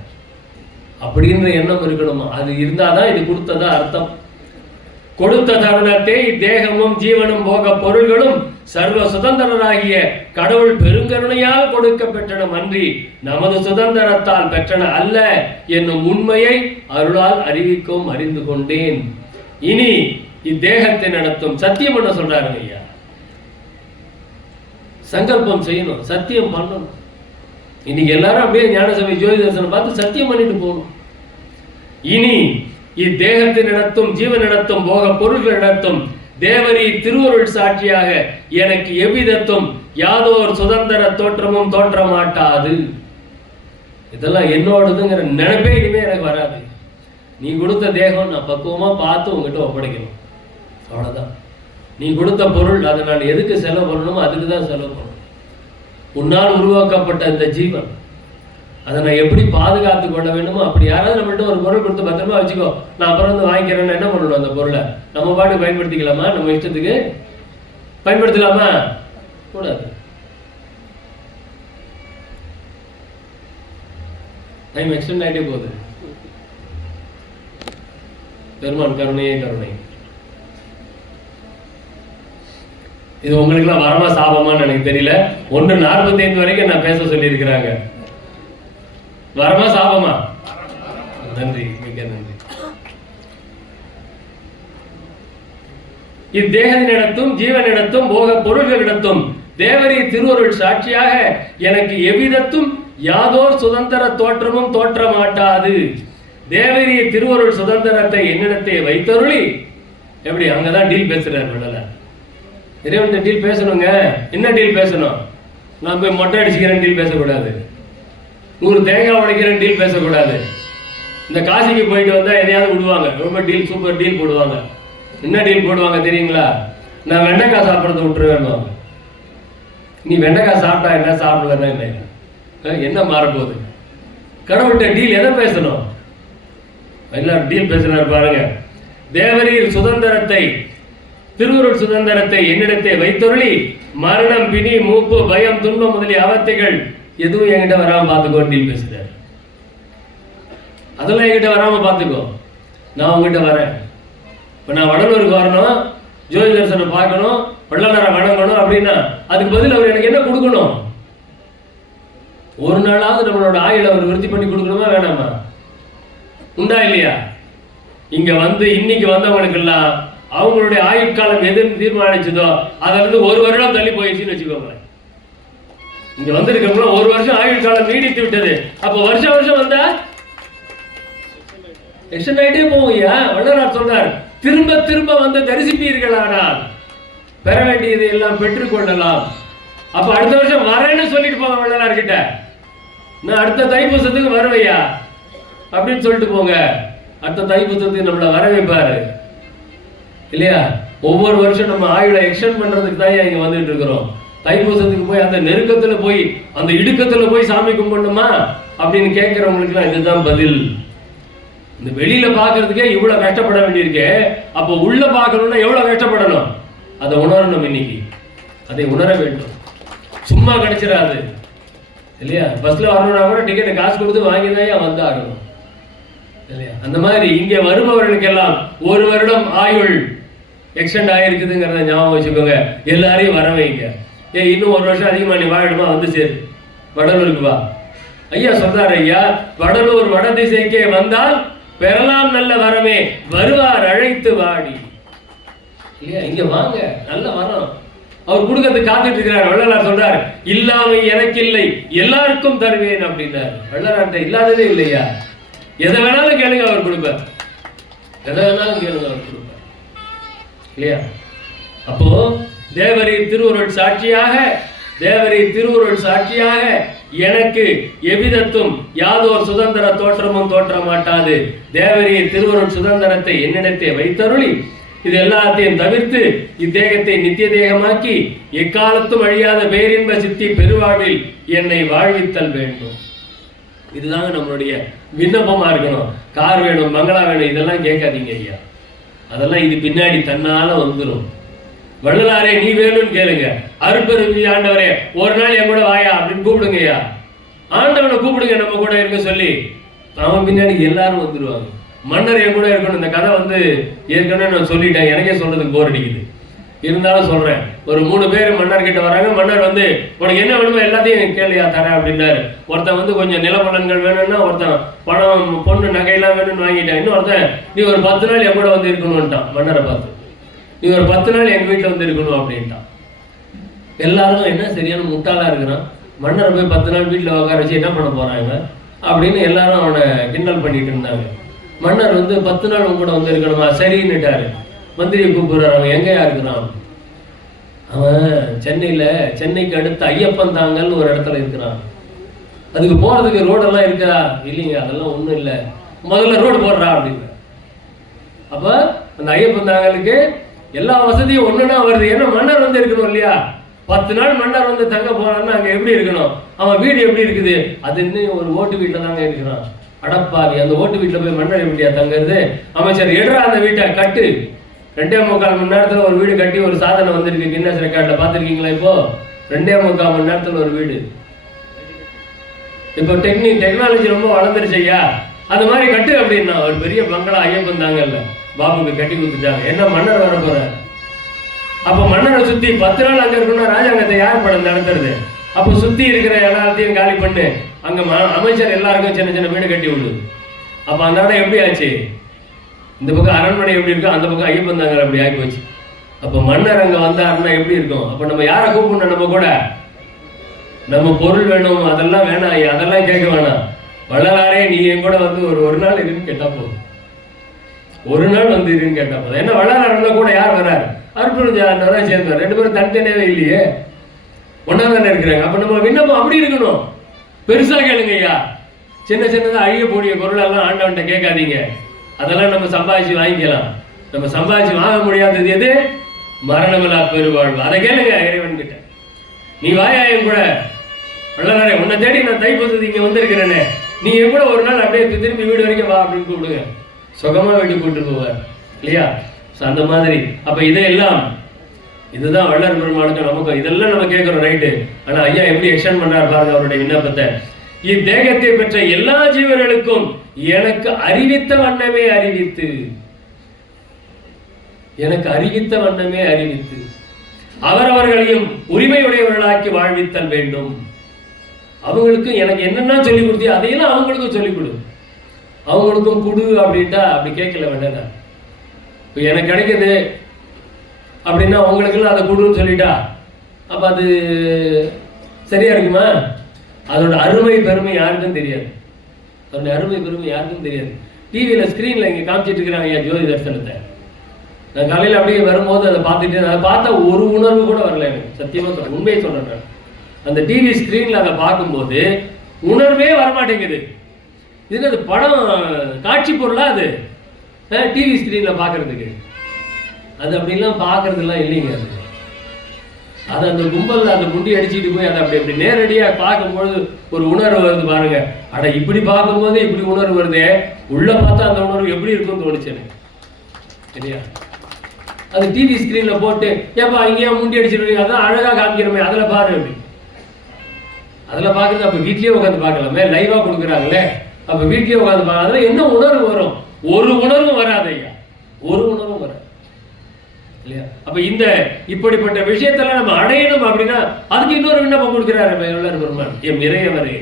அப்படின்ற எண்ணம் இருக்கணுமா? அது இருந்தாதான் இது கொடுத்ததா அர்த்தம். கொடுத்த தருணத்தை தேகமும் ஜீவனும் போக பொருள்களும் சர்வ சுதந்திரராகிய கடவுள் பெருங்கருணையால் கொடுக்க பெற்றன அன்றி நமது சுதந்திரத்தால் பெற்றன அல்ல என்னும் உண்மையை அருளால் அறிவிக்கவும் அறிந்து கொண்டேன். இனி இத்தேகத்தை நடத்தும் சத்தியம் என்ன சொல்றாரு ஐயா? சங்கல்பம் செய்யணும், சத்தியம் பண்ணணும். இன்னைக்கு எல்லாரும் அப்படியே ஞானசபை ஜோதி தரிசனம் பார்த்து சத்தியம் பண்ணிட்டு போகணும். இனி இத்தேகத்தை நடத்தும் ஜீவன் நடத்தும் போக பொருள்கள் நடத்தும் தேவரி திருவருள் சாட்சியாக எனக்கு எவ்விதத்தும் யாதோர் சுதந்திர தோற்றமும் தோன்ற மாட்டாது. இதெல்லாம் என்னோடதுங்கிற நினைப்பே இனிமே எனக்கு வராது. நீ கொடுத்த தேகம் நான் பக்குவமா பார்த்து உங்ககிட்ட ஒப்படைக்கணும், அவ்வளவுதான். நீ கொடுத்த பொருள் அதை நான் எதுக்கு செலவு பண்ணணுமோ அதுக்கு தான் செலவு பண்ணணும். உன்னால் உருவாக்கப்பட்ட இந்த ஜீவன் அதை நான் எப்படி பாதுகாத்து கொள்ள வேண்டுமோ அப்படி. யாராவது நம்மள்ட்ட ஒரு பொருள் கொடுத்து பத்திரமா வச்சுக்கோ, நான் அப்புறம் வந்து வாங்கிக்கிறேன்னு என்ன பண்ணணும்? அந்த பொருளை நம்ம பாட்டுக்கு பயன்படுத்திக்கலாமா? நம்ம இஷ்டத்துக்கு பயன்படுத்தலாமா? கூடாது. டைம் எக்ஸ்டெண்ட் ஆகிட்டே போகுது. பெருமான் கருணையே கருணை. இது உங்களுக்குலாம் வரமா சாபமான்னு எனக்கு தெரியல. 1:45 வரைக்கும் நான் பேச சொல்லி இருக்கிறாங்க. வரமா சாபமா? நன்றி, மிக நன்றி. இத்தேகத்தினிடத்தும் ஜீவனிடத்தும் போக பொருள்களிடத்தும் தேவரி திருவருள் சாட்சியாக எனக்கு எவ்விதத்தும் யாதோர் சுதந்திர தோற்றமும் தோற்ற மாட்டாது. தேவரி திருவருள் சுதந்திரத்தை என்னிடத்தை வைத்தருளி. எப்படி அங்கதான் டீல் பேசுறாரு வள்ளலார். இறைவன் டீல் பேசணுங்க. என்ன டீல் பேசணும்? நான் போய் மொட்டை அடிச்சுக்கிறேன் டீல் பேசக்கூடாது. 100 தேங்காய் உடைக்கிறேன் டீல் பேசக்கூடாது. இந்த காசிக்கு போயிட்டு வந்தா எதையாவது விடுவாங்க, ரொம்ப டீல் சூப்பர் டீல் போடுவாங்க. என்ன டீல் போடுவாங்க தெரியுங்களா? நான் வெண்டைக்காய் சாப்பிட்றத விட்டுருவேன். நீ வெண்டைக்காய் சாப்பிட்டா என்ன, சாப்பிடலன்னா என்ன, என்ன மாறப்போகுது? கடவுள்கிட்ட டீல் எதை பேசணும்? எல்லாரும் டீல் பேசுறாரு பாருங்க. தேவரீர் சுதந்திரத்தை திருவருள் சுதந்திரத்தை என்னிடத்தை வைத்தொருளி மரணம் பிணி மூப்பு பயம் துன்பம் முதலிய அவத்தைகள் எதுவும் என்கிட்ட வராம பார்த்துக்கோ டீல் பேசுறாரு. அதெல்லாம் என்கிட்ட வராம பார்த்துக்கோ, நான் உங்ககிட்ட வரேன். இப்போ நான் வடலூருக்கு வரணும், ஜோதி தரிசனம் பார்க்கணும், வள்ளலாரை வணங்கணும் அப்படின்னா அதுக்கு பதில் அவர் எனக்கு என்ன கொடுக்கணும்? ஒரு நாளாவது நம்மளோட ஆயுளை அவர் விருத்தி பண்ணி கொடுக்கணுமா வேணாமா? உண்டா இல்லையா? இங்க வந்து இன்னைக்கு வந்தவங்களுக்கெல்லாம் அவங்களுடைய ஆயுட்காலம் எதுன்னு தீர்மானிச்சதோ அதுல இருந்து 1 வருடம் தள்ளி போயிடுச்சுன்னு வச்சுக்கோங்க. இங்க வந்திருக்கவங்களும் 1 வருஷம் ஆயுள் காலம் நீடித்து விட்டது. அப்போ வருஷம் வருஷம் வந்தா எக்ஸ்டெண்ட் ஆகிட்டே போவோம்யா. வள்ளலார் சொல்றார், திரும்ப திரும்ப வந்து தரிசிப்பீர்களானால் பெற வேண்டியது எல்லாம் பெற்றுக்கொள்ளலாம். அப்ப அடுத்த வருஷம் வரேன்னு சொல்லிட்டு போங்க வள்ளலார் கிட்ட. நான் அடுத்த தைப்பூசத்துக்கு வருவையா அப்படின்னு சொல்லிட்டு போங்க. அடுத்த தைப்பூசத்துக்கு நம்மளை வர வைப்பாரு இல்லையா? ஒவ்வொரு வருஷம் நம்ம ஆயுளை எக்ஸ்டெண்ட் பண்றதுக்கு தான் இங்க வந்துட்டு இருக்கிறோம். தைப்பூசத்துக்கு போய் அந்த நெருக்கத்துல போய் அந்த இடுக்கத்துல போய் சாமி கும்பிடணுமா அப்படின்னு கேட்கிறவங்களுக்குலாம் இதுதான் பதில். இந்த வெளியில பாக்குறதுக்கே இவ்வளவு கஷ்டப்பட வேண்டியிருக்கு. அப்போ உள்ள பார்க்கணும்னா எவ்வளவு கஷ்டப்படணும்? அதை உணரணும். இன்னைக்கு அதை உணர வேண்டும். சும்மா கிடைச்சிடாது இல்லையா? பஸ்ல வரணும்னா கூட டிக்கெட்டை காசு கொடுத்து வாங்கிதான் வந்து ஆகணும் இல்லையா? அந்த மாதிரி இங்க வருபவர்களுக்கெல்லாம் 1 வருடம் ஆயுள் எக்ஸ்டெண்ட் ஆயிருக்குதுங்கிறத ஞாபகம் வச்சுக்கோங்க. எல்லாரையும் வர வைங்க. இன்னும் 1 வருஷம் அதிகமா நீ வாழணுமா? வந்து சேரு, வடலூருக்கு வா. ஐயா சொல்றாரு, ஐயா வடலூர் வட திசைக்கே வந்தால் பெறலாம் நல்ல வரமே, வருவார் அழைத்து வாடி. இல்லையா? இங்க வாங்க, நல்ல வரம் அவர் கொடுக்கறதுக்கு காத்துட்டு இருக்கிறார். வள்ளலார் சொல்றார், இல்லாமை எனக்கு இல்லை எல்லாருக்கும் தருவேன் அப்படின்னாரு. வள்ளலார்ட்ட இல்லாததே இல்லையா? எதை வேணாலும் கேளுங்க அவர் கொடுப்பார். எதை வேணாலும் கேளுங்க அவர் கொடுப்பார் இல்லையா? அப்போ தேவரி திருவருள் சாட்சியாக, தேவரி திருவருள் சாட்சியாக எனக்கு எவ்விதத்தும் யாதோர் சுதந்திர தோற்றமும் தோற்ற மாட்டாது. தேவரி திருவருள் சுதந்திரத்தை என்னிடத்தை வைத்தருளி இது எல்லாத்தையும் தவிர்த்து இத்தேகத்தை நித்திய தேகமாக்கி எக்காலத்தும் அழியாத பேரின்ப சித்தி பெருவாழ்வில் என்னை வாழ்வித்தல் வேண்டும். இதுதாங்க நம்மளுடைய விண்ணப்பமா இருக்கணும். கார் வேணும், மங்களா வேணும், இதெல்லாம் கேட்காதீங்க ஐயா. அதெல்லாம் இது பின்னாடி தன்னால வந்துடும். வள்ளலாரே நீ வேணும்னு கேளுங்க. அருட்பெருஞ்சி ஆண்டவரே ஒரு நாள் என் கூட வாயா அப்படின்னு கூப்பிடுங்க ஐயா. ஆண்டவனை கூப்பிடுங்க நம்ம கூட இருக்க சொல்லி. அவன் பின்னாடி எல்லாரும் வந்துடுவாங்க. மன்னர் என் கூட இருக்கணும். இந்த கதை வந்து ஏற்கனவே நான் சொல்லிட்டேன், எனக்கே சொல்றதுக்கு போர் அடிக்குது. இருந்தாலும் சொல்றேன், ஒரு 3 பேர் மன்னர் கிட்ட வராங்க. மன்னர் வந்து உனக்கு என்ன வேணுமோ எல்லாத்தையும் கேள்வியா தரேன் அப்படின்னாரு. ஒருத்தன் வந்து கொஞ்சம் நிலப்பலன்கள் வேணும்னா, ஒருத்தன் பணம் பொண்ணு நகையெல்லாம் வேணும்னு வாங்கிட்டான். இன்னொருத்தன் நீ ஒரு 10 நாள் என் கூட வந்து இருக்கணும்ட்டான். மன்னரை பார்த்து நீ ஒரு 10 நாள் எங்க வீட்டில் வந்து இருக்கணும் அப்படின்ட்டான். எல்லாரும் என்ன சரியான முட்டாளா இருக்கிறான், மன்னரை போய் 10 நாள் வீட்டில் உட்கார வச்சு என்ன பண்ண போறாங்க அப்படின்னு எல்லாரும் அவனை கிண்டல் பண்ணிட்டு இருந்தாங்க. மன்னர் வந்து 10 நாள் உங்க கூட வந்து இருக்கணுமா, சரின்னுட்டாரு. மந்திரியை கூப்பிடுறாரு. அவன் எங்கேயா இருக்கிறான்? அவன் சென்னைக்கு அடுத்த ஐயப்பன் தாங்கல் ஒரு இடத்துல இருக்கிறான். அதுக்கு போறதுக்கு ரோடெல்லாம் இருக்கா? இல்லைங்க, அதெல்லாம் ஒன்றும் இல்லை, முதல்ல ரோடு போடுறா அப்படின்னு. அப்ப அந்த ஐயப்பன் தாங்கலுக்கு எல்லா வசதியும் ஒண்ணுன்னா வருது. ஏன்னா மன்னர் வந்து இருக்கணும் இல்லையா? 10 நாள் மன்னர் வந்து தங்க போறான்னா அங்க எப்படி இருக்கணும்? அவன் வீடு எப்படி இருக்குது? அது இன்னும் ஒரு ஓட்டு வீட்டில் தாங்க இருக்கிறான். அடப்பாவி, அந்த ஓட்டு வீட்டில் போய் மன்னர் எப்படியா தங்குறது? அமைச்சர் எடுறா அந்த வீட்டை கட்டு. 2.25 மணி நேரத்தில் ஒரு வீடு கட்டி ஒரு சாதனை வந்திருக்கு கின்னஸ் ரெக்கார்டில். பார்த்துருக்கீங்களா? இப்போ 2.25 மணி நேரத்தில் ஒரு வீடு. இப்போ டெக்னாலஜி ரொம்ப வளர்ந்துருச்சு ஐயா, அது மாதிரி கட்டு அப்படின்னா ஒரு பெரிய பங்களா ஐயப்பன் தாங்கல்ல பாபுக்கு கட்டி கொடுத்துட்டாங்க. என்ன மன்னர் வர போற? அப்போ மன்னரை சுத்தி 10 நாள் அங்க இருக்கணும். ராஜாங்கத்தை யார் படம் நடத்துறது? அப்போ சுத்தி இருக்கிற எல்லாத்தையும் காலி பண்ணு, அங்க அமைச்சர் எல்லாருக்கும் சின்ன சின்ன வீடு கட்டி விடு. அப்ப அந்த இடம் எப்படி ஆச்சு? இந்த பக்கம் அரண்மனை எப்படி இருக்கும், அந்த பக்கம் ஐயப்பன் தாங்கல் அப்படி ஆகி போச்சு. அப்போ மன்னர் அங்க வந்தாருன்னா எப்படி இருக்கும்? அப்ப நம்ம யாரை கூப்பிடணும்? நம்ம கூட நம்ம பொருள் வேணும், அதெல்லாம் வேணாம், அதெல்லாம் கேட்க வேணாம். வள்ளலாரே நீ என் கூட வந்து ஒரு நாள் இருக்குன்னு கேட்டா போதும். ஒரு நாள் வந்து இருக்குன்னு கேட்டா போதும். என்ன வள்ளலார் கூட யார் வர்றாரு? அருட்பெருஞ்சோதி சேர்ந்தார். 2 பேரும் தனித்தனியாவே இல்லையே, ஒன்னா தானே இருக்கிறாங்க. அப்ப நம்ம விண்ணப்பம் அப்படி இருக்கணும். பெருசா கேளுங்க ஐயா, சின்ன சின்னதா அழியக்கூடிய பொருள் எல்லாம் ஆண்டவன்ட்ட கேட்காதீங்க. அதெல்லாம் நம்ம சம்பாதிச்சு வாங்கிக்கலாம். நம்ம சம்பாதிச்சு வாங்க முடியாதது எது? மரணமில்லா பெருவாழ்வு. அதை கேளுங்க இறைவன் கிட்ட. நீ வாயா என் கூட, வள்ளலாரே உன்னை தேடி நான் தைப்பூசத்துக்கு இங்க வந்திருக்கிறேனே, நீ என் கூட ஒரு நாள் அப்படியே திரும்பி வீடு வரைக்கும் வா அப்படின்னு கூப்பிடுங்க. சுகமா வீட்டுக்கு கூப்பிட்டு போவார் இல்லையா? அந்த மாதிரி அப்ப இதையெல்லாம் இதுதான் வள்ளல் பெருமானுக்கு நமக்கு இதெல்லாம் நம்ம கேட்கிறோம் ரைட்டு. ஆனா ஐயா எப்படி எக்ஸ்டெண்ட் பண்றாரு பாருங்க அவருடைய விண்ணப்பத்தை. இத்தேகத்தை பெற்ற எல்லா ஜீவர்களுக்கும் எனக்கு அறிவித்த வண்ணமே அறிவித்து, எனக்கு அறிவித்த வண்ணமே அறிவித்து அவரவர்களையும் உரிமையுடையவர்களாக்கி வாழ்வித்தல் வேண்டும். அவங்களுக்கு எனக்கு என்னென்ன சொல்லிக் கொடுத்தியோ அதையெல்லாம் அவங்களுக்கும் சொல்லிக் கொடு, அவங்களுக்கும் கொடு அப்படின்ட்டா அப்படி கேட்கல வேண்டாம். இப்போ எனக்கு கிடைக்குது அப்படின்னா அவங்களுக்கெல்லாம் அதை கொடுன்னு சொல்லிட்டா அப்போ அது சரியா இருக்குமா? அதோட அருமை பெருமை யாருக்கும் தெரியாது. அதோட அருமை பெருமை யாருக்கும் தெரியாது. டிவியில் ஸ்க்ரீனில் இங்கே காமிச்சிட்டு இருக்கிறாங்க ஐயா ஜோதி தரிசனத்தை. நான் காலையில் அப்படியே வரும்போது அதை பார்த்துட்டு அதை பார்த்தா ஒரு உணர்வு கூட வரல எனக்கு. சத்தியமாக சொல்கிறேன், உண்மையை சொல்கிறேன். அந்த டிவி ஸ்க்ரீனில் அதை பார்க்கும்போது உணர்வே வரமாட்டேங்குது. இது அது படம் காட்சி பொருளாக அது டிவி ஸ்க்ரீனில் பார்க்குறதுக்கு. அது அப்படிலாம் பார்க்குறதுலாம் இல்லைங்க. அது அந்த கும்பலில் அந்த முண்டி அடிச்சுட்டு போய் அதை அப்படி நேரடியாக பார்க்கும்போது ஒரு உணர்வு வருது பாருங்க. அட இப்படி பார்க்கும்போது இப்படி உணர்வு வருதே, உள்ளே பார்த்தா அந்த உணர்வு எப்படி இருக்குன்னு தோணுச்சு எனக்கு இல்லையா? அது டிவி ஸ்க்ரீனில் போட்டு ஏப்பா இங்கேயா முண்டி அடிச்சுட்டு அதான் அழகாக காமிக்கிறோமே அதில் பாரு அப்படி. அதில் பார்க்குறது அப்போ வீட்லேயே உட்காந்து பார்க்கலாமே, லைவாக கொடுக்குறாங்களே, அப்போ வீட்லேயே உட்காந்து பார்க்க. அதில் என்ன உணர்வு வரும்? ஒரு உணர்வும் வராது ஐயா, ஒரு உணர்வும் வராது இல்லையா? அப்போ இந்த இப்படிப்பட்ட விஷயத்தெல்லாம் நம்ம அடையணும் அப்படின்னா அதுக்கு இன்னொரு விண்ணப்பம் கொடுக்கிறாரு வள்ளல் பெருமான். எம் இறையவரே,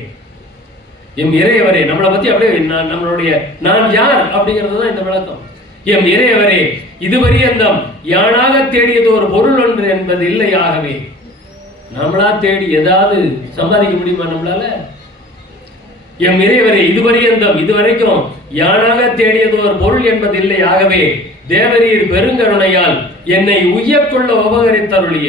எம் இறையவரே. நம்மளை பற்றி அப்படியே நம்மளுடைய நான் யார் அப்படிங்கிறது தான் இந்த விளக்கம். எம் இறையவரே, இதுவரையந்தம் யானாக தேடியது ஒரு பொருள் ஒன்று என்பது இல்லை. ஆகவே நம்மளா தேடி ஏதாவது சம்பாதிக்க முடியுமா நம்மளால? எம் இறைவரே, இதுவரையந்தம் இதுவரைக்கும் யானாக தேடியது ஒரு பொருள் என்பது இல்லை. ஆகவே தேவரீர் பெருங்கருணையால் என்னை உய்யக்கொள்ள உபகரித்தருளிய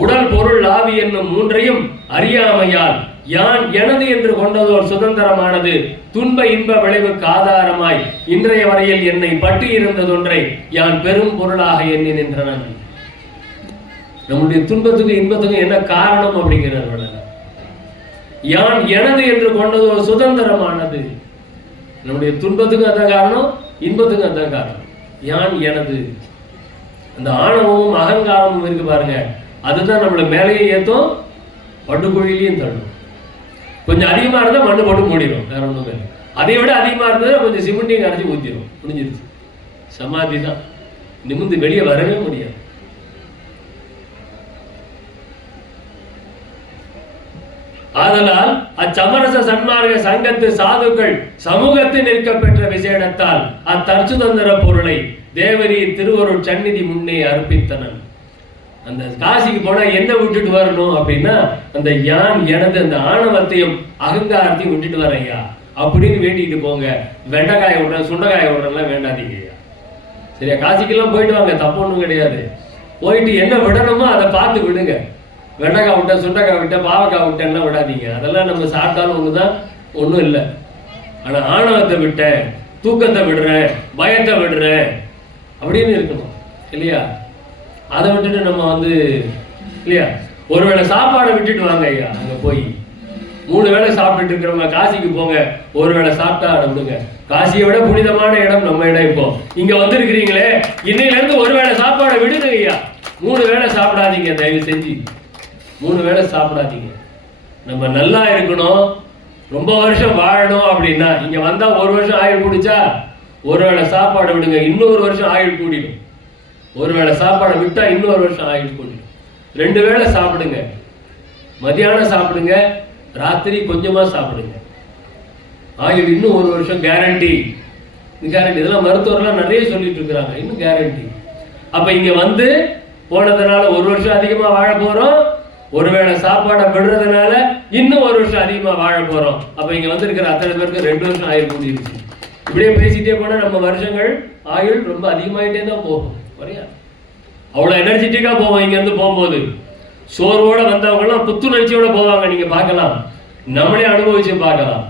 உடல் பொருள் ஆவி என்னும் மூன்றையும் அறியாமையால் யான் எனது என்று கொண்டதோர் சுதந்திரமானது துன்ப இன்ப விளைவுக்கு ஆதாரமாய் இன்றைய வரையில் என்னை பற்றி இருந்ததொன்றை யான் பெரும் பொருளாக எண்ணி நின்றன. நம்முடைய துன்பத்துக்கு இன்பத்துக்கும் என்ன காரணம் அப்படிங்கிறார். யான் எனது என்று கொண்டதோர் சுதந்திரமானது. நம்முடைய துன்பத்துக்கும் அதான் காரணம், இன்பத்துக்கும் அதான் காரணம். யான் எனது. அந்த ஆணவமும் அகங்காரமும் இருக்கு பாருங்க, அதுதான் நம்மளை மேலேயே ஏற்றும் படுகொழிலையும் தள்ளும். கொஞ்சம் அதிகமாக இருந்தால் மண்ணு போட்டு மூடிடும், வேற ஒன்றும் இல்லை. அதை விட அதிகமாக இருந்ததுன்னா கொஞ்சம் சிமெண்டையும் கரைச்சி ஊற்றிடும், முடிஞ்சிருச்சு. சமாதி தான், நிமிந்து வெளியே வரவே முடியாது. ஆதலால் அச்சமரச சன்மார்க்க சங்கத்து சாதுக்கள் சமூகத்தில் நிற்க பெற்ற விசேடத்தால் அத்தற்சுதந்திர பொருளை தேவரீர் திருவருட் சந்நிதி முன்னே அர்ப்பித்தனன். அந்த காசிக்கு போனா என்ன விட்டுட்டு வரணும் அப்படின்னா, அந்த யான் எனது அந்த ஆணவத்தையும் அகங்காரத்தையும் விட்டுட்டு வர ஐயா அப்படின்னு வேண்டிட்டு போங்க. வெண்டைக்காயை விடுறேன் சுண்டைக்காயை விடுறேன்லாம் வேண்டாதீங்க ஐயா. சரியா? காசிக்கெல்லாம் போயிட்டு வாங்க, தப்பு ஒன்றும் கிடையாது. போயிட்டு என்ன விடணுமோ அதை பார்த்து விடுங்க. வெண்டைக்காய் விட்ட சுண்டைக்காய் விட்ட பாவக்காய் விட்டேன்னா விடாதீங்க. அதெல்லாம் நம்ம சாப்பிட்டாலும் ஒண்ணுதான், ஒன்றும் இல்லை. ஆனா ஆணவத்தை விட்டேன், தூக்கத்தை விடுறேன், பயத்தை விடுறேன் அப்படின்னு இருக்கணும் இல்லையா? அதை விட்டுட்டு நம்ம இல்லையா, ஒருவேளை சாப்பாடை விட்டுட்டு வாங்க ஐயா. அங்க போய் 3 வேளை சாப்பிட்டுட்டு இருக்கிறவங்க காசிக்கு போங்க, ஒருவேளை சாப்பிட்டா விடுங்க. காசியை விட புனிதமான இடம் நம்ம இடம். இப்போ இங்க வந்திருக்கிறீங்களே, இன்னையில இருந்து ஒருவேளை சாப்பாடை விடுங்க ஐயா. 3 வேளை சாப்பிடாதீங்க, தயவு செஞ்சு 3 வேளை சாப்பிடாதீங்க. நம்ம நல்லா இருக்கணும், ரொம்ப வருஷம் வாழணும் அப்படின்னா இங்க வந்தா 1 வருஷம் ஆயுள் கூடிச்சா ஒருவேளை சாப்பாடை விடுங்க, இன்னொரு வருஷம் ஆயுள் கூடிடும். ஒருவேளை சாப்பாடை விட்டா இன்னொரு வருஷம் ஆயுள் கூடிடும். 2 வேளை சாப்பிடுங்க. மதியானம் சாப்பிடுங்க, ராத்திரி கொஞ்சமா சாப்பிடுங்க. ஆயுள் இன்னும் 1 வருஷம் கேரண்டி. கேரண்டி இதெல்லாம் மருத்துவர்லாம் நிறைய சொல்லிட்டு இருக்கிறாங்க, இன்னும் கேரண்டி. அப்ப இங்க போனதுனால 1 வருஷம் அதிகமா வாழ போறோம், ஒருவேளை சாப்பாடை விடுறதுனால இன்னும் 1 வருஷம் அதிகமா வாழ போறோம். அப்ப இங்க இருக்கிற அத்தனை பேருக்கு 2 வருஷம் ஆயுள் கூடிருச்சு. இப்படியே பேசிட்டே போனா நம்ம வருஷங்கள் ஆயுள் ரொம்ப அதிகமாயிட்டே தான் போகும். அவ்வளவு எனர்ஜெட்டிக்கா போவோம். இங்க இருந்து போகும்போது சோர்வோட வந்தவங்க எல்லாம் புத்துணர்ச்சியோட போவாங்க. நீங்க பார்க்கலாம், நம்மளே அனுபவிச்சு பார்க்கலாம்.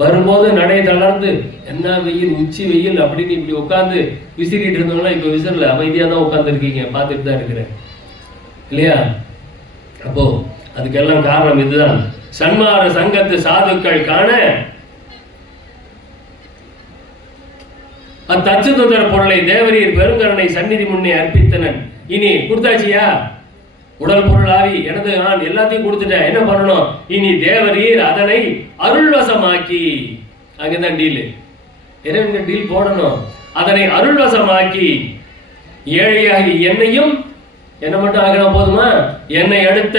வரும்போது நடை தளர்ந்து என்ன வெயில், உச்சி வெயில் அப்படின்னு இப்படி உட்காந்து விசிறிட்டு இருந்தவங்கன்னா இப்ப விசிறல, அமைதியா தான் உட்கார்ந்து இருக்கீங்க, பார்த்துட்டு தான் இருக்கிறேன் இல்லையா? அப்போ அதுக்கெல்லாம் காரணம் இதுதான். சன்மார சங்கத்து சாதுக்கள் காண அத்தச்சுதந்திர பொருளை தேவரீர் பெருங்கருணை சந்நிதி முன்னே அர்ப்பித்தனன். இனி கொடுத்தாச்சியா, உடல் பொருள் ஆவி எனது நான் எல்லாத்தையும் கொடுத்துட்டேன், என்ன பண்ணணும்? இனி தேவரீர் அதனை அருள்வசமாக்கி, அங்கதான் டீல், இறைவன் டீல் போடணும். அதனை அருள்வசமாக்கி ஏழையாகி என்னையும், என்ன மட்டும் ஆகினா போதுமா, என்னை அடுத்த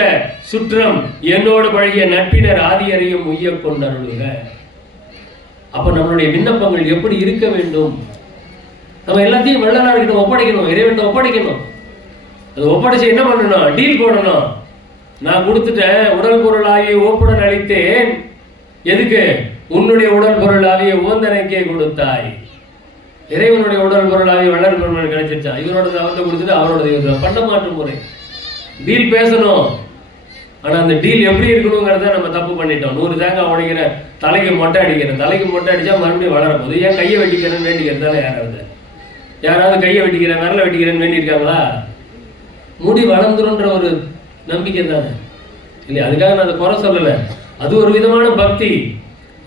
சுற்றம் என்னோடு பழகிய நட்பினர் ஆதியரையும் உய்ய கொண்டருளுக. அப்ப நம்மளுடைய விண்ணப்பங்கள் எப்படி இருக்க வேண்டும்? நம்ம எல்லாத்தையும் வள்ளலார்கிட்ட ஒப்படைக்கணும், இறைவன் ஒப்படைக்கணும். அது ஒப்படைச்சு என்ன பண்ணணும்? டீல் போடணும். நான் கொடுத்துட்டேன், உடல் பொருளாகிய ஓப்புடன் அளித்தேன். எதுக்கு? உன்னுடைய உடல் பொருளாகிய ஓந்தனைக்கே கொடுத்தாய். இறைவனுடைய உடல் பொருளாகிய வள்ளல் பெருமான் கிடைச்சிருச்சா? இவரோட அவர்கிட்ட கொடுத்துட்டு அவரோட பண்ண மாற்று முறை. டீல் பேசணும். ஆனா அந்த டீல் எப்படி இருக்கணுங்கிறத நம்ம தப்பு பண்ணிட்டோம். 100 தேங்காய் உடைக்கிறேன், தலைக்கு மொட்டை அடிக்கிறேன், தலைக்கு மொட்டை அடிச்சா மறுபடியும் வளர போகுது. ஏன் கையை வெட்டிக்கிறேன்னு வேண்டிக்கிறதால யாராவது கையை வெட்டிக்கிறேன் விரலை வெட்டிக்கிறேன்னு வேண்டியிருக்காங்களா? முடி வளர்ந்துருன்ற ஒரு நம்பிக்கை தானே இல்லையா? அதுக்காக நான் அதை குறை சொல்லலை, அது ஒரு விதமான பக்தி.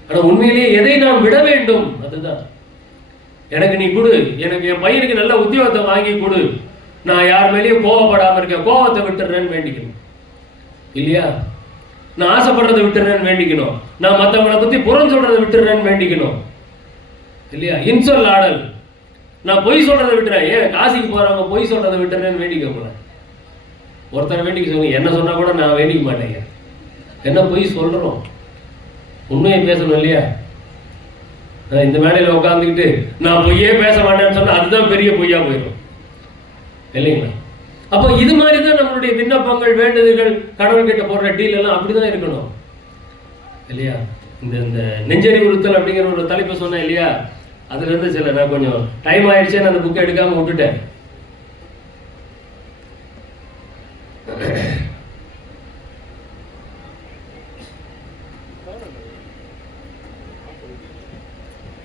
ஆனா உண்மையிலேயே எதை நாம் விட வேண்டும் அதுதான். எனக்கு நீ கொடு, எனக்கு என் பையனுக்கு நல்ல உத்தியோகத்தை வாங்கி கொடு, நான் யார் மேலேயும் கோவப்படாம இருக்கேன், கோவத்தை விட்டுறேன்னு வேண்டிக்கணும் இல்லையா? நான் ஆசைப்படுறதை விட்டுறேன்னு வேண்டிக்கணும், நான் மற்றவங்களை பத்தி புறம் சொல்றதை விட்டுறேன்னு வேண்டிக்கணும் இல்லையா? இன்சொல் ஆடல், நான் பொய் சொல்றதை விட்டுறேன். ஏன் காசிக்கு போறவங்க பொய் சொல்றதை விட்டுறேன்னு வேண்டிக்க போறேன். ஒருத்தர் வேண்டிக்க சொல்லுங்க, என்ன சொன்னா கூட நான் வேண்டிக்க மாட்டேங்க. என்ன பொய் சொல்றோம், உண்மையை பேசணும் இல்லையா? இந்த மேடையில் உட்காந்துக்கிட்டு நான் பொய்யே பேச மாட்டேன்னு சொன்னா அதுதான் பெரிய பொய்யா போயிடும் இல்லைங்களா? அப்போ இது மாதிரி தான் நம்மளுடைய விண்ணப்பங்கள், வேண்டுதல்கள், கடவுள்கிட்ட போடுற டீல் எல்லாம் அப்படிதான் இருக்கணும் இல்லையா? இந்த நெஞ்சறிவுறுத்தல் அப்படிங்கிற ஒரு தலைப்பை சொன்னேன் இல்லையா? அதுல இருந்து சில நான் கொஞ்சம் டைம் ஆயிடுச்சு, நான் அந்த புக்கை எடுக்காம விட்டுட்டேன்.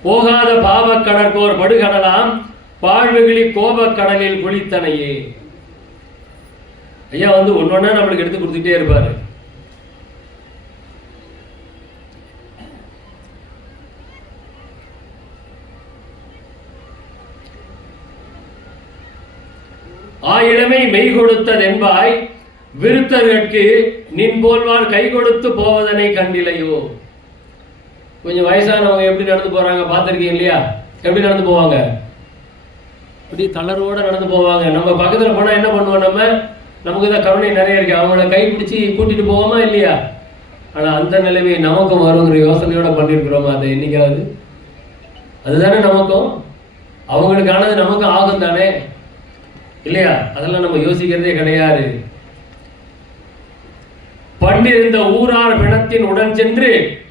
போகாத பாவக் கடற்கோர் படுகடலாம், பாழ்வெளி கோபக் கடலில் குளித்தனையே. ஐயா ஒன்னொன்னா நம்மளுக்கு எடுத்து கொடுத்துட்டே இருப்பாரு. ஆயிடமை மெய் கொடுத்ததென்பாய், விருத்தர்கட்கு நின் போல்வார் கை கொடுத்து போவதனை கண்டிலையோ. கொஞ்சம் வயசானவங்க எப்படி நடந்து போறாங்க பார்த்துருக்கீங்க இல்லையா? எப்படி நடந்து போவாங்க? அப்படி தளர்வோட நடந்து போவாங்க. நம்ம பக்கத்துல போனா என்ன பண்ணுவோம்? நமக்கு தான் கருணை நிறைய இருக்கு, அவங்கள கை பிடிச்சி கூட்டிட்டு போவோமா இல்லையா? ஆனால் அந்த நிலைமையை நமக்கும் வருங்கிற யோசனையோட பண்ணியிருக்கிறோமா? அதை என்னைக்காவது? அதுதானே நமக்கும், அவங்களுக்கானது நமக்கும் ஆகும் தானே, இல்லையா? அதெல்லாம் நம்ம யோசிக்கிறதே கிடையாது. பண்டிருந்த ஊரார் பிணத்தின் உடன் சென்று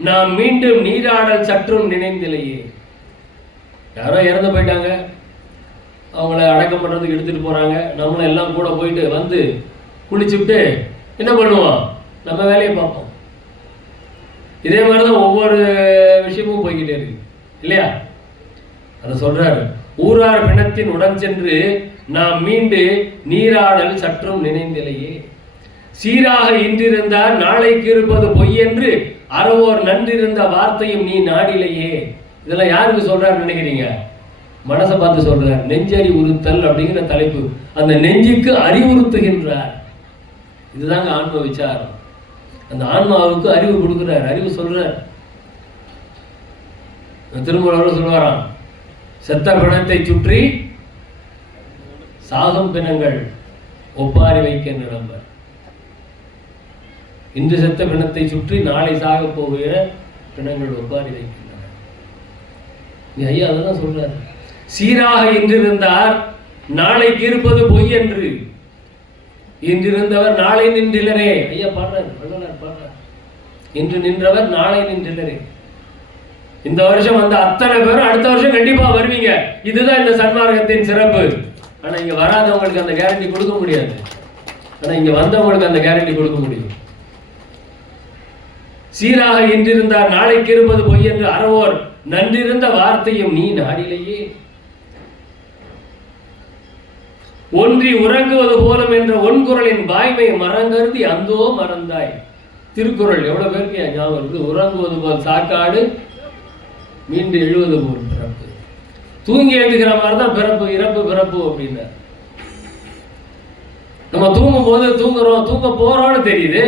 நாம் மீண்டும் நீராடல் சற்றும் நினைந்திலையே. யாரோ இறந்து போயிட்டாங்க, அவங்கள அடக்கம் பண்ணுறதுக்கு எடுத்துகிட்டு போகிறாங்க, நம்மளும் எல்லாம் கூட போயிட்டு வந்து குளிச்சுட்டு என்ன பண்ணுவோம்? நம்ம வேலையை பார்ப்போம். இதே மாதிரி தான் ஒவ்வொரு விஷயமும் போய்கிட்டே இருக்கு, இல்லையா? அதை சொல்றாரு, ஊரார் பிணத்தின் உடன் சென்று நாம் மீண்டு நீராடல் சற்றும் நினைந்திலையே. சீராக இன்றிருந்தார் நாளைக்கு இருப்பது பொய் என்று அறவோர் நன்றிருந்த வார்த்தையும் நீ நாடிலையே. இதெல்லாம் யாருக்கு சொல்றாரு நினைக்கிறீங்க? மனசை பார்த்து சொல்றார். நெஞ்சறி உறுத்தல் அப்படிங்கிற தலைப்பு. அந்த நெஞ்சுக்கு அறிவுறுத்துகின்றார். இதுதாங்க ஆன்ம விசாரம். அந்த ஆன்மாவுக்கு அறிவு கொடுக்கிறார், அறிவு சொல்றார். திருமூலர் சொல்வாராம், செத்த பிணத்தை சுற்றி சாகும் பிணங்கள் ஒப்பாரி வைக்கின்ற நம்பர். இன்று செத்த பிணத்தை சுற்றி நாளை சாக போகிற பிணங்கள் ஒப்பாரி வைக்கின்றன. ஐயா அதான் சொல்றாரு. சீராக இன்றிருந்தார் நாளைக்கு இருப்பது பொய் என்று, இன்றிருந்தவர் நாளை நின்றிலரே. ஐயா பாடுறார், வள்ளலார் பாடுறார். இன்று நின்றவர் நாளை நின்றிலரே. இந்த வருஷம் வந்த அத்தனை பேரும் அடுத்த வருஷம் கண்டிப்பா வருவீங்க. இதுதான் இந்த சன்மார்க்கத்தின் சிறப்பு. ஆனா இங்க வராதவங்களுக்கு அந்த கேரண்டி கொடுக்க முடியாது. ஆனா இங்க வந்தவங்களுக்கு அந்த கேரண்டி கொடுக்க முடியும். சீராக இன்றிருந்தார் நாளைக்கு இருப்பது பொய் என்று அறவோர் நன்றிருந்த வார்த்தையும் நீ நாடிலேயே. ஒன்றி உறங்குவது போலும் என்ற ஒன்குரலின் வாய்மை மறங்கருதி அந்தோ மறந்தாய். திருக்குறள் எவ்வளவு பேருக்கு ஞாபகம் இருக்குது? உறங்குவது போல் சாக்காடு, மீண்டு எழுவது போல் பிறப்பு. தூங்கி எழுதுகிற மாதிரி தான் பிறப்பு, இறப்பு பிறப்பு அப்படின்னா. நம்ம தூங்கும் போது தூங்குறோம், தூங்க போறோம்னு தெரியுது,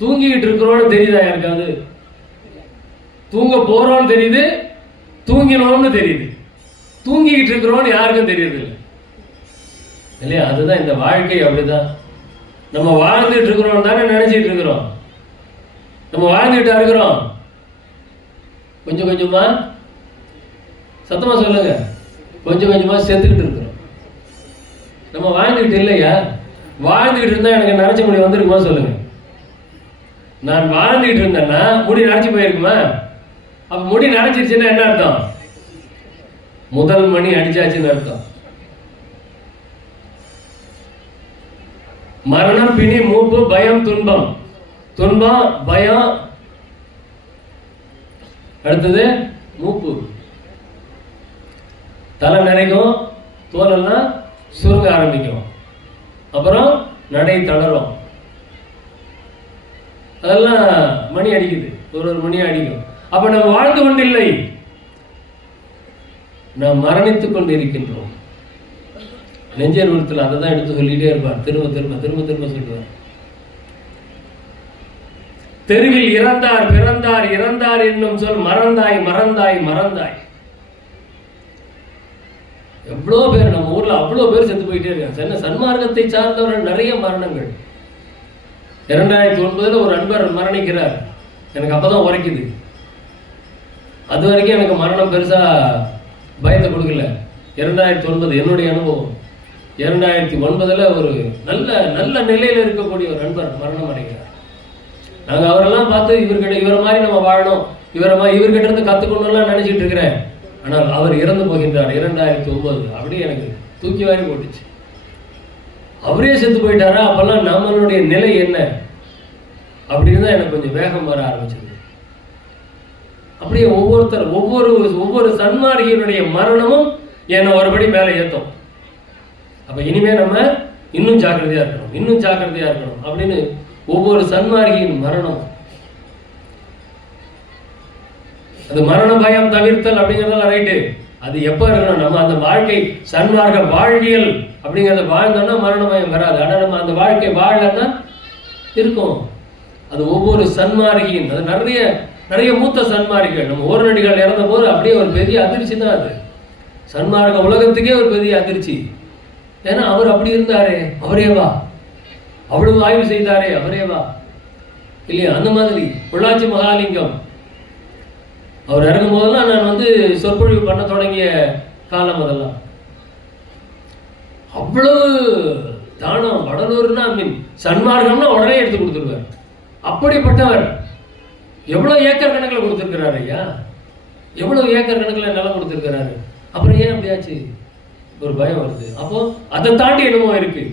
தூங்கிக்கிட்டு இருக்கிறோம்னு தெரியுதா யாருக்காவது? தூங்க போறோம்னு தெரியுது, தூங்கினோம்னு தெரியுது, தூங்கிக்கிட்டு இருக்கிறோம்னு யாருக்கும் தெரியுது இல்லை, இல்லையா? அதுதான் இந்த வாழ்க்கை. அப்படிதான் நம்ம வாழ்ந்துட்டு இருக்கிறோம் தானே நினைச்சிட்டு இருக்கிறோம். நம்ம வாழ்ந்துட்டா இருக்கிறோம், கொஞ்சம் கொஞ்சமா, சத்தமா சொல்லுங்க, கொஞ்சம் கொஞ்சமா செத்துக்கிட்டு இருக்கிறோம். நம்ம வாழ்ந்துக்கிட்டு இல்லையா? வாழ்ந்துக்கிட்டு இருந்தா எனக்கு நரைச்ச முடி வந்திருக்குமா சொல்லுங்க? நான் வாழ்ந்துகிட்டு இருந்தேன்னா முடி நரைச்சி போயிருக்குமா? அப்ப முடி நரைச்சிருச்சுன்னா என்ன அர்த்தம்? முதல் மணி அடிச்சாச்சுன்னு அர்த்தம். மரணம், பிணி, மூப்பு, பயம், துன்பம். துன்பம், பயம், அடுத்தது மூப்பு. தலை நிறைக்கும், தோலெல்லாம் சுருங்க ஆரம்பிக்கும், அப்புறம் நடை தளரும். அதெல்லாம் மணி அடிக்குது, ஒரு மணி அடிக்கும். அப்ப நம்ம வாழ்ந்து கொண்டில்லை, நாம் மரணித்துக் கொண்டு இருக்கின்றோம். நெஞ்சர் உறுத்தல் அதை தான் எடுத்து சொல்லிட்டே இருப்பார், திரும்ப திரும்ப திரும்ப திரும்ப சொல்லுவார். தெருவில் இறந்தார் பிறந்தார் இறந்தார் என்னும் சொல் மறந்தாய் மறந்தாய் மறந்தாய். எவ்வளோ பேர் நம்ம ஊர்ல அவ்வளோ பேர் செத்து போயிட்டே இருக்காங்க. சன்மார்க்கத்தை சார்ந்தவர்கள் நிறைய மரணங்கள். 2009 ஒரு அன்பர் மரணிக்கிறார். எனக்கு அப்பதான் உரைக்குது. அது வரைக்கும் எனக்கு மரணம் பெருசா பயத்தை கொடுக்கல. 2009 என்னுடைய அனுபவம். 2009 ஒரு நல்ல நல்ல நிலையில இருக்கக்கூடிய ஒரு அன்பர் மரணம் அடைகிறார். நாங்க அவரெல்லாம் பார்த்து இவரை மாதிரி நம்ம வாழணும், இவர்கிட்ட இருந்து கத்துக்கணும்லாம் நினைச்சிட்டு இருக்கிறேன். ஆனால் அவர் இறந்து போகின்றார் 2009. அப்படியே எனக்கு தூக்கி வாரி போட்டுச்சு. அவரே செத்து போயிட்டாரா? அப்பெல்லாம் நம்மளுடைய நிலை என்ன அப்படின்னு தான் எனக்கு கொஞ்சம் வேகம் வர ஆரம்பிச்சது. அப்படியே ஒவ்வொரு சன்மார்க்கியனுடைய மரணமும் என்னை ஒருபடி மேலே ஏற்றும். அப்ப இனிமே நம்ம இன்னும் ஜாக்கிரதையா இருக்கணும், இன்னும் ஜாக்கிரதையா இருக்கணும் அப்படின்னு ஒவ்வொரு சன்மார்க்கியின் மரணம். அது மரண பயம் தவிர்த்தல் அப்படிங்கிறதெல்லாம் ரைட்டு. அது எப்போ இருக்கணும்? நம்ம அந்த வாழ்க்கை சன்மார்க்க வாழ்வியல் அப்படிங்கிறத வாழ்ந்தோம்னா மரண பயம் வராது. ஆனால் நம்ம அந்த வாழ்க்கை வாழலன்னா இருக்கும். அது ஒவ்வொரு சன்மார்க்கியின், அது நிறைய நிறைய மூத்த சன்மார்க்கிகள். நம்ம ஓரநடிகள் இறந்த போது அப்படியே ஒரு பெரிய அதிர்ச்சி தான் அது. சன்மார்க்க உலகத்துக்கே ஒரு பெரிய அதிர்ச்சி. ஏன்னா அவர் அப்படி இருந்தாரே, அவரேவா, அவ்வளவு ஆய்வு செய்தாரே, அவரேவா. இல்லையா? அந்த மாதிரி பொள்ளாச்சி மகாலிங்கம் அவர் இறங்கும் போதெல்லாம் நான் சொற்பொழிவு பண்ண தொடங்கிய காலம் அதெல்லாம். அவ்வளவு தானம். வடலூர்னா சன்மார்க்கம்னா உடனே எடுத்து கொடுத்துருவார். அப்படிப்பட்டவர் எவ்வளவு ஏக்கர் கணக்கில் கொடுத்துருக்கிறாரு ஐயா, எவ்வளவு ஏக்கர் கணக்கில் நிலம் கொடுத்துருக்கிறாரு. அப்புறம் ஏன் அப்படியாச்சு? ஒரு பயம் வருது. அப்போ அதை தாண்டி என்னமோ இருக்கு,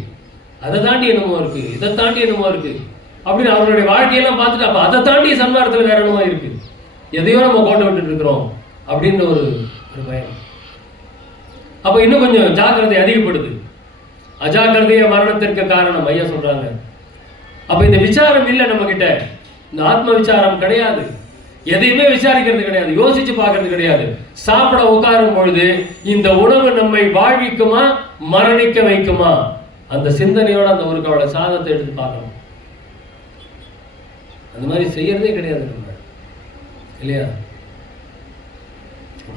அதை தாண்டி என்னமோ இருக்கு, இதை தாண்டி என்னமோ இருக்கு அப்படின்னு அவருடைய வாழ்க்கையெல்லாம் பார்த்துட்டு அப்போ அதை தாண்டி சன்மார்க்கத்தில் வேற என்னமோ இருக்கு, எதையோ நம்ம கோட்டை விட்டுட்டு இருக்கிறோம் அப்படின்ற ஒரு பயம். அப்போ இன்னும் கொஞ்சம் ஜாக்கிரதை அதிகப்படுது. அஜாக்கிரதைய மரணத்திற்கு காரணம் ஐயா சொல்றாங்க. அப்ப இந்த விசாரம் இல்லை நம்ம கிட்ட, இந்த ஆத்ம விசாரம் கிடையாது, எதையுமே விசாரிக்கிறது கிடையாது, யோசிச்சு பார்க்கறது கிடையாது. சாப்பிட உட்காரும் பொழுது இந்த உணவு நம்மை வாழ்விக்குமா மரணிக்க வைக்குமா, அந்த சிந்தனையோட அந்த ஒரு கவலை சாதத்தை எடுத்து பார்க்கணும். அந்த மாதிரி செய்யறதே கிடையாது நம்ம, இல்லையா?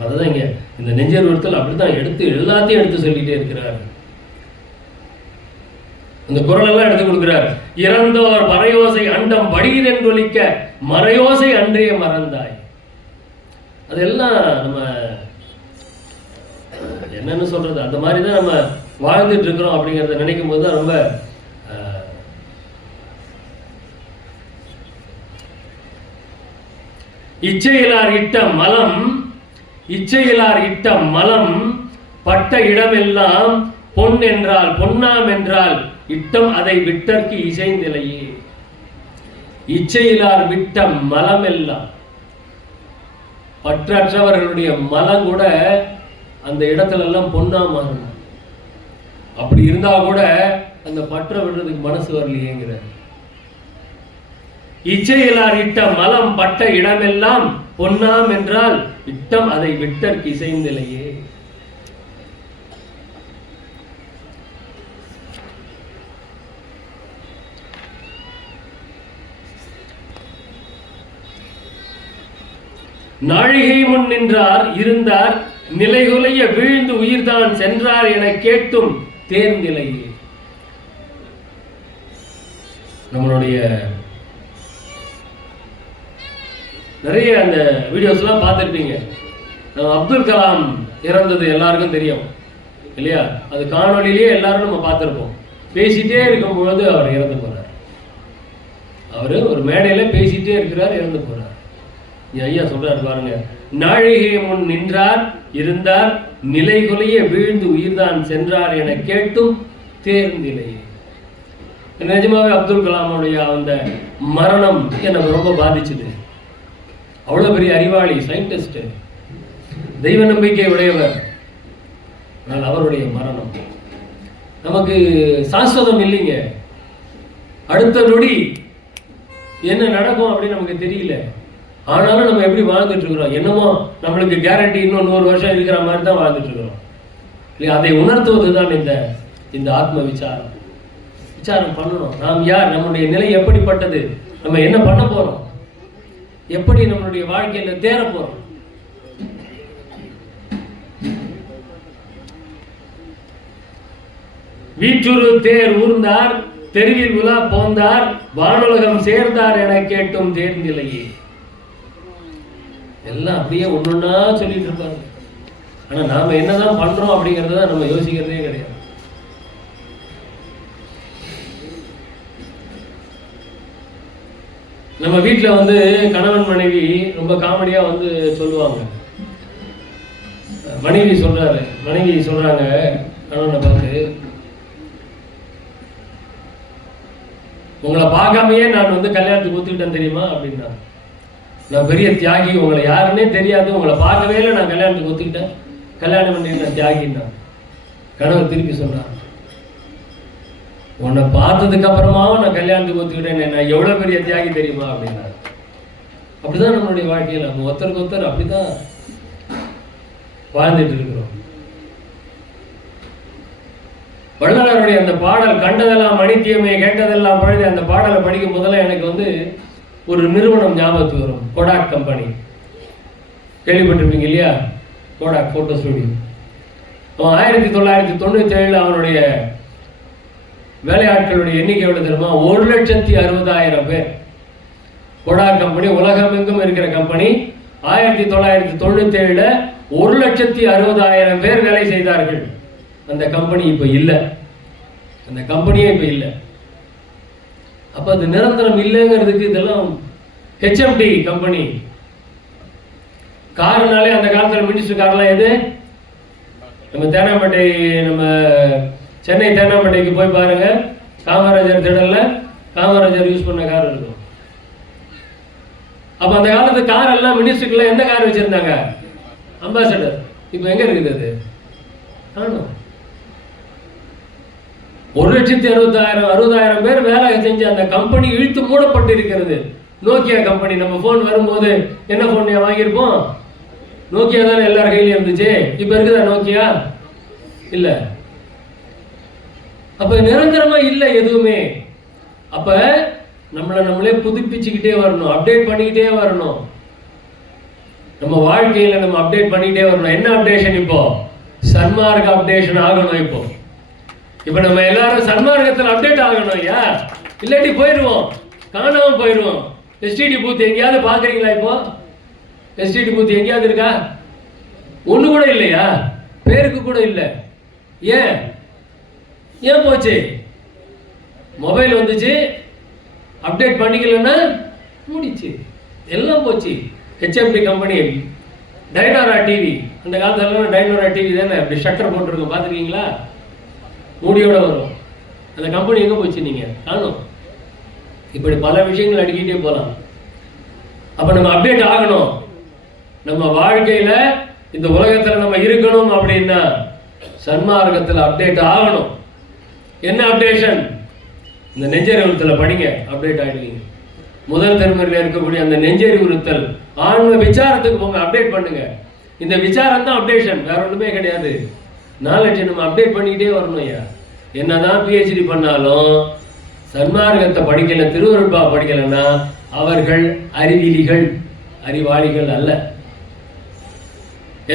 அதுதான் இங்க இந்த நெஞ்சறிவுறுத்தல் அப்படித்தான் எடுத்து எல்லாத்தையும் எடுத்து சொல்லிட்டே இருக்கிறார். அந்த குரல் எல்லாம் எடுத்து கொடுக்கிறார். இறந்தோர் பறையோசை அண்டம் வடிகிறென்றொலிக்க மறையோசை அன்றைய மறந்தாய். அதெல்லாம் நம்ம என்னன்னு சொல்றது, அந்த மாதிரிதான் நம்ம வாழ்ந்துட்டு இருக்கிறோம் அப்படிங்கிறத நினைக்கும் போது தான் ரொம்ப இச்சையிலார் இட்ட மலம், இச்சையிலார் இட்ட மலம் பட்ட இடமெல்லாம் பொன் என்றால் பொன்னாம் என்றால் இட்டம் அதை விட்டற்கு இசைந்திலையே. இச்சையிலார் விட்ட மலம் எல்லாம், பற்றற்றவர்களுடைய மலம் கூட அந்த இடத்துல எல்லாம் பொன்னா மாறும். அப்படி இருந்தா கூட அந்த பற்ற விடுறதுக்கு மனசு வரலையேங்கிற. இச்சையிலார் இட்ட மலம் பட்ட இடமெல்லாம் பொன்னாம் என்றால் இட்டம் அதை விட்டற்கு இசைந்திலையே. நாழிகை முன் நின்றார் இருந்தார் நிலைகுலைய வீழ்ந்து உயிர்தான் சென்றார் என கேட்டும் தேர்நிலையே. நம்மளுடைய நிறைய அந்த வீடியோஸ் எல்லாம் பார்த்துருப்பீங்க. அப்துல் கலாம் இறந்தது எல்லாருக்கும் தெரியும் இல்லையா? அது காணொலியிலேயே எல்லாரும் நம்ம பார்த்துருப்போம். பேசிட்டே இருக்கும்பொழுது அவர் இறந்து போறார். அவரு ஒரு மேடையில பேசிட்டே இருக்கிறார், இறந்து போறார். ஐயா சொல்றாரு பாருங்க, நாழிகை முன் நின்றார் இருந்தார் நிலைகுலைய வீழ்ந்து உயிர்தான் சென்றார் என கேட்டும் தேர்ந்திலையே. நிஜமாவே அப்துல் கலாமுடைய அந்த மரணம் எனக்கு ரொம்ப பாதிச்சுது. அவ்வளவு பெரிய அறிவாளி, சயின்டிஸ்ட், தெய்வ நம்பிக்கை உடையவர். ஆனால் அவருடைய மரணம் நமக்கு சாஸ்வதம் இல்லைங்க. அடுத்த நொடி என்ன நடக்கும் அப்படின்னு நமக்கு தெரியல. ஆனாலும் நம்ம எப்படி வாழ்ந்துட்டு இருக்கிறோம், என்னமோ நம்மளுக்கு கேரண்டி இன்னும் 100 வருஷம் இருக்கிற மாதிரி தான் வாழ்ந்துட்டு இருக்கிறோம் இல்லையா? அதை உணர்த்துவது தான் இந்த ஆத்ம விசாரம். விசாரம் பண்ணணும். நாம் யார், நம்முடைய நிலை எப்படிப்பட்டது, நம்ம என்ன பண்ண போறோம், எப்படி நம்மளுடைய வாழ்க்கையில தேர போறோம். வீற்றுரு தேர் ஊர்ந்தார் தெருவில் உலா போந்தார் வானுலகம் சேர்ந்தார் என கேட்டும் தேர்நிலையே. எல்லாம் அப்படியே ஒன்னொன்னா சொல்லிட்டு இருப்பாங்க. ஆனா நாம என்னதான் பண்றோம் அப்படிங்கறத நம்ம யோசிக்கிறதே கிடையாது. நம்ம வீட்டுல கணவன் மனைவி ரொம்ப காமெடியா சொல்லுவாங்க. மனைவி சொல்றாங்க கணவனை பார்த்து, உங்களை பார்க்காமையே நான் கல்யாணத்துக்கு ஒத்துக்கிட்டேன் தெரியுமா அப்படின்னா. நான் பெரிய தியாகி, உங்களை யாருன்னே தெரியாது, உங்களை பார்க்கவே இல்லை, நான் கல்யாணத்துக்கு ஒத்துக்கிட்டேன், கல்யாணம் பண்ணி நான் தியாகின்னா. கணவர் திருப்பி சொன்னார், உன்னை பார்த்ததுக்கு அப்புறமாவும் நான் கல்யாணத்துக்கு ஒத்துக்கிட்டேன், நான் எவ்வளவு பெரிய தியாகி தெரியுமா அப்படின்னா. அப்படிதான் நம்மளுடைய வாழ்க்கையில் நம்ம ஒருத்தருக்கு ஒருத்தர் அப்படிதான் வாழ்ந்துட்டு இருக்கிறோம். வள்ளலாருடைய அந்த பாடல் கண்டதெல்லாம் மணித்தியமே கேட்டதெல்லாம் பழுது, அந்த பாடலை படிக்கும் போதெல்லாம் எனக்கு ஒரு நிறுவனம் ஞாபகத்துக்கு வரும். கோடாக் கம்பெனி கேள்விப்பட்டிருப்பீங்க இல்லையா? Kotak photo studio. அவன் 1997 அவனுடைய வேலையாட்களுடைய எண்ணிக்கை எவ்வளவு தெரியுமா? 1,60,60,000 பேர். கொடா கம்பெனி உலகமெங்கும் இருக்கிற கம்பெனி. 1997 1,60,60,000 பேர் வேலை செய்தார்கள். அந்த கம்பெனி இப்ப இல்லை, அந்த கம்பெனியே இப்ப இல்லை. அப்ப அது நிரந்தரம் இல்லைங்கிறதுக்கு இதெல்லாம் HMT கம்பெனி. காருனாலே அந்த காலத்தில் மினிஸ்டர் கார்லாம் எது? நம்ம தேனாம்பேட்டை, நம்ம சென்னை தேனாம்பேட்டைக்கு போய் பாருங்க, காமராஜர் திடல்ல காமராஜர் யூஸ் பண்ண கார் இருக்கும். அப்ப அந்த காலத்து கார் எல்லாம் மினிஸ்டருக்குள்ள என்ன கார் வச்சிருந்தாங்க? அம்பாசடர். இப்ப எங்க இருக்குது அது? காணும். 1,60,000 பேர் வேலை செஞ்சு அந்த கம்பெனி இழுத்து மூடப்பட்டு இருக்கிறது. Nokia company. நம்ம போன் வரும்போது என்ன போன் வாங்கியிருப்போம்? நோக்கியா தானே எல்லார் கையிலும் இருந்துச்சு. இப்ப இருக்குதா நோக்கியா? இல்ல. அப்ப நிரந்தரமா இல்லை எதுவுமே. அப்ப நம்மளே புதுப்பிச்சுக்கிட்டே வரணும், அப்டேட் பண்ணிக்கிட்டே வரணும். நம்ம வாழ்க்கையில நம்ம அப்டேட் பண்ணிக்கிட்டே வரணும். என்ன அப்டேஷன்? இப்போ சன்மார்க்க அப்டேஷன் ஆகணும். இப்போ நம்ம எல்லாரும் சன்மார்க்கத்தில் அப்டேட் ஆகணும் ஐயா, இல்லாட்டி போயிடுவோம், காணாம போயிடுவோம். STD பூத் எங்கேயாவது பாக்குறீங்களா? இப்போ STD பூத் எங்கேயாவது இருக்கா? ஒண்ணு கூட இல்லையா? பேருக்கு கூட இல்லை. ஏன் போச்சு? மொபைல் வந்துச்சு, அப்டேட் பண்ணிக்கலன்னா முடிச்சு, எல்லாம் போச்சு. HMT company, Dynora TV. அந்த காலத்துல டைனோரா டிவி தானே அப்படி ஷட்டர் போட்டுருக்கோம், பார்த்துருக்கீங்களா? மூடியோட வரும். அந்த கம்பெனி எங்கே போச்சு? நீங்கள் காணும். இப்படி பல விஷயங்கள் அடிக்கிட்டே போகலாம். அப்போ நம்ம அப்டேட் ஆகணும். நம்ம வாழ்க்கையில் இந்த உலகத்தில் நம்ம இருக்கணும் அப்படின்னா சன்மார்க்கத்தில் அப்டேட் ஆகணும். என்ன அப்டேஷன்? இந்த நெஞ்சறிவுறுத்தலை படிங்க, அப்டேட் ஆகிடுவீங்க. முதல் திருமுறையில் இருக்கக்கூடிய அந்த நெஞ்சறிவுறுத்தல், ஆன்ம விசாரத்துக்கு போங்க, அப்டேட் பண்ணுங்க. இந்த விசாரம் தான் அப்டேஷன், வேற ஒன்றுமே கிடையாது. நாலேஜ் நம்ம அப்டேட் பண்ணிக்கிட்டே வரணும் ஐயா. என்னதான் PhD பண்ணாலும் சன்மார்க்கத்தை படிக்கல, திருவருட்பா படிக்கலைன்னா அவர்கள் அறிவிலிகள், அறிவாளிகள் அல்ல.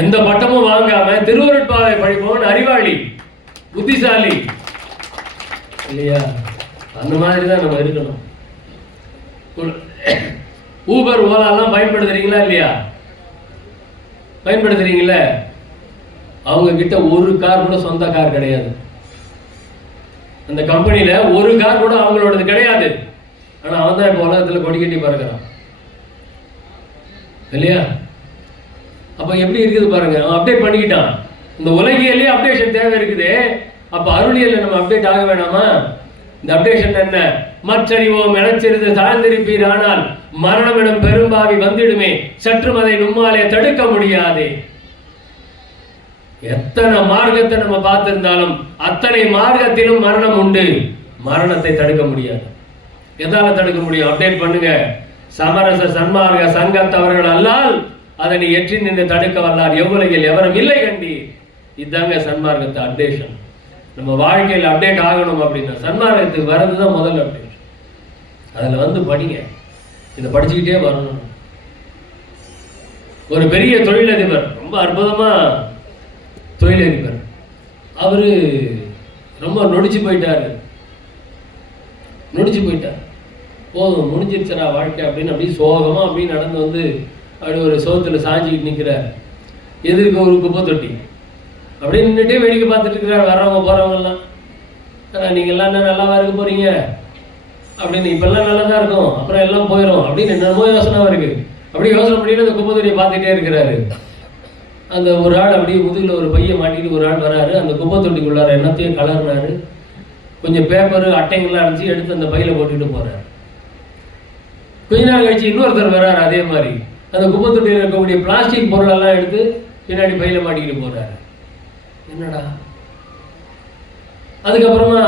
எந்த பட்டமும் வாங்காம திருவருட்பாவை படிப்பவன் அறிவாளி, புத்திசாலி இல்லையா? அந்த மாதிரி தான் நம்ம இருக்கணும். ஊபர், ஓலாலாம் பயன்படுத்துறீங்களா இல்லையா? பயன்படுத்துறீங்களா? அவங்க கிட்ட ஒரு கார் கூட சொந்த கார் கிடையாது. அந்த கம்பெனியில ஒரு கார் கூட அவங்களோடது கிடையாது. ஆனா அவன் தான் இப்போ உலகத்துல கொடி கட்டி பறக்கிறான் இல்லையா? அப்ப எப்படி இருக்குது பாருங்க. அவன் அப்டேட் பண்ணிக்கிட்டான். இந்த உலகியலே அப்டேஷன் தேவை இருக்குது. அப்ப அருளியல்ல நம்ம அப்டேட் ஆக வேணாமா? இந்த அப்டேஷன் என்ன? மற்றறிவோம் எனச்சிறிது தாழ்ந்திருப்பீர், ஆனால் மரணம் எனும் பெரும்பாவி வந்திடுமே, சற்றும் அதை நம்மாலே தடுக்க முடியாதே. எத்தனை மார்க்கத்தை நம்ம பார்த்திருந்தாலும் அத்தனை மார்க்கத்திலும் மரணம் உண்டு. மரணத்தை தடுக்க முடியாது. எதால தடுக்க முடியும்? அப்டேட் பண்ணுங்க. சமரச சன்மார்க்க சங்கத்தவர்கள் அல்லால் அதனை எற்றி நின்று தடுக்க வல்லார் எவ்வுலகில் எவரும் இல்லை கண்டீர். இதுதாங்க சன்மார்க்கத்தை அப்டேஷன். நம்ம வாழ்க்கையில் அப்டேட் ஆகணும் அப்படின்னா சன்மார்க்கத்துக்கு வர்றதுதான் முதல் அப்டேட். அதில் வந்து படிங்க, இதை படிச்சுக்கிட்டே வரணும். ஒரு பெரிய தொழிலதிபர், ரொம்ப அற்புதமா தொழிலதிபர், அவரு ரொம்ப நொடிச்சு போயிட்டார். போதும், முடிஞ்சிருச்சரா வாழ்க்கை அப்படின்னு அப்படி சோகமா அப்படி நடந்து வந்து அப்படி ஒரு சோத்துல சாஞ்சிக்கிட்டு நிற்கிறார். எதிர்க்க ஒரு குப்பை தொட்டி அப்படியே நின்றுட்டே வேடிக்கை பார்த்துட்டு இருக்கிறார். வர்றவங்க போறவங்க எல்லாம், நீங்க எல்லாம் என்ன நல்லாவா இருக்க போறீங்க அப்படின்னு, இப்பெல்லாம் நல்லா தான் இருக்கும், அப்புறம் எல்லாம் போயிடும் அப்படின்னு என்னமோ யோசனை இருக்கு. அப்படி யோசனை பண்ணிட்டு அந்த குப்பை தொட்டியை பார்த்துட்டே இருக்கிறாரு. அந்த ஒரு ஆள் அப்படியே முதுகில் ஒரு பையை மாட்டிட்டு ஒரு ஆள் வராரு. அந்த குப்பை தொட்டிக்குள்ளார என்னத்தையும் கலர்னாரு. கொஞ்சம் பேப்பரு அட்டைங்கள்லாம் அடிச்சு எடுத்து அந்த பையில போட்டுக்கிட்டு போறாரு. கொஞ்ச நாள் கழிச்சு இன்னொருத்தர் வர்றாரு. அதே மாதிரி அந்த குப்பை தொட்டியில் இருக்கக்கூடிய பிளாஸ்டிக் பொருளெல்லாம் எடுத்து பின்னாடி பையில மாட்டிக்கிட்டு போறாரு. என்னடா? அதுக்கப்புறமா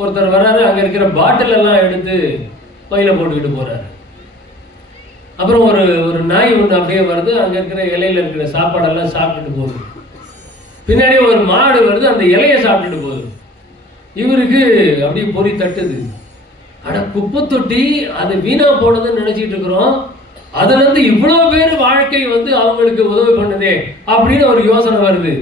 ஒருத்தர் வர்றாரு. அங்க இருக்கிற பாட்டில் எல்லாம் எடுத்து பையில போட்டுக்கிட்டு போறாரு. அப்புறம் ஒரு நாய் ஒன்று அப்படியே வருது. அங்க இருக்கிற இலையில இருக்கிற சாப்பாடெல்லாம் சாப்பிட்டுட்டு போகுது. பின்னாடி ஒரு மாடு வருது, அந்த இலையை சாப்பிட்டுட்டு போகுது. இவருக்கு அப்படியே பொறி தட்டுது. ஆனா குப்பை தொட்டி அது வீணா போனதுன்னு நினைச்சிட்டு இருக்கிறோம். அதுல இருந்து இவ்வளவு பேர் வாழ்க்கை வந்து அவங்களுக்கு உதவி பண்ணுதே அப்படின்னு ஒரு யோசனை வருது.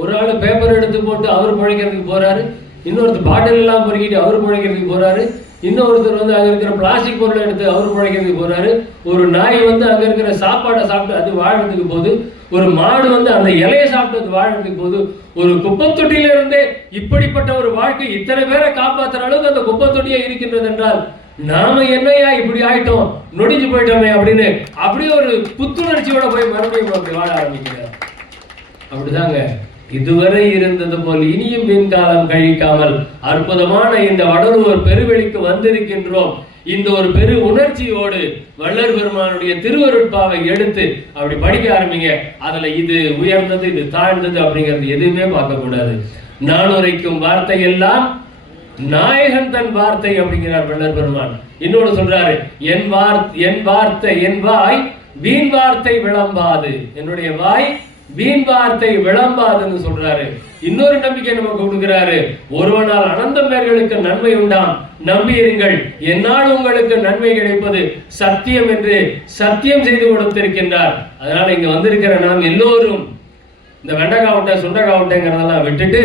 ஒரு ஆள் பேப்பர் எடுத்து போட்டு அவர் பிழைக்கிறதுக்கு போறாரு. இன்னொருத்தர் பாட்டில் எல்லாம் பொறுக்கிட்டு அவர் பிழைக்கிறதுக்கு போறாரு. இன்னொருத்தர் வந்து அங்கே இருக்கிற பிளாஸ்டிக் பொருளை எடுத்து அவர் பிழைக்கிறதுக்கு போகிறாரு. ஒரு நாய் வந்து அங்கே இருக்கிற சாப்பாடை சாப்பிட்டு அது வாழறதுக்கு போகுது. ஒரு மாடு வந்து அந்த இலையை சாப்பிட்டு அது வாழறதுக்கு போகுது. ஒரு குப்பத்தொட்டியில இருந்தே இப்படிப்பட்ட ஒரு வாழ்க்கை இத்தனை பேரை காப்பாற்றுற அளவுக்கு அந்த குப்பத்தொட்டியே இருக்கின்றது என்றால் நாம என்னையா இப்படி ஆயிட்டோம், நொடிஞ்சு போயிட்டோமே அப்படின்னு அப்படியே ஒரு புத்துணர்ச்சியோட போய் மறுபடியும் அப்படி வாழ ஆரம்பிக்கிறார். அப்படிதாங்க இதுவரை இருந்தது போல் இனியும் பின்காலம் கழிக்காமல் அற்புதமான இந்த வடலூர் பெருவெளிக்கு வந்திருக்கின்றோம். இந்த ஒரு பெரு உணர்ச்சியோடு வள்ளல் பெருமானுடைய திருவருட்பாவை எடுத்து அப்படி படிக்க ஆரம்பிங்க. அதுல இது உயர்ந்தது இது தாழ்ந்தது அப்படிங்கிறது எதுவுமே பார்க்க கூடாது. நான் உரைக்கும் வார்த்தை எல்லாம் நாயகன் தன் வார்த்தை அப்படிங்கிறார் வள்ளல் பெருமான். இன்னொன்று சொல்றாரு, என் வார்த்தை என் வாய் வீண் வார்த்தை விளம்பாது, என்னுடைய வாய் வீண் வார்த்தை விளம்பாதுன்னு சொல்றாரு. இன்னொரு நம்பிக்கை நமக்கு கொடுக்கிறாரு, ஒருவனால் அனந்தம் பேர்களுக்கு நன்மை உண்டாம், நம்பியிருங்கள், என்னால் உங்களுக்கு நன்மை கிடைப்பது சத்தியம் என்று சத்தியம் செய்து கொடுத்திருக்கின்றார். அதனால இங்க வந்திருக்கிற நாம் எல்லோரும் இந்த வெண்டைக்காவட்டை சுண்டைக்காவட்டைங்கிறதெல்லாம் விட்டுட்டு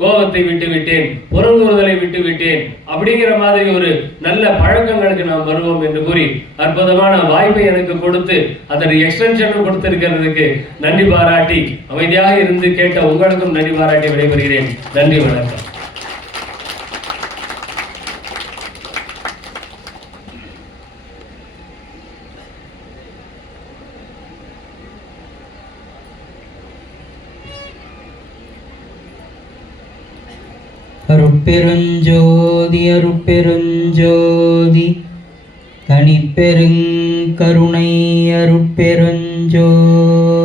கோபத்தை விட்டு விட்டேன், புறங்கூறுதலை விட்டு விட்டேன் அப்படிங்கிற மாதிரி ஒரு நல்ல பழக்கங்களுக்கு நாம் வருவோம் என்று கூறி அற்புதமான வாய்ப்பை எனக்கு கொடுத்து அதற்கு எக்ஸ்டென்ஷனும் கொடுத்திருக்கிறதுக்கு நன்றி பாராட்டி அமைதியாக இருந்து கேட்ட உங்களுக்கும் நன்றி பாராட்டி விடைபெறுகிறேன். நன்றி, வணக்கம். அருட்பெருஞ்சோதி அருட்பெருஞ்சோதி தனிப்பெருங்கருணை அருட்பெருஞ்சோதி.